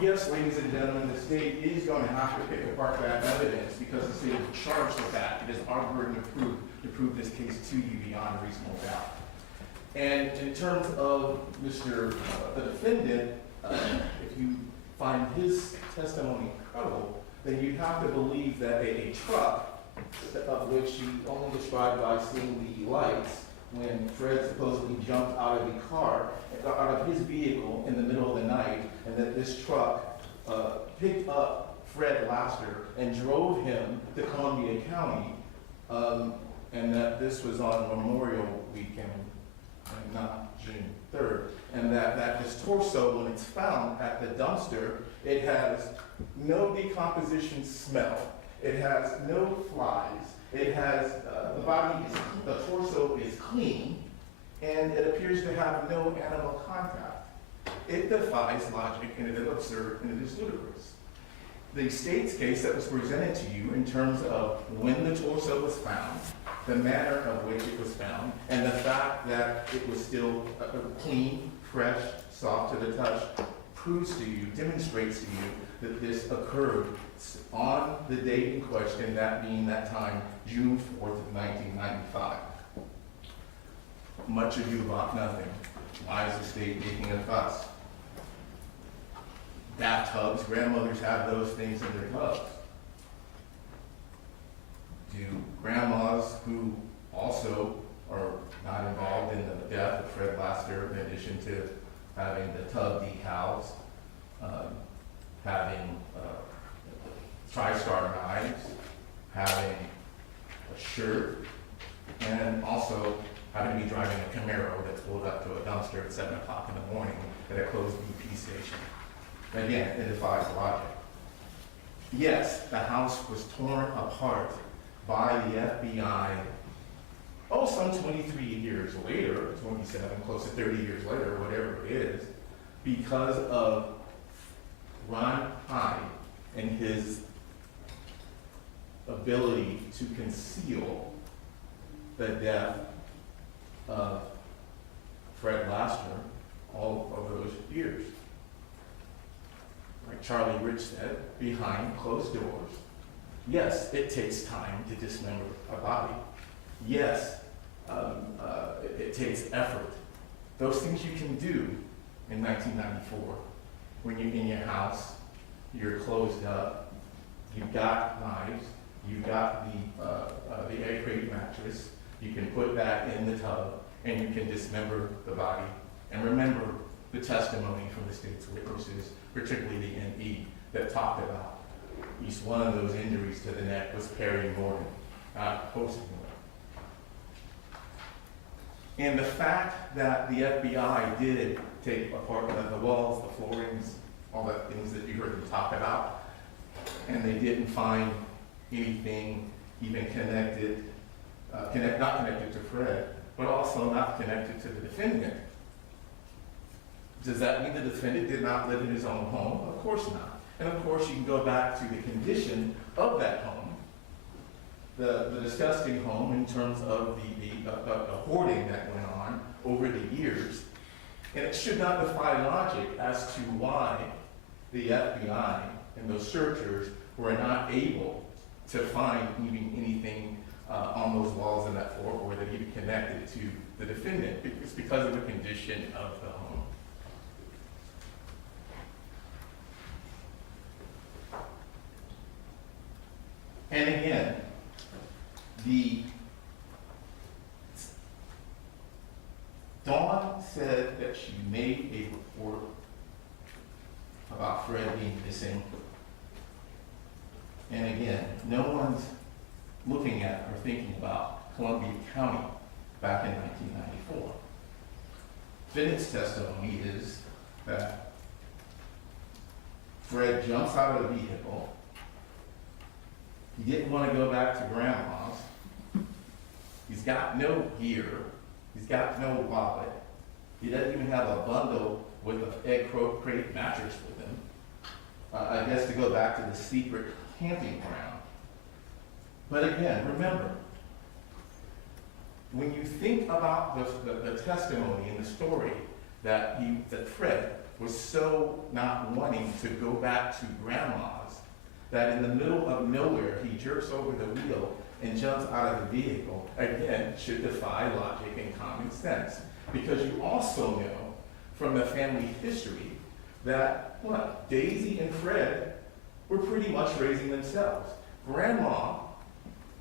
Yes, ladies and gentlemen, the state is going to have to pick apart that evidence because the state is charged with that. It is our burden to prove this case to you beyond a reasonable doubt. And in terms of the defendant, if you find his testimony credible, then you'd have to believe that a truck, of which you only described by seeing the lights, when Fred supposedly jumped out of the car, out of his vehicle in the middle of the night, and that this truck picked up Fred Laster and drove him to Columbia County, and that this was on Memorial Weekend, and not June 3rd, and that this torso, when it's found at the dumpster, it has no decomposition smell, it has no flies, it has, the torso is clean, and it appears to have no animal contact. It defies logic, and it is absurd, and it is ludicrous. The state's case that was presented to you in terms of when the torso was found, the manner of which it was found, and the fact that it was still clean, fresh, soft to the touch, proves to you, demonstrates to you that this occurred on the date in question, that being that time, June 4th of 1995. Much ado about nothing. Why is the state making a fuss? Bathtubs, grandmothers have those things in their tubs. Do grandmas who also are not involved in the death of Fred Laster, in addition to having the tub decals, having TriStar knives, having a shirt, and also having to be driving a Camaro that's pulled up to a dumpster at 7 o'clock in the morning at a closed BP station? Again, it defies logic. Yes, the house was torn apart by the FBI, some 23 years later, 27, close to 30 years later, whatever it is, because of Ron Hyde and his ability to conceal the death of Fred Laster all of those years. Like Charlie Rich said, behind closed doors. Yes, it takes time to dismember a body. Yes, it takes effort. Those things you can do in 1994 when you're in your house, you're closed up, you've got knives, you've got the Crate Mattress, you can put that in the tub, and you can dismember the body. And remember the testimony from the state's witnesses, particularly the NE, that talked about at least one of those injuries to the neck was Perry Morgan, not Postmortem. And the fact that the FBI did take apart the walls, the floorings, all the things that you heard them talk about, and they didn't find anything even connected, not connected to Fred, but also not connected to the defendant. Does that mean the defendant did not live in his own home? Of course not. And of course you can go back to the condition of that home, the disgusting home in terms of the hoarding that went on over the years. And it should not defy logic as to why the FBI and those searchers were not able to find even anything on those walls in that floor or that even connected to the defendant. It's because of the condition of the home. And again, Dawn said that she made a report about Fred being missing. And again, no one's looking at or thinking about Columbia County back in 1994. Defendant's testimony is that Fred jumps out of the vehicle. He didn't want to go back to grandma's. He's got no gear. He's got no wallet. He doesn't even have a bundle with an Crate Mattress with him. I guess to go back to the secret camping ground. But again, remember, when you think about the testimony and the story that Fred was so not wanting to go back to grandma's, that in the middle of nowhere, he jerks over the wheel and jumps out of the vehicle, again, should defy logic and common sense. Because you also know from the family history that, Daisy and Fred were pretty much raising themselves. Grandma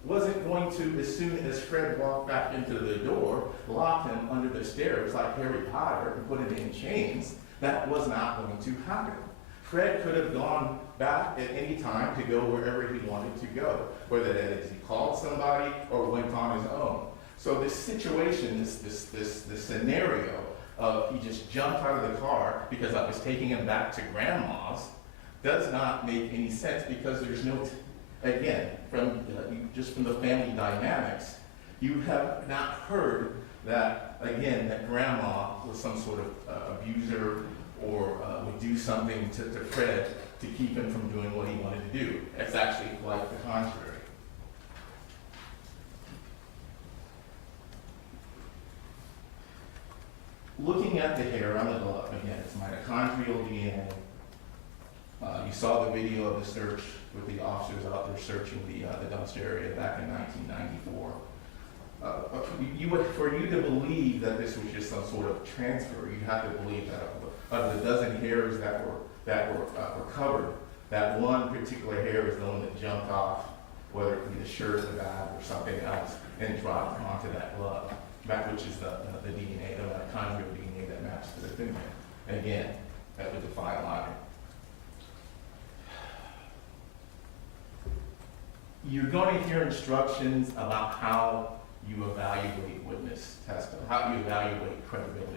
wasn't going to, as soon as Fred walked back into the door, lock him under the stairs like Harry Potter and put him in chains. That was not going to happen. Fred could have gone back at any time to go wherever he wanted to go, whether that is he called somebody or went on his own. So this situation, this scenario of he just jumped out of the car because I was taking him back to grandma's does not make any sense, because there's no, again, just from the family dynamics, you have not heard that, again, that grandma was some sort of abuser or would do something to Fred to keep him from doing what he wanted to do. It's actually quite the contrary. Looking at the hair on the glove, again, it's mitochondrial DNA. You saw the video of the search with the officers out there searching the dumpster area back in 1994. For you to believe that this was just some sort of transfer, you have to believe that of the dozen hairs that were covered, that one particular hair is the one that jumped off, whether it be the shirt, the bag, or something else, and dropped onto that glove, which is the DNA, the mitochondrial DNA that matches the defendant. And again, that would defy logic. You're going to hear instructions about how you evaluate witness testimony, how you evaluate credibility.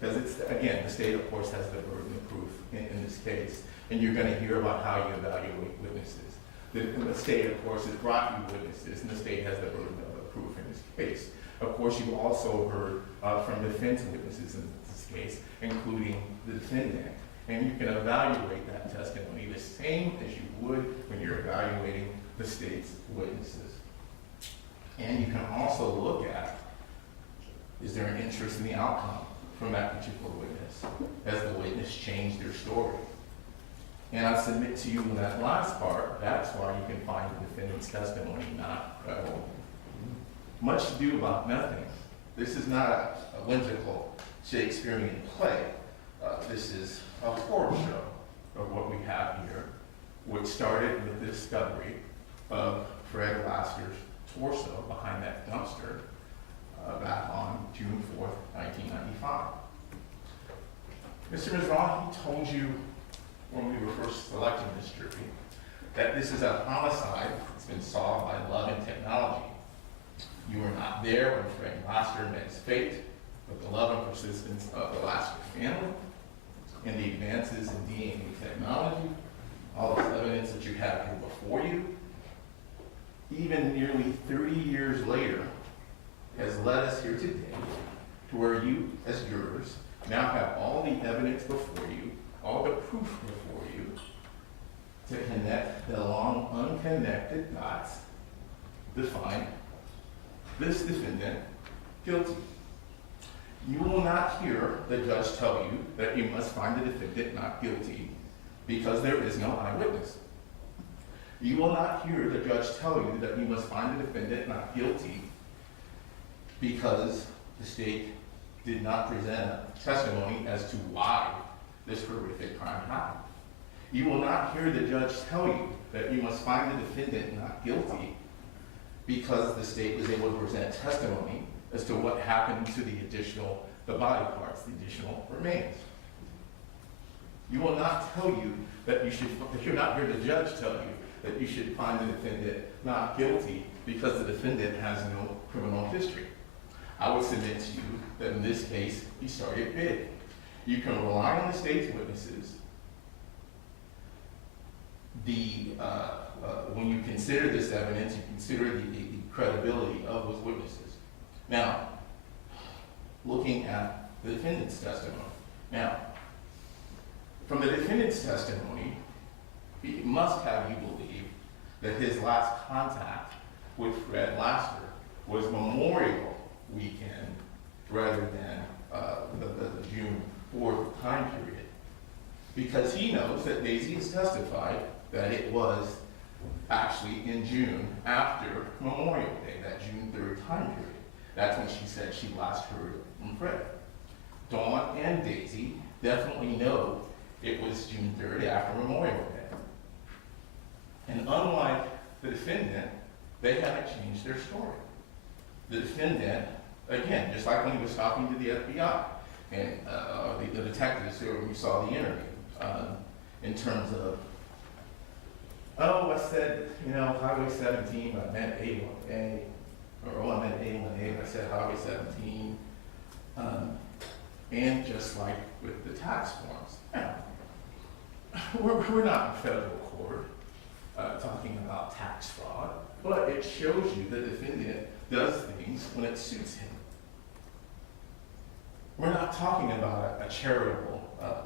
Because it's, again, the state, of course, has the burden of proof in this case. And you're going to hear about how you evaluate witnesses. The state, of course, has brought you witnesses, and the state has the burden of proof in this case. Of course, you've also heard from defense witnesses in this case, including the defendant. And you can evaluate that testimony the same as you would when you're evaluating the state's witnesses. And you can also look at, is there an interest in the outcome from that particular witness? Has the witness changed their story? And I submit to you in that last part, that's why you can find the defendant's testimony not credible. Much ado about nothing. This is not a whimsical Shakespearean play. This is a horror show of what we have here, which started with the discovery of Fred Laster's torso behind that dumpster back on June 4th, 1995. Mr. Mizrahi, he told you when we were first selecting this jury that this is a homicide that's been solved by love and technology. You were not there when Fred Laster met his fate, but the love and persistence of the Laster family and the advances in DNA technology, all this evidence that you have here before you, even nearly 30 years later, has led us here today to where you, as jurors, now have all the evidence before you, all the proof before you, to connect the long unconnected dots to find this defendant guilty. You will not hear the judge tell you that you must find the defendant not guilty because there is no eyewitness. You will not hear the judge tell you that you must find the defendant not guilty because the state did not present testimony as to why this horrific crime happened. You will not hear the judge tell you that you must find the defendant not guilty because the state was able to present testimony as to what happened to the body parts, the additional remains. You will not tell you that you'll not hear the judge tell you that you should find the defendant not guilty because the defendant has no criminal history. I would submit to you that in this case, he started big. You can rely on the state's witnesses. When you consider this evidence, you consider the credibility of those witnesses. Now, looking at the defendant's testimony. Now, from the defendant's testimony, it must have you believe that his last contact with Fred Laster was Memorial Weekend rather than the June 4th time period. Because he knows that Daisy has testified that it was actually in June after Memorial Day, that June 3rd time period. That's when she said she last heard from Fred. Dawn and Daisy definitely know it was June 3rd after Memorial Day. And unlike the defendant, they haven't changed their story. The defendant, again, just like when he was talking to the FBI and the detectives who we saw the interview, in terms of, oh, I said, you know, Highway 17, but I meant A1A, or oh, I meant A1A, but I said Highway 17, and just like with the tax forms. Now, we're not in federal court talking about tax fraud, but it shows you the defendant does things when it suits him. We're not talking about a charitable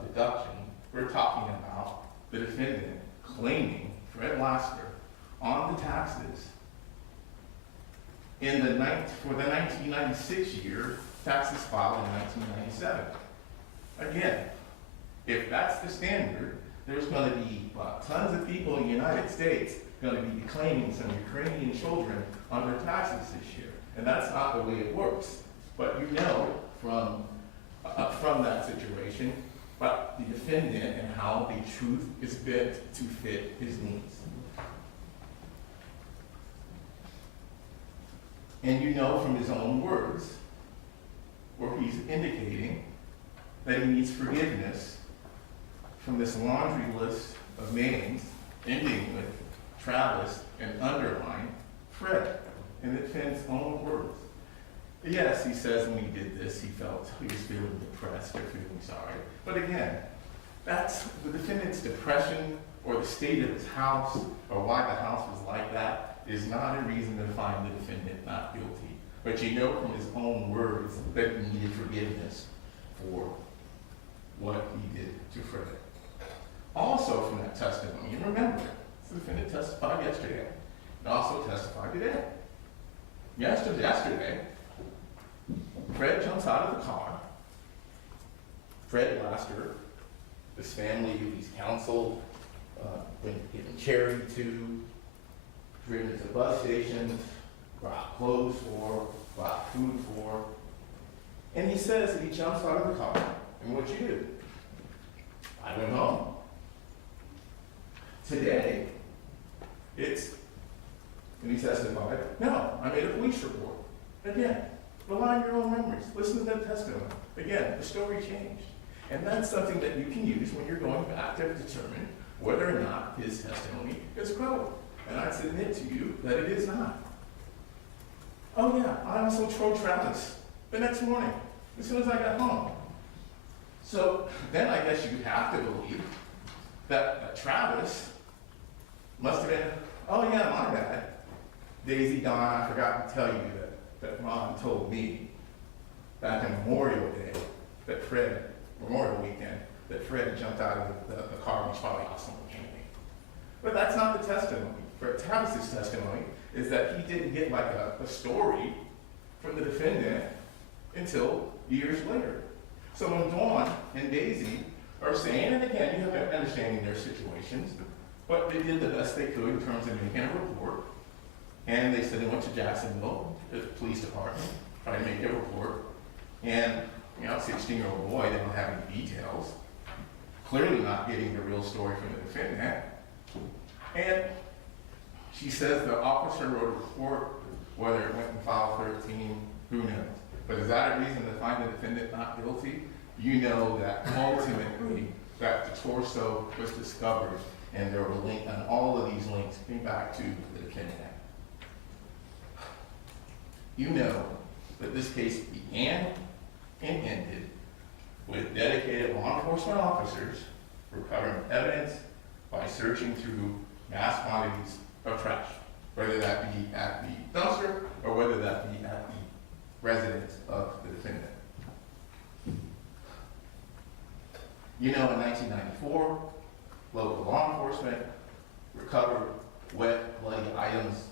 deduction. We're talking about the defendant claiming Fred Laster on the taxes for the 1996 year, taxes filed in 1997. Again, if that's the standard, there's going to be tons of people in the United States going to be claiming some Ukrainian children on their taxes this year. And that's not the way it works. But you know from that situation, but the defendant and how the truth is bent to fit his needs. And you know from his own words, where he's indicating that he needs forgiveness from this laundry list of names, ending with Travis and underline Fred, in the defendant's own words. Yes, he says when he did this, he was feeling depressed or feeling sorry. But again, that's the defendant's depression or the state of his house or why the house was like that is not a reason to find the defendant not guilty. But you know from his own words that he needed forgiveness for what he did to Fred. Also from that testimony, and remember, the defendant testified yesterday and also testified today. Yesterday, Fred jumps out of the car. Fred Laster, this family who he's counseled, been given charity to, driven to bus stations, brought clothes for, brought food for. And he says that he jumps out of the car. And what'd you do? I went home. Today, and he testified, no, I made a police report. Again, rely on your own memories. Listen to that testimony. Again, the story changed. And that's something that you can use when you're going back to determine whether or not his testimony is credible. And I submit to you that it is not. Oh yeah, I also told Travis the next morning, as soon as I got home. So then I guess you have to believe that Travis must have been, oh yeah, my bad. Daisy, Don, I forgot to tell you that Ron told me back in Memorial Day, Memorial Weekend, that Fred jumped out of the car and probably off someone came. But that's not the testimony. For Travis's testimony is that he didn't get like a story from the defendant until years later. So when Dawn and Daisy are saying, and again, you have to understanding their situations, but they did the best they could in terms of making a report. And they said they went to Jacksonville, the police department, tried to make a report. And, 16-year-old boy, they don't have any details. Clearly not getting the real story from the defendant. And she says the officer wrote a report, whether it went in file 13, who knows. But is that a reason to find the defendant not guilty? You know that ultimately that the torso was discovered and there were links, and all of these links came back to the defendant. You know that this case began and ended with dedicated law enforcement officers recovering evidence by searching through mass quantities of trash, whether that be at the dumpster or whether that be at the residence of the defendant. In 1994, local law enforcement recovered wet, bloody items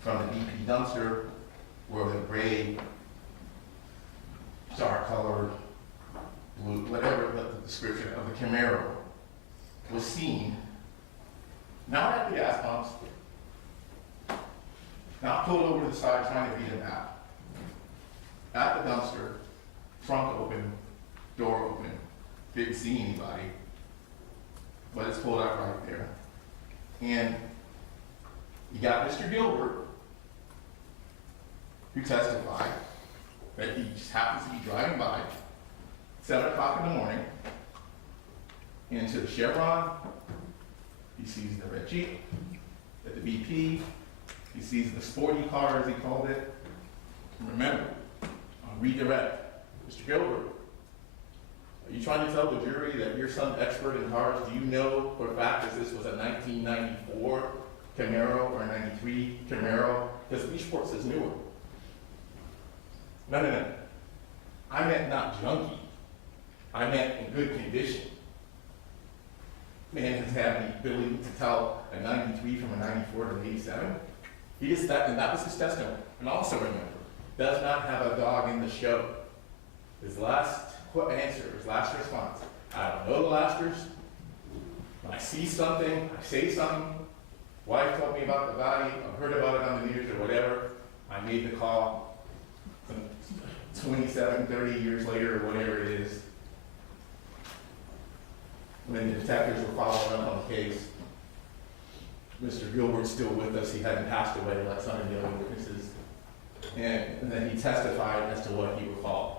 from the BP dumpster where the gray, dark-colored, blue, whatever the description of the Camaro was seen, not at the gas pumps, not pulled over to the side trying to beat him out. At the dumpster, trunk open, door open, didn't see anybody, but it's pulled out right there. And You got Mr. Gilbert, who testified that he just happens to be driving by 7 o'clock in the morning into the Chevron. He sees the red Jeep at the BP. He sees the sporty car, as he called it. And remember, on redirect, Mr. Gilbert, are you trying to tell the jury that you're some expert in cars? Do you know for a fact that this was a 1994 Camaro or a 93 Camaro? Because Beachport says newer. No. I meant not junky. I meant in good condition. Man has had the ability to tell a 93 from a 94 to an 87. He just that, and that was his testimony. And also remember, does not have a dog in the show. His last answer, his last response, I don't know the lasters. When I see something, I say something. Wife told me about the body, I've heard about it on the news or whatever. I made the call 27, 30 years later or whatever it is. When the detectives were following up on the case, Mr. Gilbert's still with us. He hadn't passed away like some of the other witnesses. And then he testified as to what he recalled.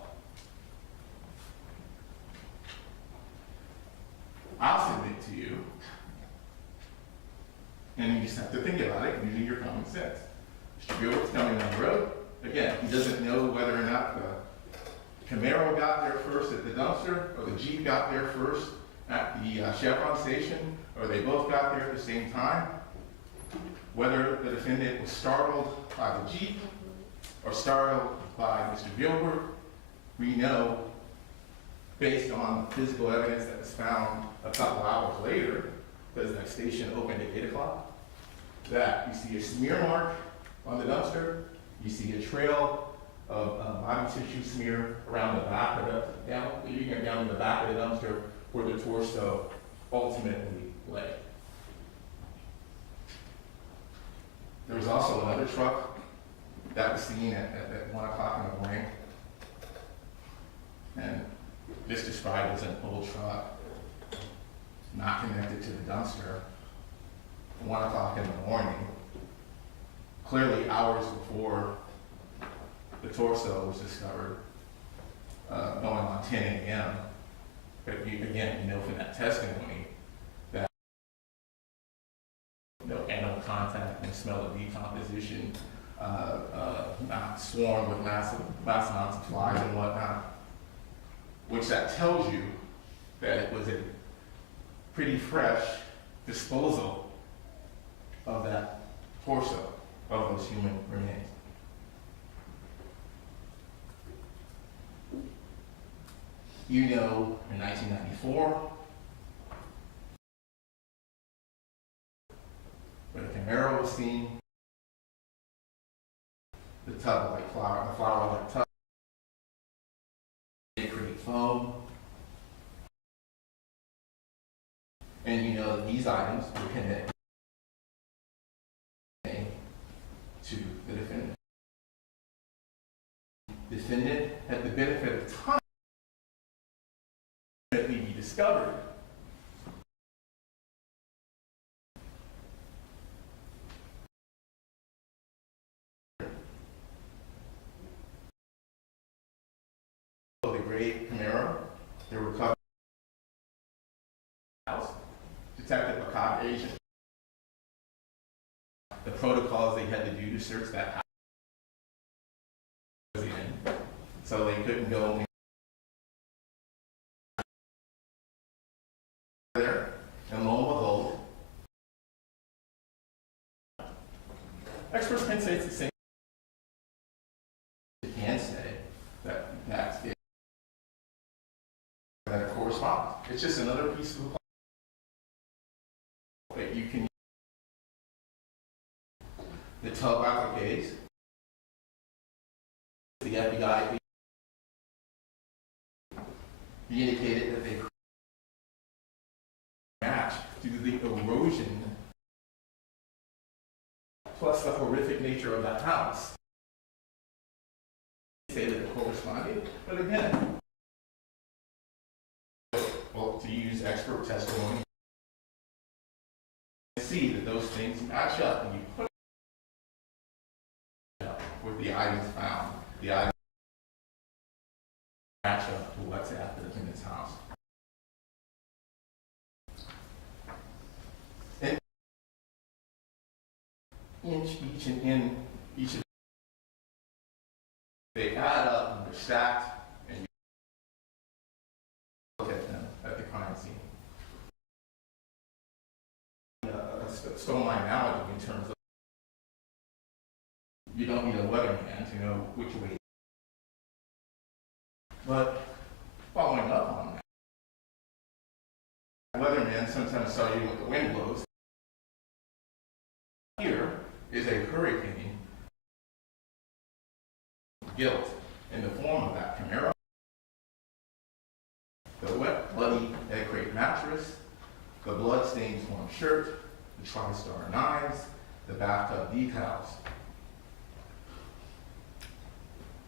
I'll submit to you, and you just have to think about it using your common sense. Mr. Gilbert's coming down the road. Again, he doesn't know whether or not the Camaro got there first at the dumpster, or the Jeep got there first at the Chevron station, or they both got there at the same time. Whether the defendant was startled by the Jeep or startled by Mr. Gilbert, we know, based on the physical evidence that was found a couple hours later, because that station opened at 8 o'clock, that you see a smear mark on the dumpster, you see a trail of body tissue smear around the back of the, leading it down the back of the dumpster where the torso ultimately lay. There was also another truck that was seen at 1 o'clock in the morning, and this described as an old truck, not connected to the dumpster, 1 o'clock in the morning, clearly hours before the torso was discovered, going on 10 a.m. But again, you know from that testimony that no animal contact, no smell of decomposition, not swarmed with massive amounts of flies and whatnot, which that tells you that it was a pretty fresh disposal of that torso, of those human remains. You know, in 1994, when the Camaro was seen, the tub-like flower, the flower-like tub, they create foam. And you know that these items were connected to the defendant. The defendant had the benefit of time that be discovered. The great Camaro, they were covered house. Detective Macabre agent. The protocols they had to do to search that house, so they couldn't go there, and lo and behold, experts can say it's the same. They can say that that's it. That it corresponds. It's just another piece of that you can use. The tub appliques, the FBI indicated that they match due to the erosion plus the horrific nature of that house. They say that it corresponded, but again, well, to use expert testimony, see that those things match up when you put items found, the items match up to what's at the defendant's house. And each of they add up and they're stacked, and you look at them at the crime scene. A stole my analogy in terms of you don't need a weatherman to know which way. But following up on that, weathermen sometimes tell you what the wind blows. Here is a hurricane guilt in the form of that Camaro, the wet, bloody Crate Mattress, the blood-stained torn shirt, the TriStar knives, the bathtub decals.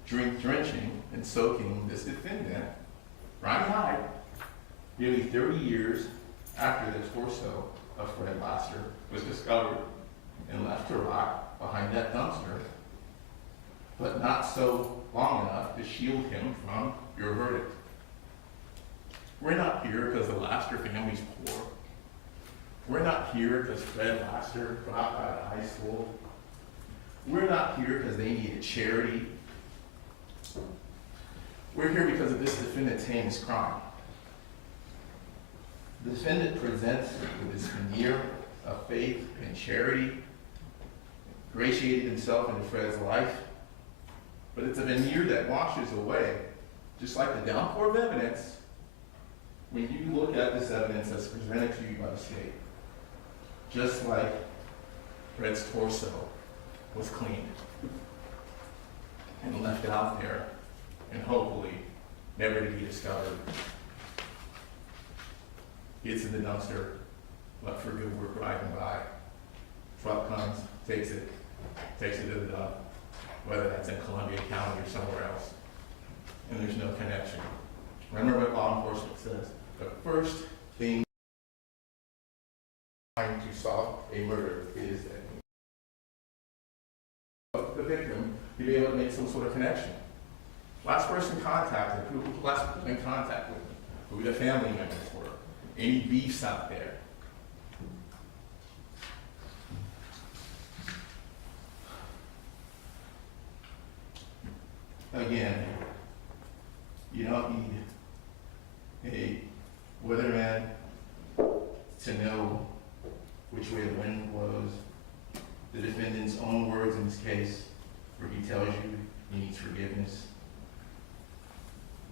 Drenching and soaking this defendant, Ronnie Hyde, nearly 30 years after the torso of Fred Laster was discovered and left to rot behind that dumpster, but not so long enough to shield him from your verdict. We're not here because the Laster family's poor. We're not here because Fred Laster dropped out of high school. We're not here because they needed charity. We're here because of this defendant's heinous crime. The defendant presents with this veneer of faith and charity, ingratiated himself into Fred's life, but it's a veneer that washes away, just like the downpour of evidence, when you look at this evidence that's presented to you by the state. Just like Fred's torso was cleaned and left out there and hopefully never to be discovered. Gets in the dumpster, left for good, we're driving by. Truck comes, takes it to the dump, whether that's in Columbia County or somewhere else. And there's no connection. Remember what law enforcement says. The first thing trying to solve a murder is that the victim to be able to make some sort of connection. Last person contacted, who last person in contact with them, who the family members were, any beefs out there. Again, you don't need a weatherman to know which way the wind blows. The defendant's own words in this case, where he tells you he needs forgiveness,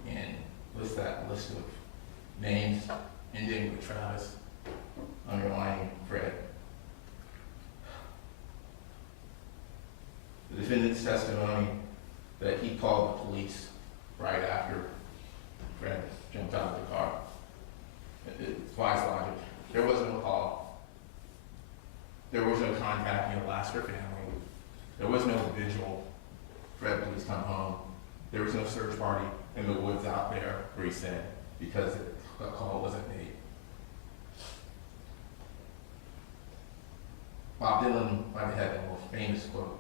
and lists that list of names, ending with Travis, underlining Fred. The defendant's testimony that he called the police right after Fred jumped out of the car. It's wise logic. There was no call. There was no contacting the Laster family. There was no vigil. Fred, please come home. There was no search party in the woods out there where he said, because the call wasn't made. Bob Dylan might have had the most famous quote,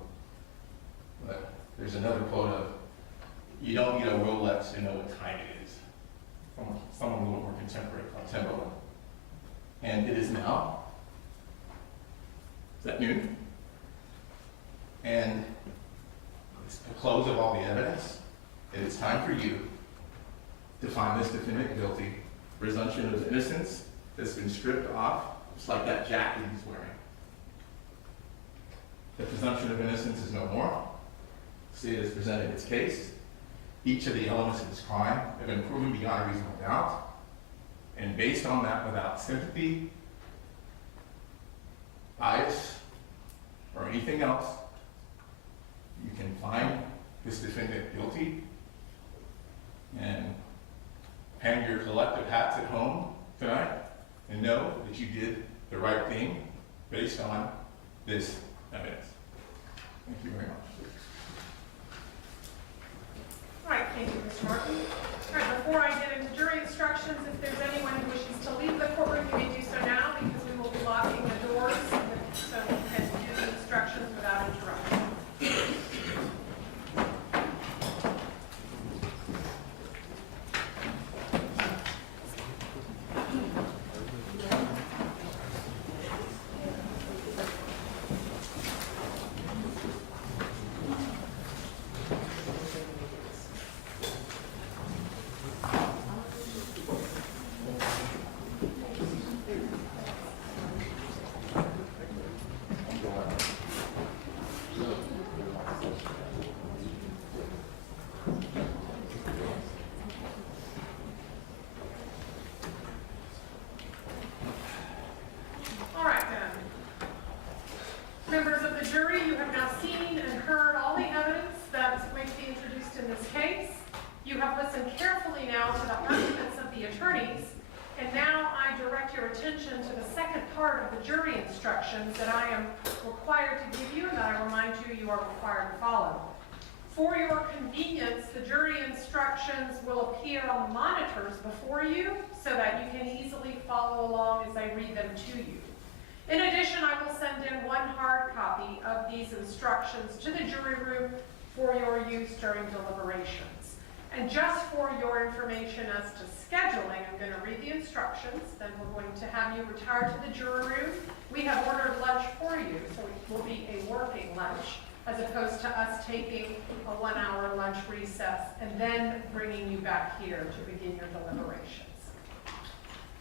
but there's another quote of, you don't need a Rolex to know what time it is, from someone a little more contemporary called Timberland. And it is now. Is that noon? And it's the close of all the evidence. And it's time for you to find this defendant guilty. Presumption of innocence has been stripped off, just like that jacket he's wearing. The presumption of innocence is no more. The state has presented its case. Each of the elements of this crime have been proven beyond a reasonable doubt. And based on that, without sympathy, bias, or anything else, you can find this defendant guilty and hang your collective hats at home tonight and know that you did the right thing based on this evidence. Thank you very much. All right, thank you, Mr. Martin. All right, before I get into jury instructions, if there's anyone who wishes to leave the courtroom, you may do so now, because we will be locking the doors, so we can do the instructions without interruption. part of the jury instructions that I am required to give you and that I remind you you are required to follow. For your convenience, the jury instructions will appear on the monitors before you so that you can easily follow along as I read them to you. In addition, I will send in one hard copy of these instructions to the jury room for your use during deliberations. And just for your information as to scheduling, I'm going to read the instructions, then we're going to have you retire to the jury room. We have ordered lunch for you, so it will be a working lunch, as opposed to us taking a 1-hour lunch recess and then bringing you back here to begin your deliberations.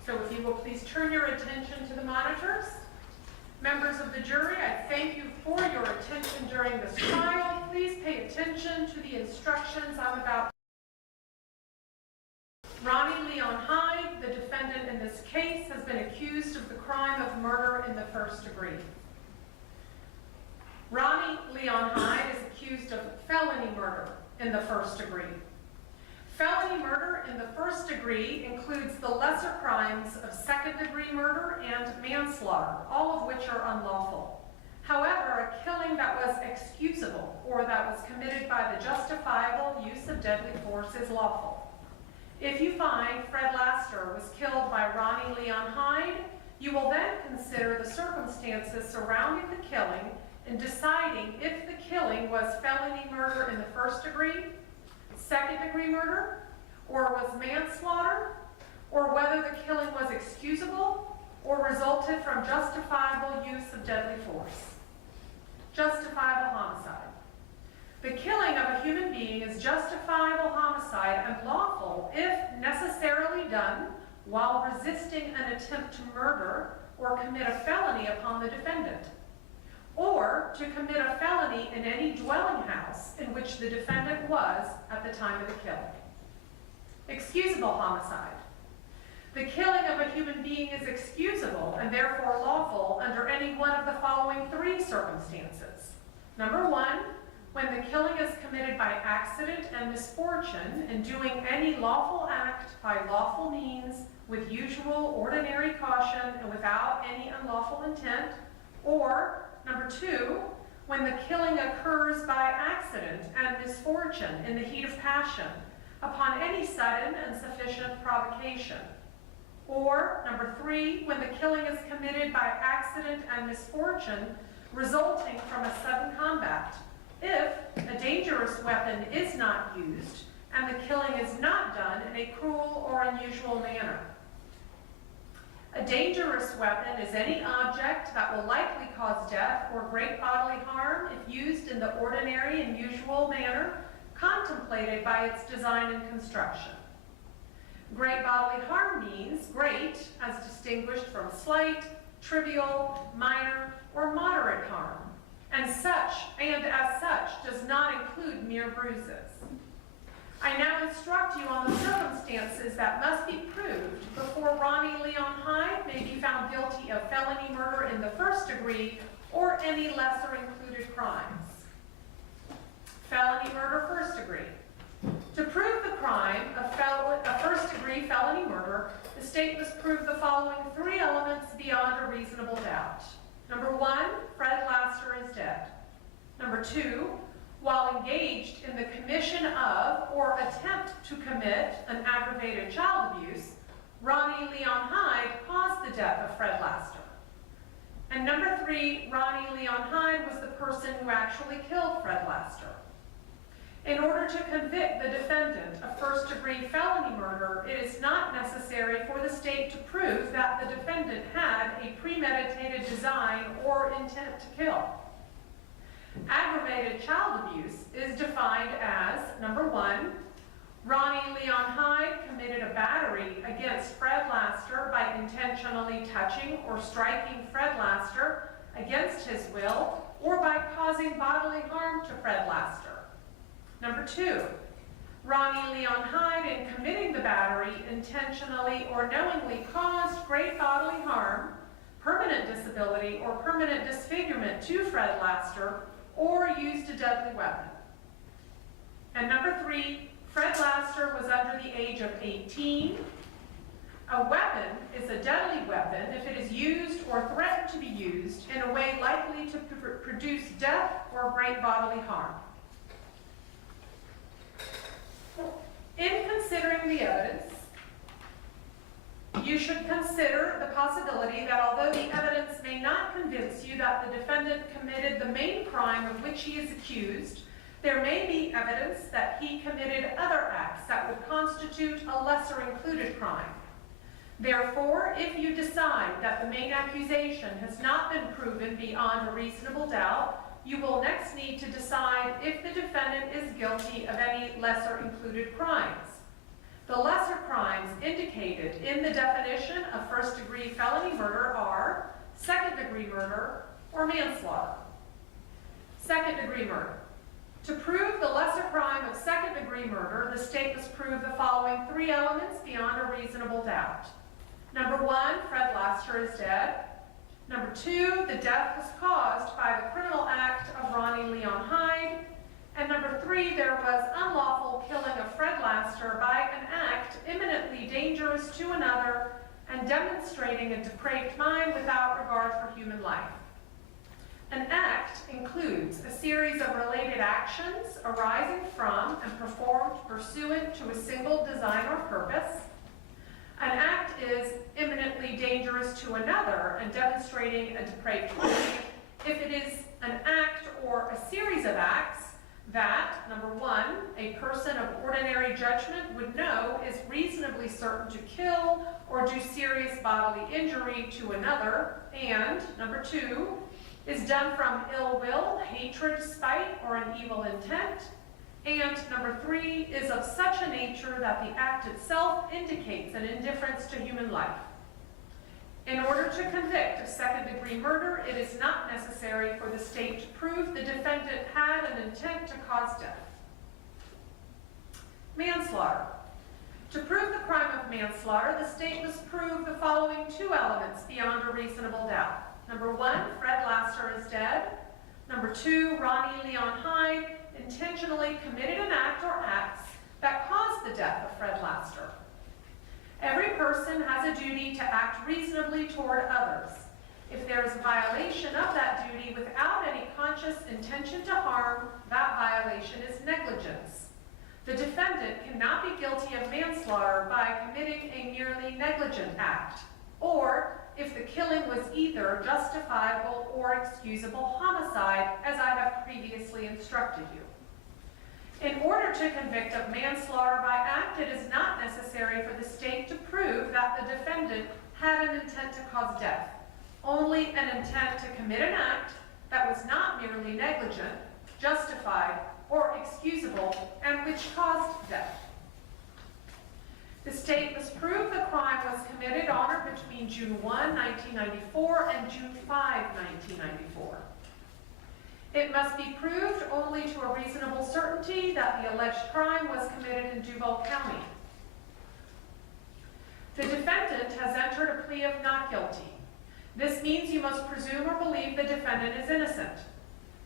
So if you will please turn your attention to the monitors. Members of the jury, I thank you for your attention during this trial. Please pay attention to the instructions I'm about. Ronnie Leon Hyde, the defendant in this case, has been accused of the crime of murder in the first degree. Ronnie Leon Hyde is accused of felony murder in the first degree. Felony murder in the first degree includes the lesser crimes of second-degree murder and manslaughter, all of which are unlawful. However, a killing that was excusable or that was committed by the justifiable use of deadly force is lawful. If you find Fred Laster was killed by Ronnie Leon Hyde, you will then consider the circumstances surrounding the killing in deciding if the killing was felony murder in the first degree, second-degree murder, or was manslaughter, or whether the killing was excusable or resulted from justifiable use of deadly force. Justifiable homicide. The killing of a human being is justifiable homicide and lawful if necessarily done while resisting an attempt to murder or commit a felony upon the defendant, or to commit a felony in any dwelling house in which the defendant was at the time of the killing. Excusable homicide. The killing of a human being is excusable and therefore lawful under any one of the following 3 circumstances. Number 1, when the killing is committed by accident and misfortune in doing any lawful act by lawful means with usual ordinary caution and without any unlawful intent, or number 2, when the killing occurs by accident and misfortune in the heat of passion, upon any sudden and sufficient provocation. Or number 3, when the killing is committed by accident and misfortune resulting from a sudden combat, if a dangerous weapon is not used and the killing is not done in a cruel or unusual manner. A dangerous weapon is any object that will likely cause death or great bodily harm if used in the ordinary and usual manner contemplated by its design and construction. Great bodily harm means great as distinguished from slight, trivial, minor, or moderate harm, and as such does not include mere bruises. I now instruct you on the circumstances that must be proved before Ronnie Leon Hyde may be found guilty of felony murder in the first degree or any lesser included crimes. Felony murder first degree. To prove the crime of first degree felony murder, the state must prove the following 3 elements beyond a reasonable doubt. Number 1, Fred Laster is dead. Number 2, while engaged in the commission of or attempt to commit an aggravated child abuse, Ronnie Leon Hyde caused the death of Fred Laster. And number 3, Ronnie Leon Hyde was the person who actually killed Fred Laster. In order to convict the defendant of first-degree felony murder, it is not necessary for the state to prove that the defendant had a premeditated design or intent to kill. Aggravated child abuse is defined as, number 1, Ronnie Leon Hyde committed a battery against Fred Laster by intentionally touching or striking Fred Laster against his will or by causing bodily harm to Fred Laster. Number 2, Ronnie Leon Hyde, in committing the battery, intentionally or knowingly caused great bodily harm, permanent disability, or permanent disfigurement to Fred Laster, or used a deadly weapon. And number 3, Fred Laster was under the age of 18. A weapon is a deadly weapon if it is used or used in a way likely to produce death or great bodily harm. In considering the evidence, you should consider the possibility that although the evidence may not convince you that the defendant committed the main crime of which he is accused, there may be evidence that he committed other acts that would constitute a lesser included crime. Therefore, if you decide that the main accusation has not been proven beyond a reasonable doubt, you will next need to decide if the defendant is guilty of any lesser included crimes. The lesser crimes indicated in the definition of first-degree felony murder are second-degree murder or manslaughter. Second-degree murder. To prove the lesser crime of second-degree murder, the state must prove the following three elements beyond a reasonable doubt. Number one, Fred Laster is dead. Number two, the death was caused by the criminal act of Ronnie Hyde. And number three, there was unlawful killing of Fred Laster by an act imminently dangerous to another and demonstrating a depraved mind without regard for human life. An act includes a series of related actions arising from and performed pursuant to a single design or purpose. An act is imminently dangerous to another and demonstrating a depraved mind if it is an act or a series of acts that, number one, a person of ordinary judgment would know is reasonably certain to kill or do serious bodily injury to another, and, number two, is done from ill will, hatred, spite, or an evil intent, and number three, is of such a nature that the act itself indicates an indifference to human life. In order to convict of second-degree murder, it is not necessary for the state to prove the defendant had an intent to cause death. Manslaughter. To prove the crime of manslaughter, the state must prove the following two elements beyond a reasonable doubt. Number one, Fred Laster is dead. Number two, Ronnie Hyde intentionally committed an act or acts that caused the death of Fred Laster. Every person has a duty to act reasonably toward others. If there is a violation of that duty without any conscious intention to harm, that violation is negligence. The defendant cannot be guilty of manslaughter by committing a merely negligent act, or if the killing was either justifiable or excusable homicide, as I have previously instructed you. In order to convict of manslaughter by act, it is not necessary for the state to prove that the defendant had an intent to cause death. Only an intent to commit an act that was not merely negligent, justified, or excusable, and which caused death. The state must prove the crime was committed on or between June 1, 1994 and June 5, 1994. It must be proved only to a reasonable certainty that the alleged crime was committed in Duval County. The defendant has entered a plea of not guilty. This means you must presume or believe the defendant is innocent.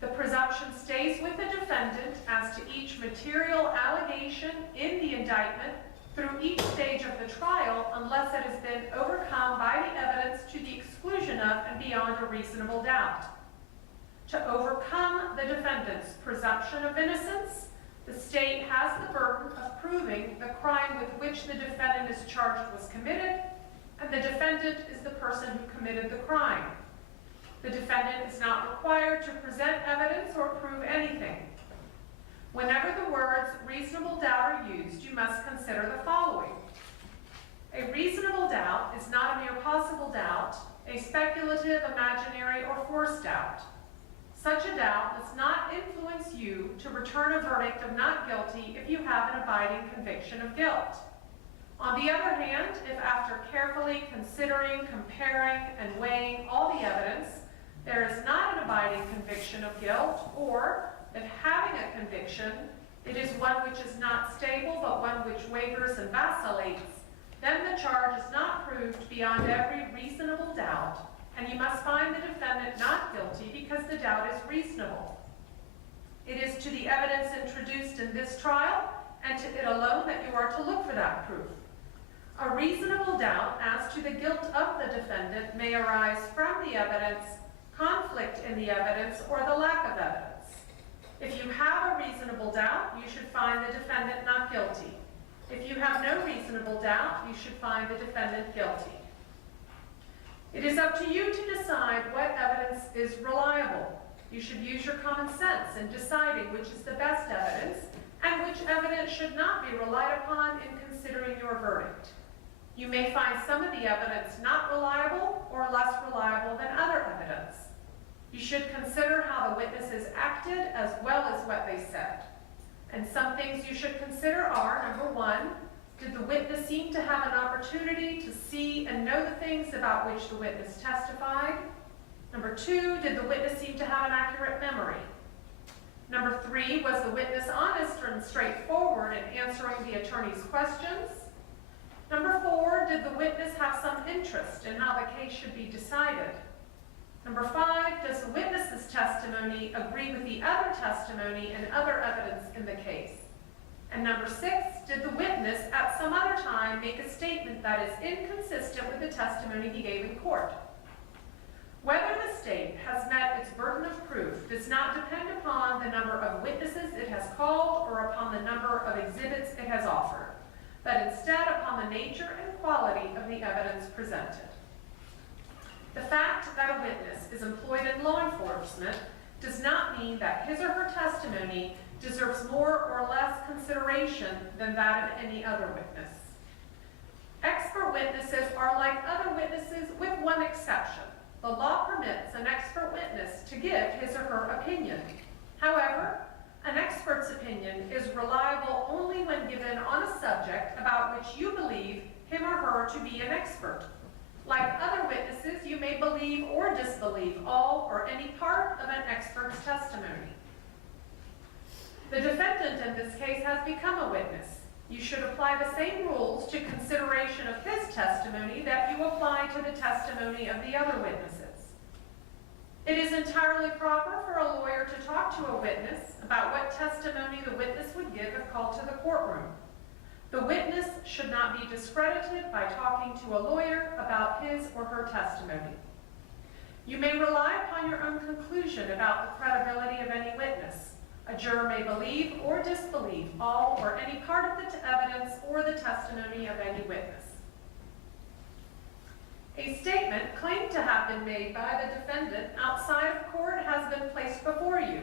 The presumption stays with the defendant as to each material allegation in the indictment through each stage of the trial unless it has been overcome by the evidence to the exclusion of and beyond a reasonable doubt. To overcome the defendant's presumption of innocence, the state has the burden of proving the crime with which the defendant is charged was committed, and the defendant is the person who committed the crime. The defendant is not required to present evidence or prove anything. Whenever the words reasonable doubt are used, you must consider the following. A reasonable doubt is not a mere possible doubt, a speculative, imaginary, or forced doubt. Such a doubt does not influence you to return a verdict of not guilty if you have an abiding conviction of guilt. On the other hand, if after carefully considering, comparing, and weighing all the evidence, there is not an abiding conviction of guilt, or if having a conviction, it is one which is not stable but one which wavers and vacillates, then the charge is not proved beyond every reasonable doubt, and you must find the defendant not guilty because the doubt is reasonable. It is to the evidence introduced in this trial and to it alone that you are to look for that proof. A reasonable doubt as to the guilt of the defendant may arise from the evidence, conflict in the evidence, or the lack of evidence. If you have a reasonable doubt, you should find the defendant not guilty. If you have no reasonable doubt, you should find the defendant guilty. It is up to you to decide what evidence is reliable. You should use your common sense in deciding which is the best evidence and which evidence should not be relied upon in considering your verdict. You may find some of the evidence not reliable or less reliable than other evidence. You should consider how the witnesses acted as well as what they said. And some things you should consider are, number one, did the witness seem to have an opportunity to see and know the things about which the witness testified? Number two, did the witness seem to have an accurate memory? Number three, was the witness honest and straightforward in answering the attorney's questions? Number four, did the witness have some interest in how the case should be decided? Number five, does the witness's testimony agree with the other testimony and other evidence in the case? And number six, did the witness at some other time make a statement that is inconsistent with the testimony he gave in court? Whether the state has met its burden of proof does not depend upon the number of witnesses it has called or upon the number of exhibits it has offered, but instead upon the nature and quality of the evidence presented. The fact that a witness is employed in law enforcement does not mean that his or her testimony deserves more or less consideration than that of any other witness. Expert witnesses are like other witnesses with one exception. The law permits an expert witness to give his or her opinion. However, an expert's opinion is reliable only when given on a subject about which you believe him or her to be an expert. Like other witnesses, you may believe or disbelieve all or any part of an expert's testimony. The defendant in this case has become a witness. You should apply the same rules to consideration of his testimony that you apply to the testimony of the other witnesses. It is entirely proper for a lawyer to talk to a witness about what testimony the witness would give if called to the courtroom. The witness should not be discredited by talking to a lawyer about his or her testimony. You may rely upon your own conclusion about the credibility of any witness. A juror may believe or disbelieve all or any part of the evidence or the testimony of any witness. A statement claimed to have been made by the defendant outside of court has been placed before you.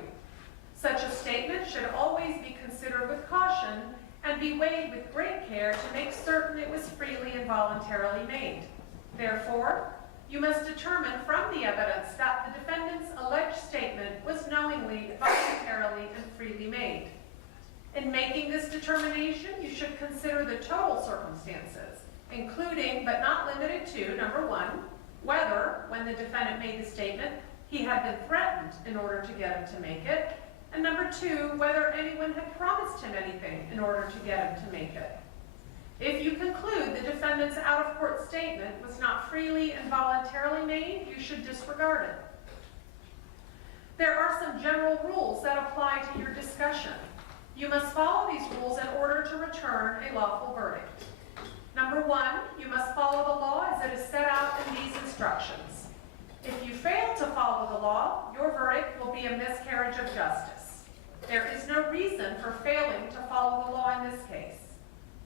Such a statement should always be considered with caution and be weighed with great care to make certain it was freely and voluntarily made. Therefore, you must determine from the evidence that the defendant's alleged statement was knowingly, voluntarily, and freely made. In making this determination, you should consider the total circumstances, including but not limited to, number one, whether, when the defendant made the statement, he had been threatened in order to get him to make it, and number two, whether anyone had promised him anything in order to get him to make it. If you conclude the defendant's out-of-court statement was not freely and voluntarily made, you should disregard it. There are some general rules that apply to your discussion. You must follow these rules in order to return a lawful verdict. Number one, you must follow the law as it is set out in these instructions. If you fail to follow the law, your verdict will be a miscarriage of justice. There is no reason for failing to follow the law in this case.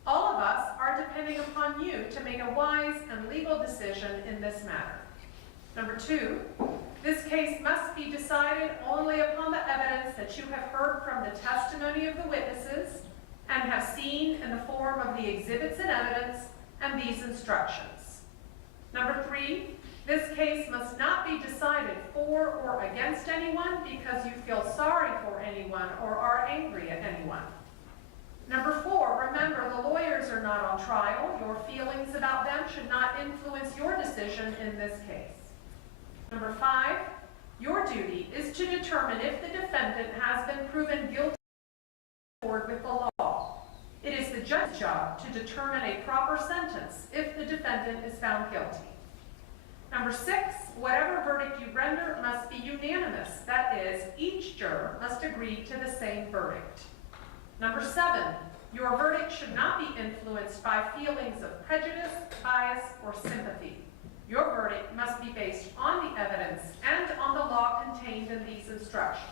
All of us are depending upon you to make a wise and legal decision in this matter. Number two, this case must be decided only upon the evidence that you have heard from the testimony of the witnesses and have seen in the form of the exhibits and evidence and these instructions. Number three, this case must not be decided for or against anyone because you feel sorry for anyone or are angry at anyone. Number four, remember the lawyers are not on trial. Your feelings about them should not influence your decision in this case. Number five, your duty is to determine if the defendant has been proven guilty with the law. It is the judge's job to determine a proper sentence if the defendant is found guilty. Number six, whatever verdict you render must be unanimous. That is, each juror must agree to the same verdict. Number seven, Your verdict should not be influenced by feelings of prejudice, bias, or sympathy. Your verdict must be based on the evidence and on the law contained in these instructions.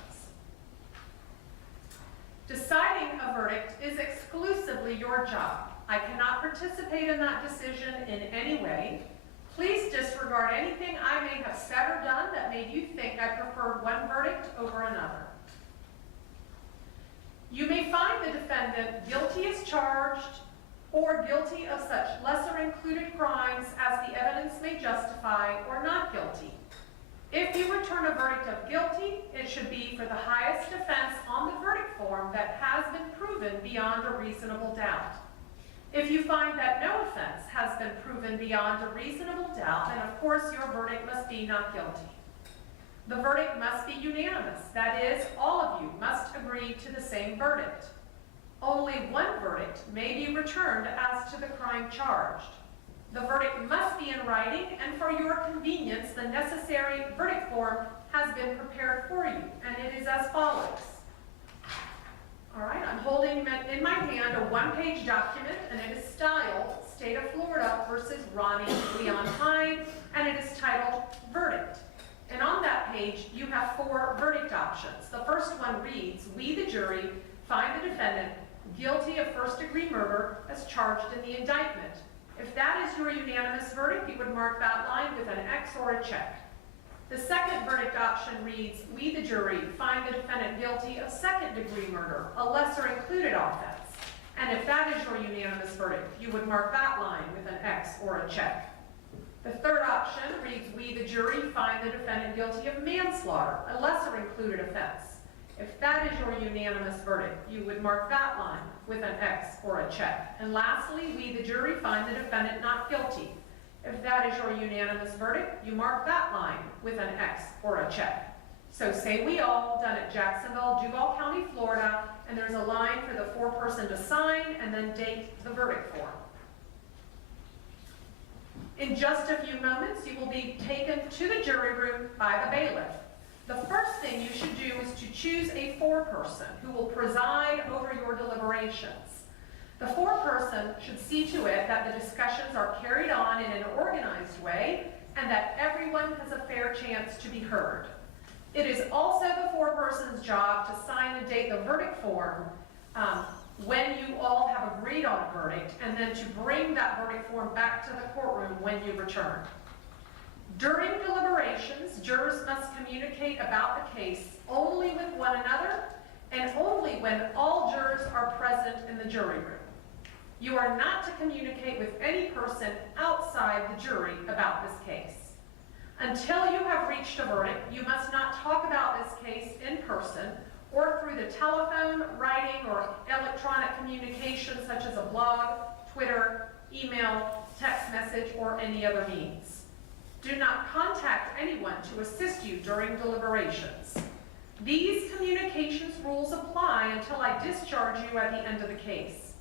Deciding a verdict is exclusively your job. I cannot participate in that decision in any way. Please disregard anything I may have said or done that made you think I preferred one verdict over another. You may find the defendant guilty as charged or guilty of such lesser included crimes as the evidence may justify, or not guilty. If you return a verdict of guilty, it should be for the highest offense on the verdict form that has been proven beyond a reasonable doubt. If you find that no offense has been proven beyond a reasonable doubt, then of course your verdict must be not guilty. The verdict must be unanimous. That is, all of you must agree to the same verdict. Only one verdict may be returned as to the crime charged. The verdict must be in writing, and for your convenience, the necessary verdict form has been prepared for you, and it is as follows. All right, I'm holding in my hand a one-page document, and it is styled State of Florida versus Ronnie Hyde, and it is titled Verdict. And on that page, you have 4 verdict options. The first one reads, we, the jury, find the defendant guilty of first-degree murder as charged in the indictment. If that is your unanimous verdict, you would mark that line with an X or a check. The second verdict option reads, we, the jury, find the defendant guilty of second-degree murder, a lesser included offense. And if that is your unanimous verdict, you would mark that line with an X or a check. The third option reads, we, the jury, find the defendant guilty of manslaughter, a lesser included offense. If that is your unanimous verdict, you would mark that line with an X or a check. And lastly, we, the jury, find the defendant not guilty. If that is your unanimous verdict, you mark that line with an X or a check. So say we all, done at Jacksonville, Duval County, Florida, and there's a line for the foreperson to sign and then date the verdict form. In just a few moments, you will be taken to the jury room by the bailiff. The first thing you should do is to choose a foreperson who will preside over your deliberations. The foreperson should see to it that the discussions are carried on in an organized way and that everyone has a fair chance to be heard. It is also the foreperson's job to sign and date the verdict form when you all have agreed on a verdict, and then to bring that verdict form back to the courtroom when you return. During deliberations, jurors must communicate about the case only with one another and only when all jurors are present in the jury room. You are not to communicate with any person outside the jury about this case. Until you have reached a verdict, you must not talk about this case in person or through the telephone, writing, or electronic communication such as a blog, Twitter, email, text message, or any other means. Do not contact anyone to assist you during deliberations. These communications rules apply until I discharge you at the end of the case.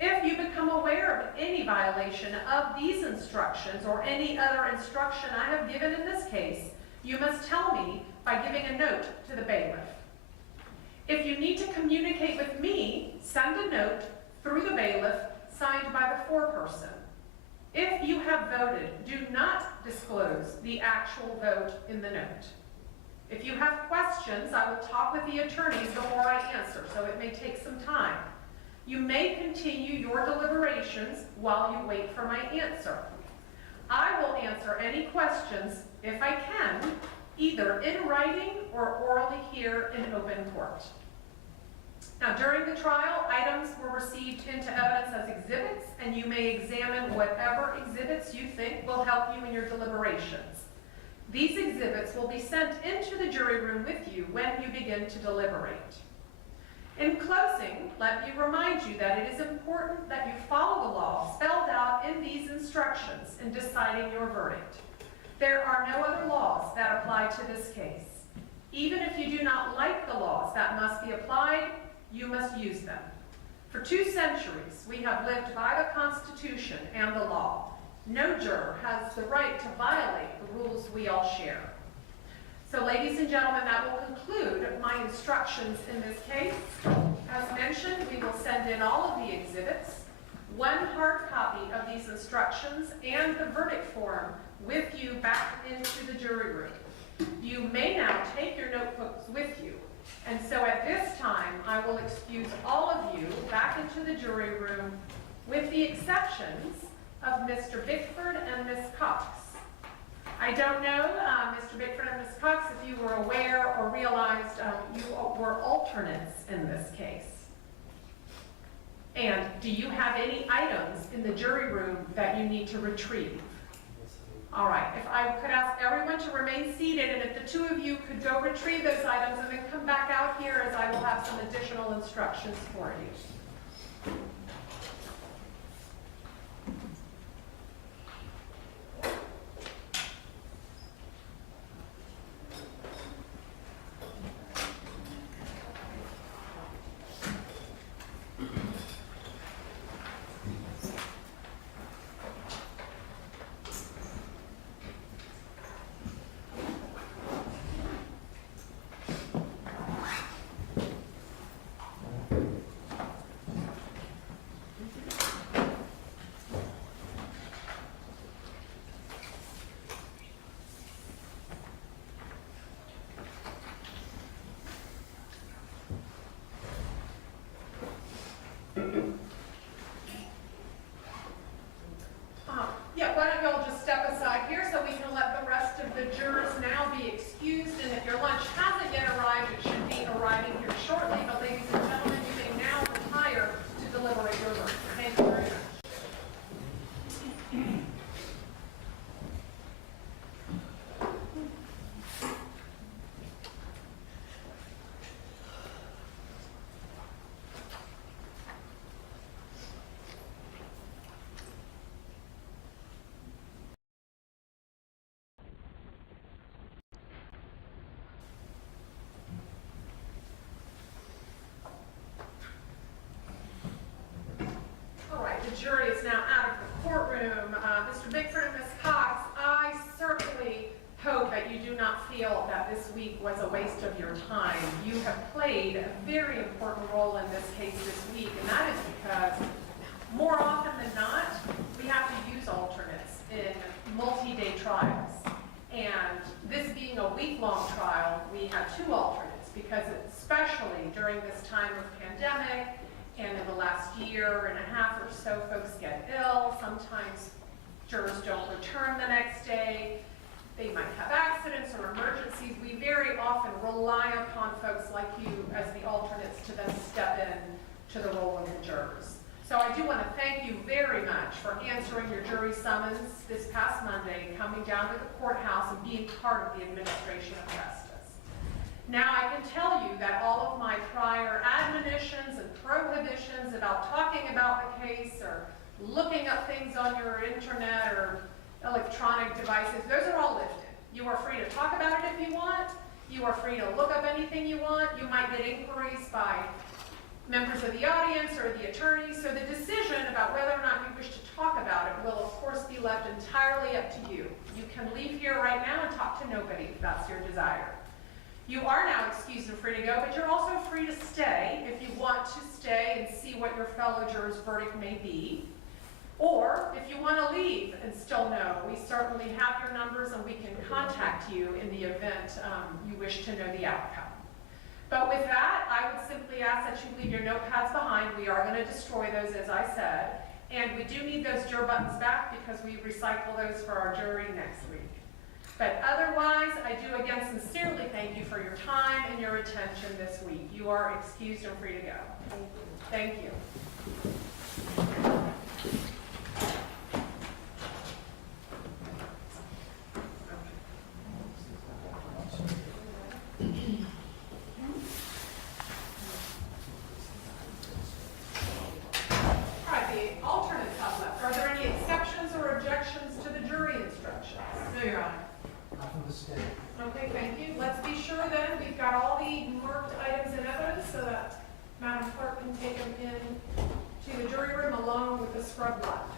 If you become aware of any violation of these instructions or any other instruction I have given in this case, you must tell me by giving a note to the bailiff. If you need to communicate with me, send a note through the bailiff signed by the foreperson. If you have voted, do not disclose the actual vote in the note. If you have questions, I will talk with the attorneys before I answer, so it may take some time. You may continue your deliberations while you wait for my answer. I will answer any questions, if I can, either in writing or orally here in open court. Now, during the trial, items were received into evidence as exhibits, and you may examine whatever exhibits you think will help you in your deliberations. These exhibits will be sent into the jury room with you when you begin to deliberate. In closing, let me remind you that it is important that you follow the law spelled out in these instructions in deciding your verdict. There are no other laws that apply to this case. Even if you do not like the laws that must be applied, you must use them. For 2 centuries, we have lived by the Constitution and the law. No juror has the right to violate the rules we all share. So, ladies and gentlemen, that will conclude my instructions in this case. As mentioned, we will send in all of the exhibits, one hard copy of these instructions, and the verdict form with you back into the jury room. You may now take your notebooks with you. And so at this time, I will excuse all of you back into the jury room with the exceptions of Mr. Bickford and Ms. Cox. I don't know, Mr. Bickford and Ms. Cox, if you were aware or realized you were alternates in this case. And do you have any items in the jury room that you need to retrieve? All right, if I could ask everyone to remain seated, and if the two of you could go retrieve those items and then come back out here as I will have some additional instructions for you. Yeah, why don't you all just step aside here so we can let the rest of the jurors now be excused. And if your lunch hasn't yet arrived, it should be arriving here shortly. But ladies and gentlemen, you may now retire to deliberate your verdict. Thank you very much. The jury is now out of the courtroom. Mr. Bickford and Ms. Cox, I certainly hope that you do not feel that this week was a waste of your time. You have played a very important role in this case this week, and that is because more often than not, we have to use alternates in multi-day trials. And this being a week-long trial, we had two alternates because especially during this time of pandemic, and in the last year and a half or so, folks get ill. Sometimes jurors don't return the next day. They might have accidents or emergencies. We very often rely upon folks like you as the alternates to then step in to the role of the jurors. So I do want to thank you very much for answering your jury summons this past Monday, coming down to the courthouse and being part of the administration of justice. Now, I can tell you that all of my prior admonitions and prohibitions about talking about the case or looking up things on your internet or electronic devices, those are all lifted. You are free to talk about it if you want. You are free to look up anything you want. You might get inquiries by members of the audience or the attorney. So the decision about whether or not you wish to talk about it will, of course, be left entirely up to you. You can leave here right now and talk to nobody if that's your desire. You are now excused and free to go, but you're also free to stay if you want to stay and see what your fellow jurors' verdict may be. Or if you want to leave and still know, we certainly have your numbers and we can contact you in the event you wish to know the outcome. But with that, I would simply ask that you leave your notepads behind. We are going to destroy those, as I said. And we do need those juror buttons back because we recycle those for our jury next week. But otherwise, I do again sincerely thank you for your time and your attention this week. You are excused and free to go. Thank you. All right, the alternates have left. Are there any exceptions or objections to the jury instructions? No, Your Honor. Okay, thank you. Let's be sure then we've got all the marked items and evidence so that Madam Clerk can take them in to the jury room along with the scrub laptop.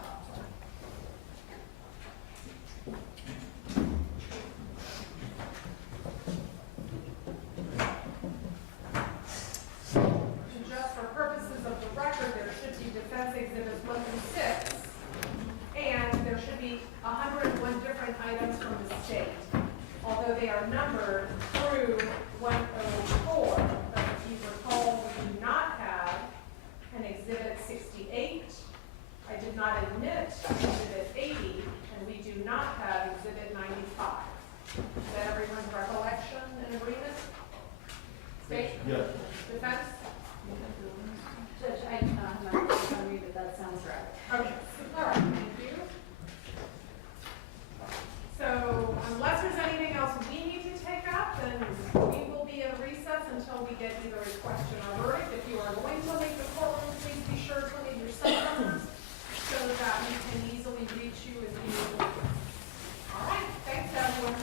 To just numbered through 104. But if you recall, we do not have an Exhibit 68. I did not admit Exhibit 80, and we do not have Exhibit 95. Is that everyone's recollection and agreement? State? Yes. Defense? Judge, I do not have my notes in front of me, but that sounds right. Okay, all right, thank you. So unless there's anything else we need to take up, then we will be in recess until we get either a question or verdict. If you are going to leave the courtroom, please be sure to leave your cell numbers so that we can easily reach you if you need. All right, thanks everyone.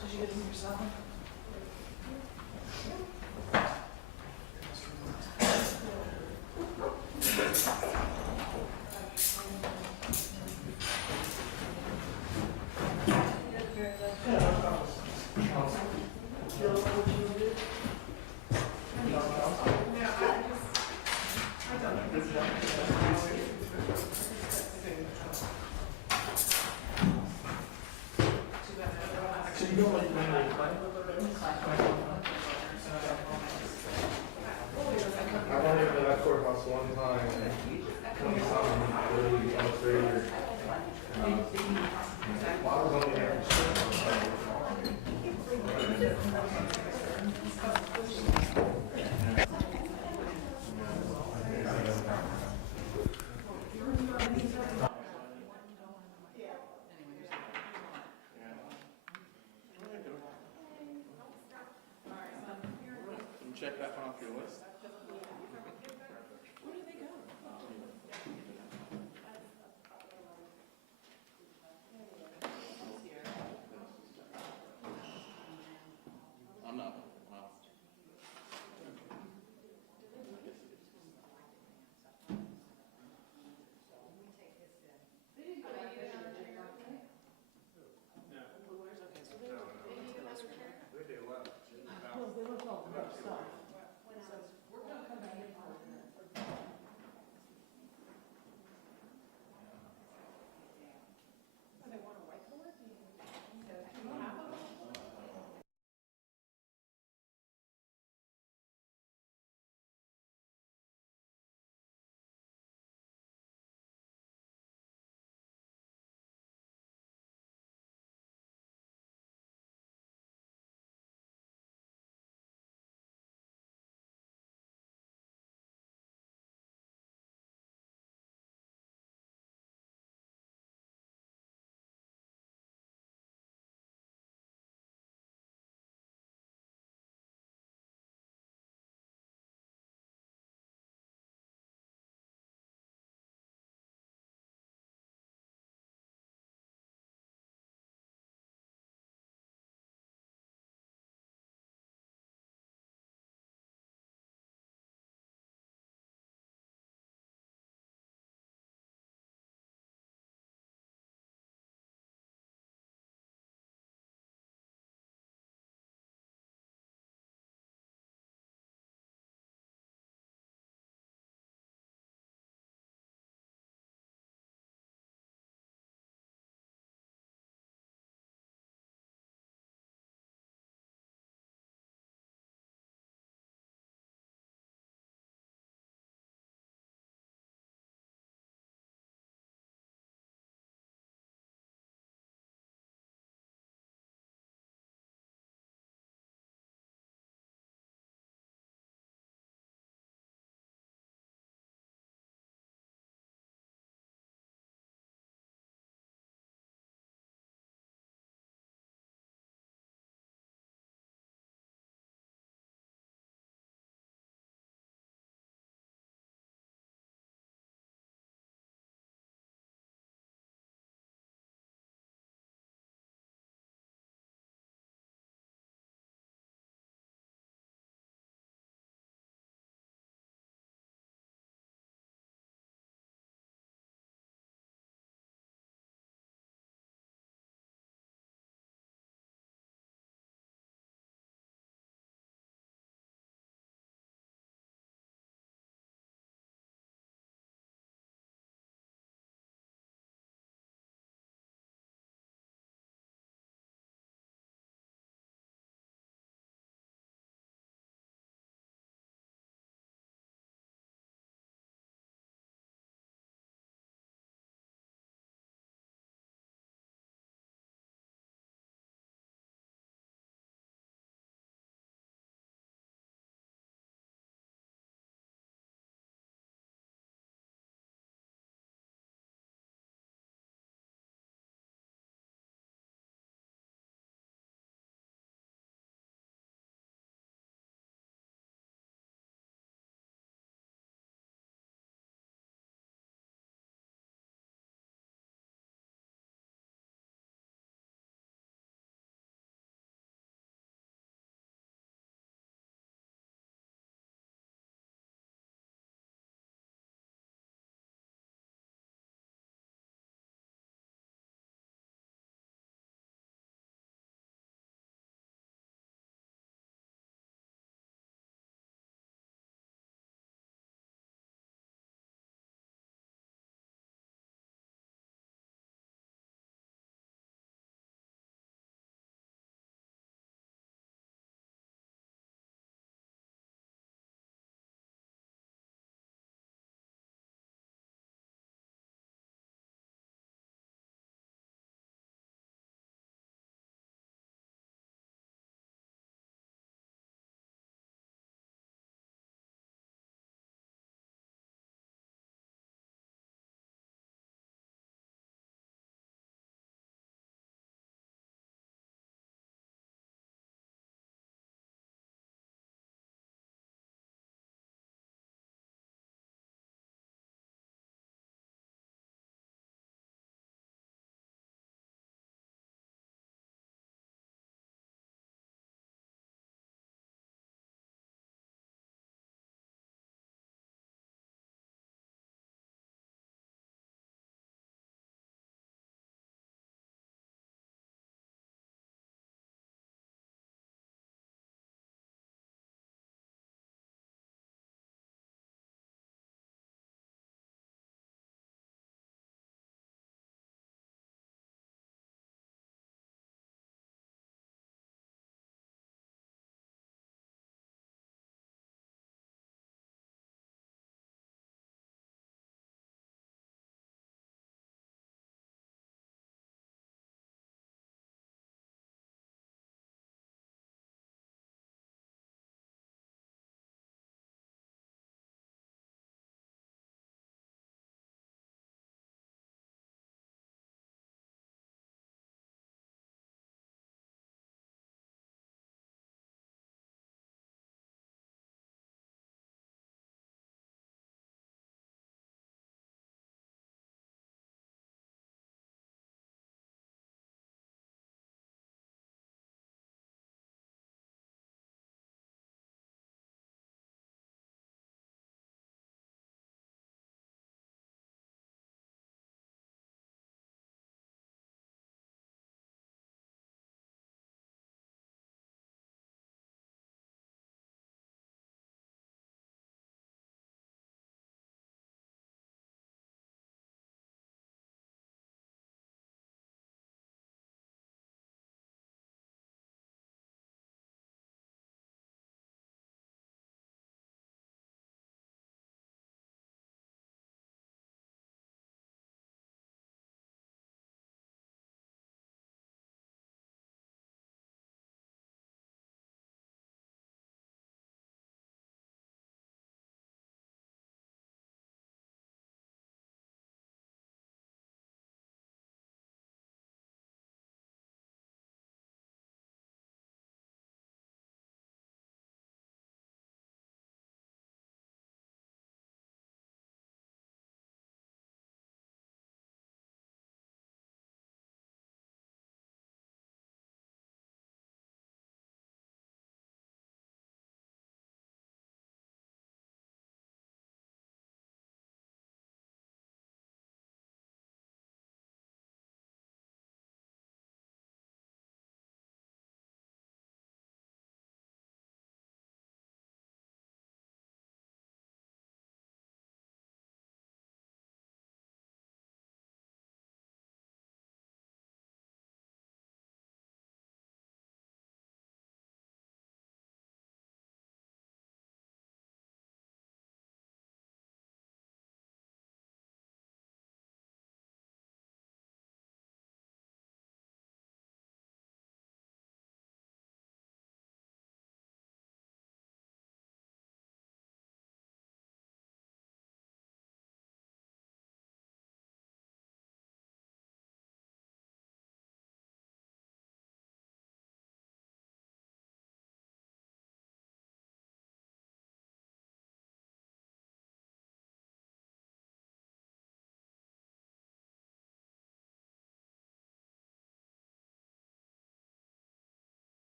Did you get them yourself? I've only been at courthouse one time, and 20-something, really, I was very, I was only there. Check that one off your list. Where did they go? I'm not, wow. No, they left all their stuff.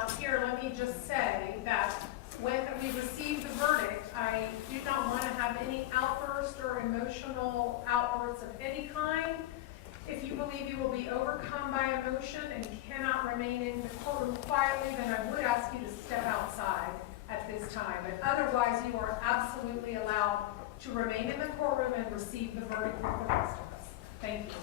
not here, let me just say that when we received the verdict, I do not want to have any outburst or emotional outbursts of any kind. If you believe you will be overcome by emotion and cannot remain in the courtroom quietly, then I would ask you to step outside at this time. But otherwise, you are absolutely allowed to remain in the courtroom and receive the verdict with the rest of us. Thank you.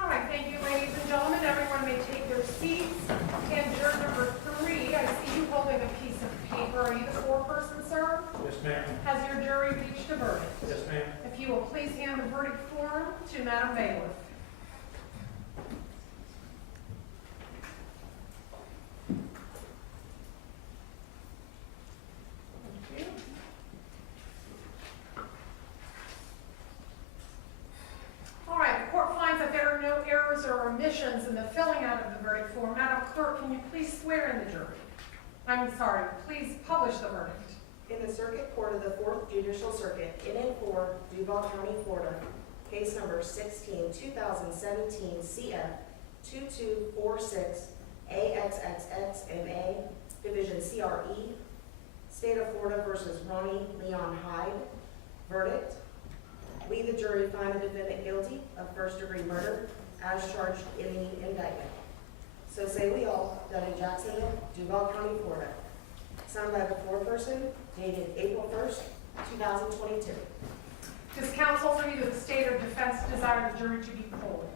All right, thank you, ladies and gentlemen. Everyone may take their seats. And juror number 3, I see you holding a piece of paper. Are you the foreperson, sir? Yes, ma'am. Has your jury reached a verdict? Yes, ma'am. If you will please hand the verdict form to Madam Bailiff. Thank you. All right, the court finds that there are no errors or omissions in the filling out of the verdict form. Madam Clerk, can you please swear in the jury? I'm sorry, please publish the verdict. In the Circuit Court of the 4th Judicial Circuit, in and for Duval County, Florida, case number 16, 2017, CF 2246 AXXXMA, Division CRE, State of Florida versus Ronnie Hyde. Verdict: we, the jury, find the defendant guilty of first-degree murder as charged in the indictment. So say we all, done in Jacksonville, Duval County, Florida. Signed by the foreperson, dated April 1st, 2022. Does counsel for either the state or defense desire the jury to be polled?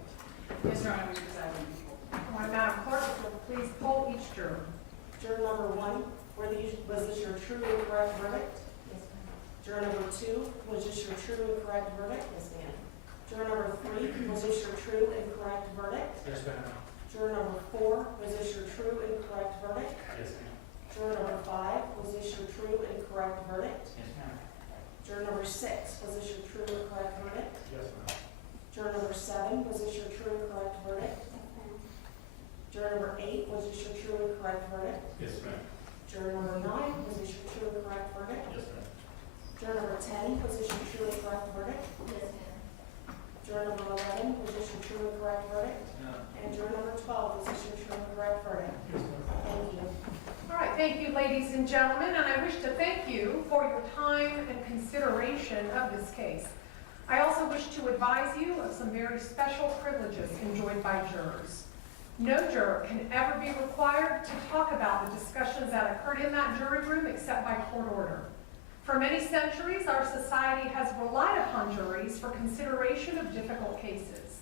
Yes, Your Honor, we desire to be polled. All right, Madam Clerk, if you'll please poll each juror. Juror number 1, was this your true and correct verdict? Yes, ma'am. Juror number 2, was this your true and correct verdict? Yes, ma'am. Juror number 3, was this your true and correct verdict? Yes, ma'am. Juror number 4, was this your true and correct verdict? Yes, ma'am. Juror number 5, was this your true and correct verdict? Yes, ma'am. Juror number 6, was this your true and correct verdict? Yes, ma'am. Juror number 7, was this your true and correct verdict? Juror number 8, was this your true and correct verdict? Yes, ma'am. Juror number 9, was this your true and correct verdict? Yes, ma'am. Juror number 10, was this your true and correct verdict? Yes, ma'am. Juror number 11, was this your true and correct verdict? No. And juror number 12, was this your true and correct verdict? Yes, ma'am. Thank you. All right, thank you, ladies and gentlemen, and I wish to thank you for your time and consideration of this case. I also wish to advise you of some very special privileges enjoyed by jurors. No juror can ever be required to talk about the discussions that occurred in that jury room except by court order. For many centuries, our society has relied upon juries for consideration of difficult cases.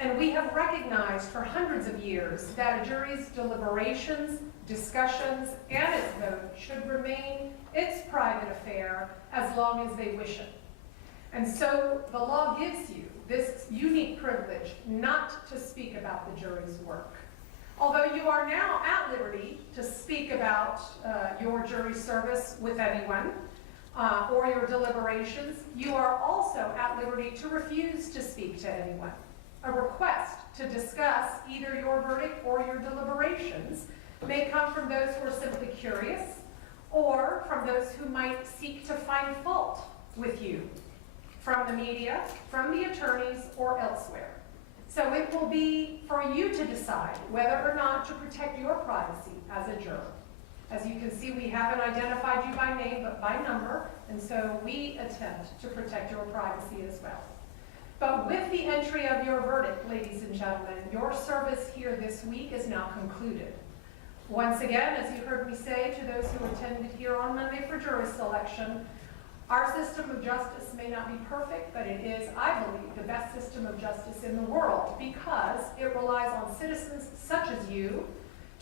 And we have recognized for hundreds of years that a jury's deliberations, discussions, and its vote should remain its private affair as long as they wish it. And so the law gives you this unique privilege not to speak about the jury's work. Although you are now at liberty to speak about your jury service with anyone or your deliberations, you are also at liberty to refuse to speak to anyone. A request to discuss either your verdict or your deliberations may come from those who are simply curious or from those who might seek to find fault with you, from the media, from the attorneys, or elsewhere. So it will be for you to decide whether or not to protect your privacy as a juror. As you can see, we haven't identified you by name, but by number, and so we attempt to protect your privacy as well. But with the entry of your verdict, ladies and gentlemen, your service here this week is now concluded. Once again, as you heard me say to those who attended here on Monday for jury selection, our system of justice may not be perfect, but it is, I believe, the best system of justice in the world because it relies on citizens such as you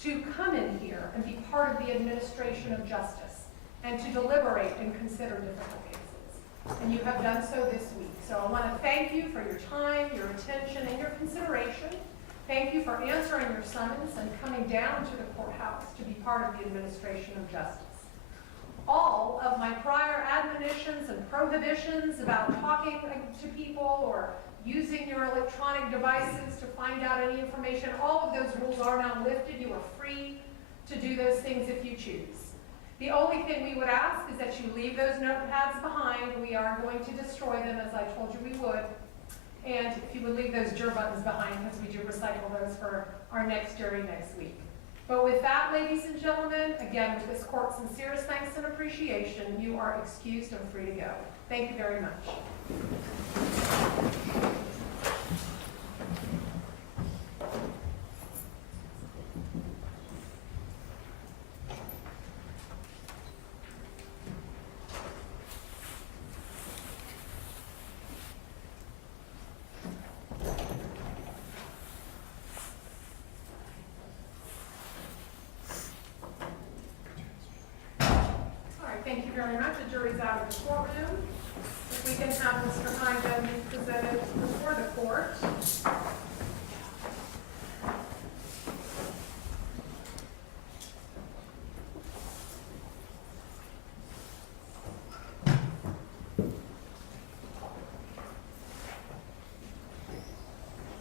to come in here and be part of the administration of justice and to deliberate and consider difficult cases. And you have done so this week. So I want to thank you for your time, your attention, and your consideration. Thank you for answering your summons and coming down to the courthouse to be part of the administration of justice. All of my prior admonitions and prohibitions prohibitions about talking to people or using your electronic devices to find out any information. All of those rules are now lifted. You are free to do those things if you choose. The only thing we would ask is that you leave those notepads behind. We are going to destroy them, as I told you we would. And if you would leave those jur buttons behind, because we do recycle those for our next jury next week. But with that, ladies and gentlemen, again, with this court's sincerest thanks and appreciation, you are excused and free to go. Thank you very much. Thank you very much. The jury's out of the courtroom. If we can have Mr. Hyde then be presented before the court.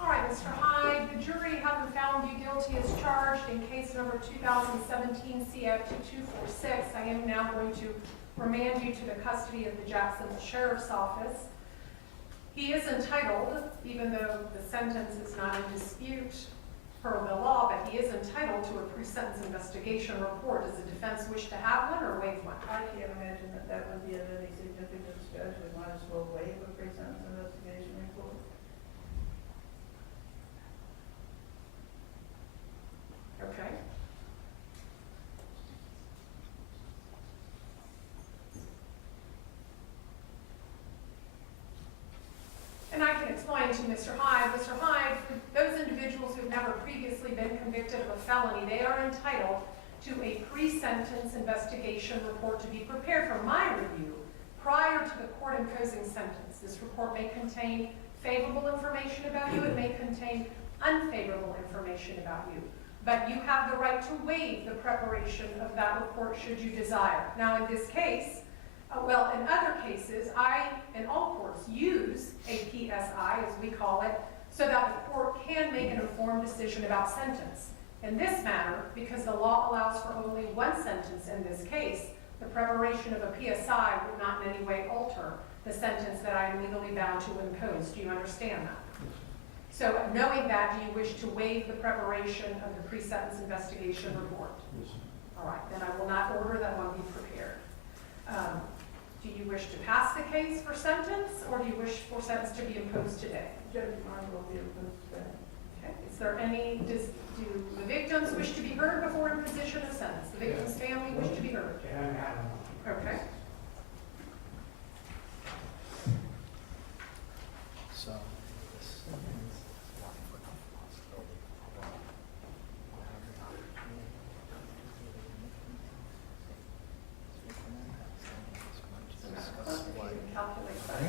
All right, Mr. Hyde, the jury having found you guilty as charged in case number 2017 CF 2246, I am now going to remand you to the custody of the Jacksonville Sheriff's Office. He is entitled, even though the sentence is not in dispute per the law, but he is entitled to a pre-sentence investigation report. Does the defense wish to have one or waive one? I can't imagine that that would be of any significance, Judge. We might as well waive a pre-sentence investigation report. Okay. And I can explain to Mr. Hyde, for those individuals who have never previously been convicted of a felony, they are entitled to a pre-sentence investigation report to be prepared for my review prior to the court imposing sentence. This report may contain favorable information about you, it may contain unfavorable information about you. But you have the right to waive the preparation of that report should you desire. Now in this case, well, in other cases, I, in all courts, use a PSI, as we call it, so that the court can make an informed decision about sentence. In this matter, because the law allows for only one sentence in this case, the preparation of a PSI would not in any way alter the sentence that I am legally bound to impose. Do you understand that? So knowing that, do you wish to waive the preparation of the pre-sentence investigation report? All right, then I will not order that one be prepared. Do you wish to pass the case for sentence, or do you wish for sentence to be imposed today? Judge, mine will be imposed today. Okay. Is there any, do the victims wish to be heard before imposition of sentence? The victim's family wish to be heard? Okay. So, Calculate that.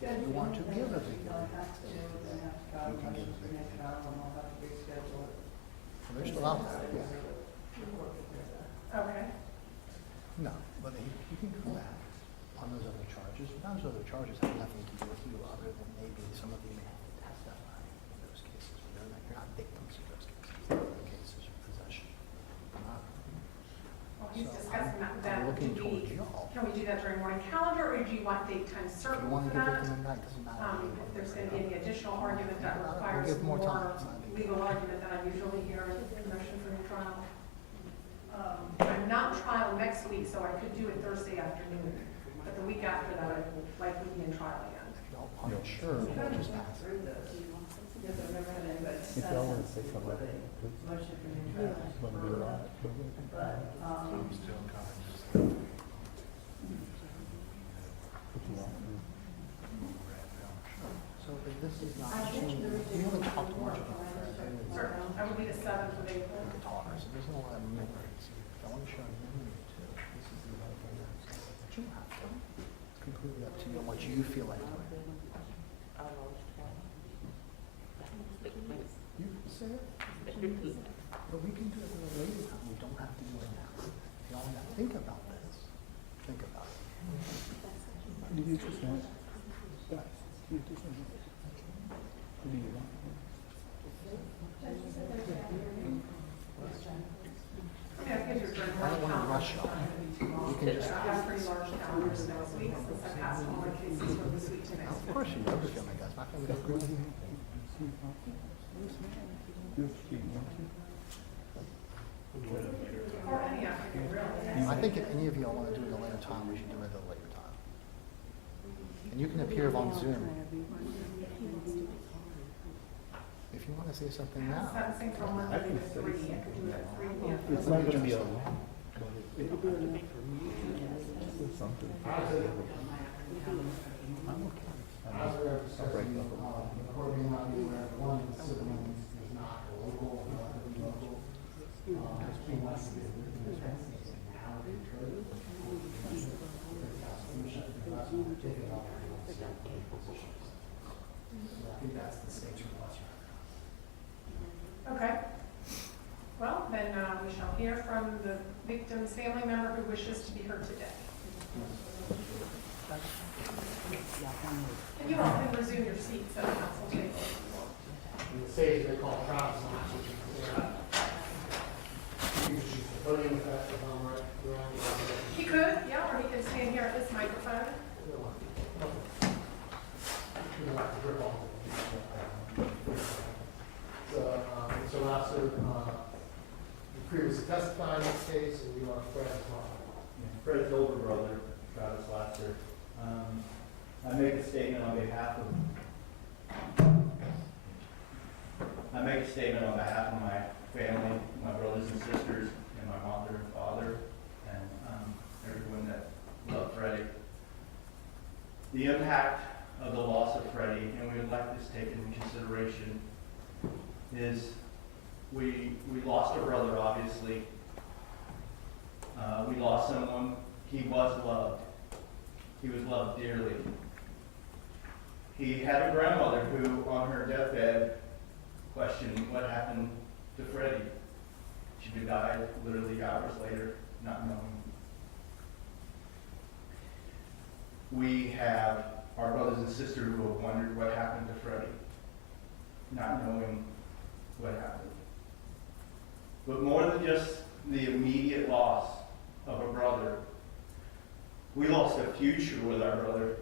If you want to give a victim, they're still out there, yeah. Okay. No, but you can come back on those other charges. Those other charges have nothing to do with you, other than maybe some of you may have to testify in those cases. You're not victims in those cases. They're cases of possession. Well, he's So discussing that. I'm looking towards y'all. Can we do that during morning calendar, or do you want date time If certain you want for to give that? victim a night, doesn't matter. If there's going to be any additional argument that We'll requires give more more time. legal argument than I usually hear in a motion for new trial. I'm not in trial next week, so I could do it Thursday afternoon, but the week after that, I will likely be in trial again. I'm sure we'll just pass it. Through this, because I've never had anybody If y'all want to say sentence something, with a motion for new trial. when we're on it. But, So this is not, you haven't talked much about that. Sir, I will be the 7th with a you feel like doing? You can say it. But we can do it at a later time. We don't have to do it now. You all have to think about this. Think about it. What do you just want? Guys, you just want. What do you want? I don't want to rush y'all. You can just. I have pretty large calendars next week, since I passed all my cases from this week to next Of week. course you know the family guys. My family doesn't do anything. Or any afternoon, really. I think if any of y'all want to do it at a later time, we should do it at a later time. And you can appear on Zoom. If you want to say something now. Sentencing from 1 to 3, I could do it at 3 p.m. It's not gonna be a long, but it'll be enough for me to something. I'm okay. As we are discussing, the court may not be aware of one of the siblings is not local, relatively local. He wants to get written in his now in code. I think that's the stage of what's right. Okay. Well, then we shall hear from the victim's family member who wishes to be heard today. And you all can resume your seats at the council table. In the stage they call Travis on, which is she's the podium effect, if I'm right. He could, yeah, or he could stand here at this microphone. So Lasser, you previously testified in this case, and you are Fred as well. Fred's older brother, Travis Lasser. I make a statement on behalf of my family, my brothers and sisters, and my mother and father, and everyone that loved Freddie. The impact of the loss of Freddie, and we would like this taken into consideration, is we lost a brother, obviously. We lost someone. He was loved. He was loved dearly. He had a grandmother who, on her deathbed, questioned what happened to Freddie. She died literally hours later, not knowing. We have our brothers and sisters who have wondered what happened to Freddie, not knowing what happened. But more than just the immediate loss of a brother, we lost a future with our brother.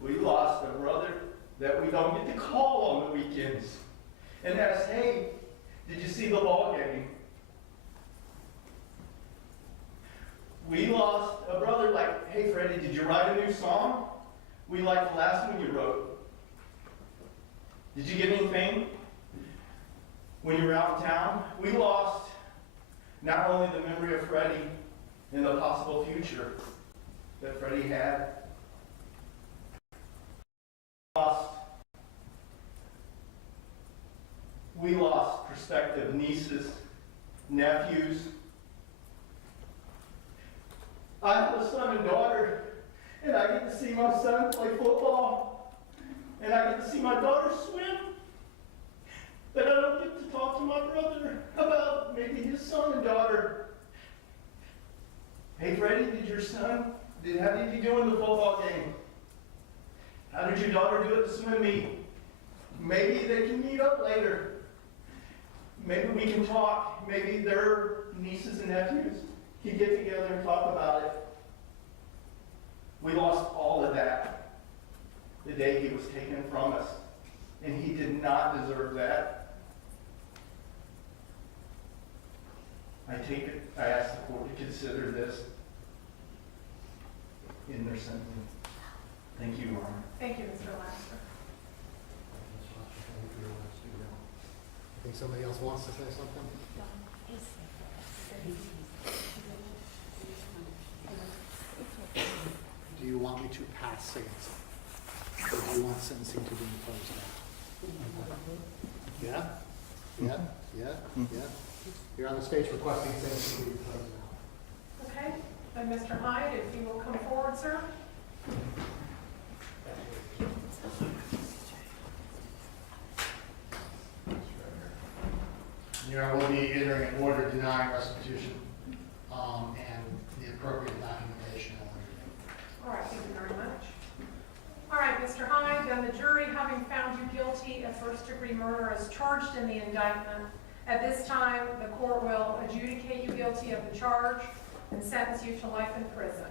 We lost a brother that we don't get to call on the weekends and ask, hey, did you see the ball game? We lost a brother like, hey, Freddie, did you write a new song? We liked the last one you wrote. Did you get anything when you were out in town? We lost not only the memory of Freddie and the possible future that Freddie had, we lost prospective nieces, nephews. I have a son and daughter, and I get to see my son play football, and I get to see my daughter swim, but I don't get to talk to my brother about maybe his son and daughter. Hey, Freddie, how did you do in the football game? How did your daughter do at the swim meet? Maybe they can meet up later. Maybe we can talk. Maybe their nieces and nephews can get together and talk about it. We lost all of that the day he was taken from us, and he did not deserve that. I ask the court to consider this in their sentencing. Thank you, Your Honor. Thank you, Mr. Laster. I think somebody else wants to say something? Do you want me to pass sentencing? Or do you want sentencing to be imposed now? Yeah? Yeah? Yeah? Yeah? You're on the stage requesting sentencing to be imposed now. Okay, then Mr. Hyde, if you will come forward, sir. Here I will be entering an order denying restitution, and the appropriate documentation. All right, thank you very much. All right, Mr. Hyde, then the jury, having found you guilty of first-degree murder as charged in the indictment, at this time, the court will adjudicate you guilty of the charge and sentence you to life in prison,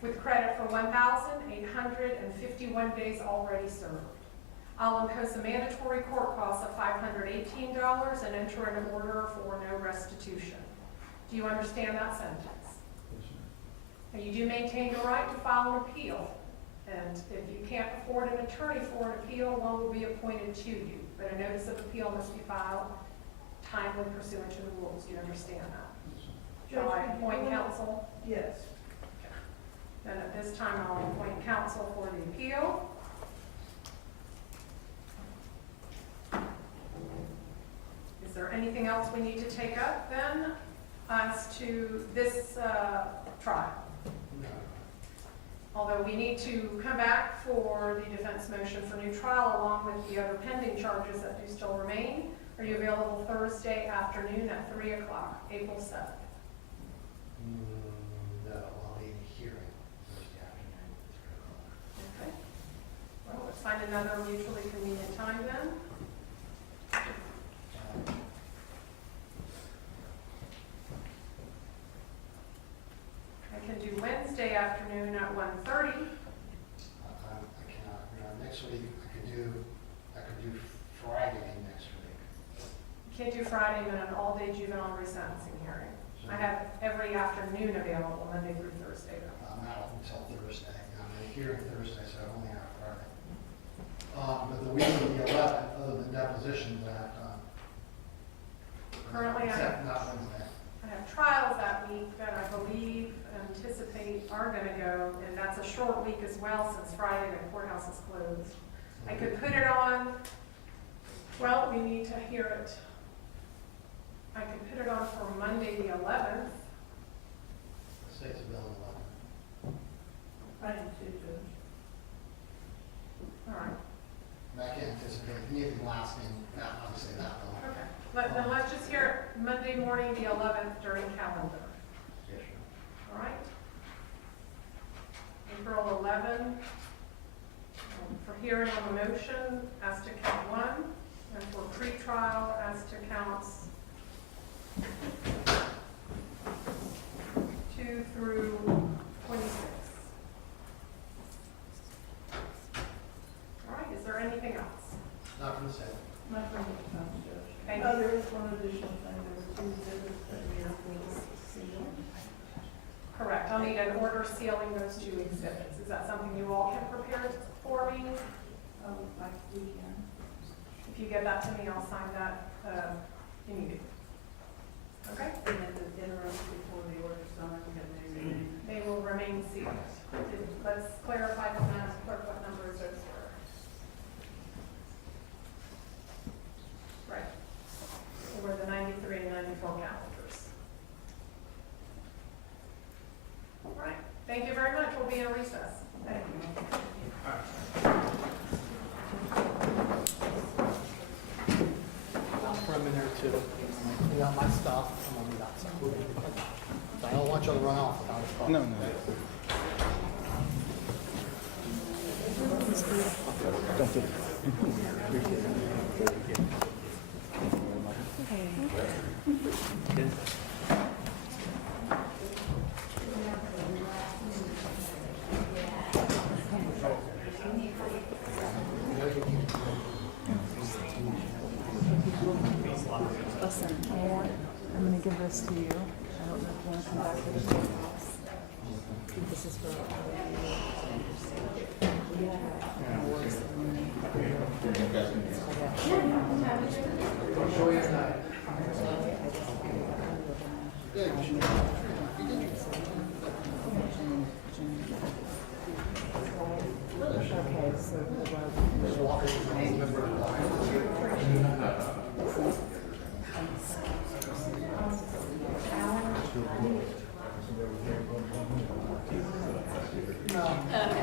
with credit for 1,851 days already served. I'll impose a mandatory court cost of $518 and enter an order for no restitution. Do you understand that sentence? And you do maintain the right to file an appeal. And if you can't afford an attorney for an appeal, one will be appointed to you. But a notice of appeal must be filed timely pursuant to the rules. Do you understand that? Shall I appoint counsel? Yes. Then at this time, I'll appoint counsel for the appeal. Is there anything else we need to take up then as to this trial? No. Although we need to come back for the defense motion for new trial along with the other pending charges that do still remain. Are you available Thursday afternoon at 3 o'clock, April 7th? No, I'll be hearing Thursday afternoon at 3 o'clock. Okay. Well, let's find another mutually convenient time then. I can do Wednesday afternoon at 1:30. I cannot, next week, I could do Friday next week. Can't do Friday, but an all-day juvenile resentencing hearing. I have every afternoon available, Monday through Thursday. I'm out until Thursday. I'm hearing Thursday, so I only have Friday. But the week of the 11th, other than depositions, Currently, except not Wednesday. I have trials that week that I believe, anticipate are going to go, and that's a short week as well since Friday the courthouse is closed. I could put it on, well, we need to hear it. I could put it on for Monday the 11th. State's a bill 11. I didn't see it, Judge. All right. And I can't anticipate anything lasting, obviously that long. Okay. Then let's just hear it Monday morning the 11th during calendar. Yeah, sure. All right. April 11, for hearing on the motion as to count 1, and for pre-trial as to counts 2 through 26. All right, is there anything else? Not from the state. Not from the defense, Judge. Thank you. There is one additional thing, there were 2 exhibits that we have to see. Correct, I'll need an order sealing those 2 exhibits. Is that something you all can prepare for me? Like we can. If you get that to me, I'll sign that immediately. Okay? And then the interim before the order signed, we have to remain. They will remain sealed. Let's clarify from Madam Clerk what numbers those were. Right. They were the 93 and 94 calendars. All right. Thank you very much. We'll be in recess. Thank you. For a minute or two. You got my stuff, and then we got some. So I don't want you to run off without a call. No, no. Don't do it. Listen, I'm going to give this to you. I don't know if you want to come back to the courthouse. This is for okay, so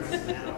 right now.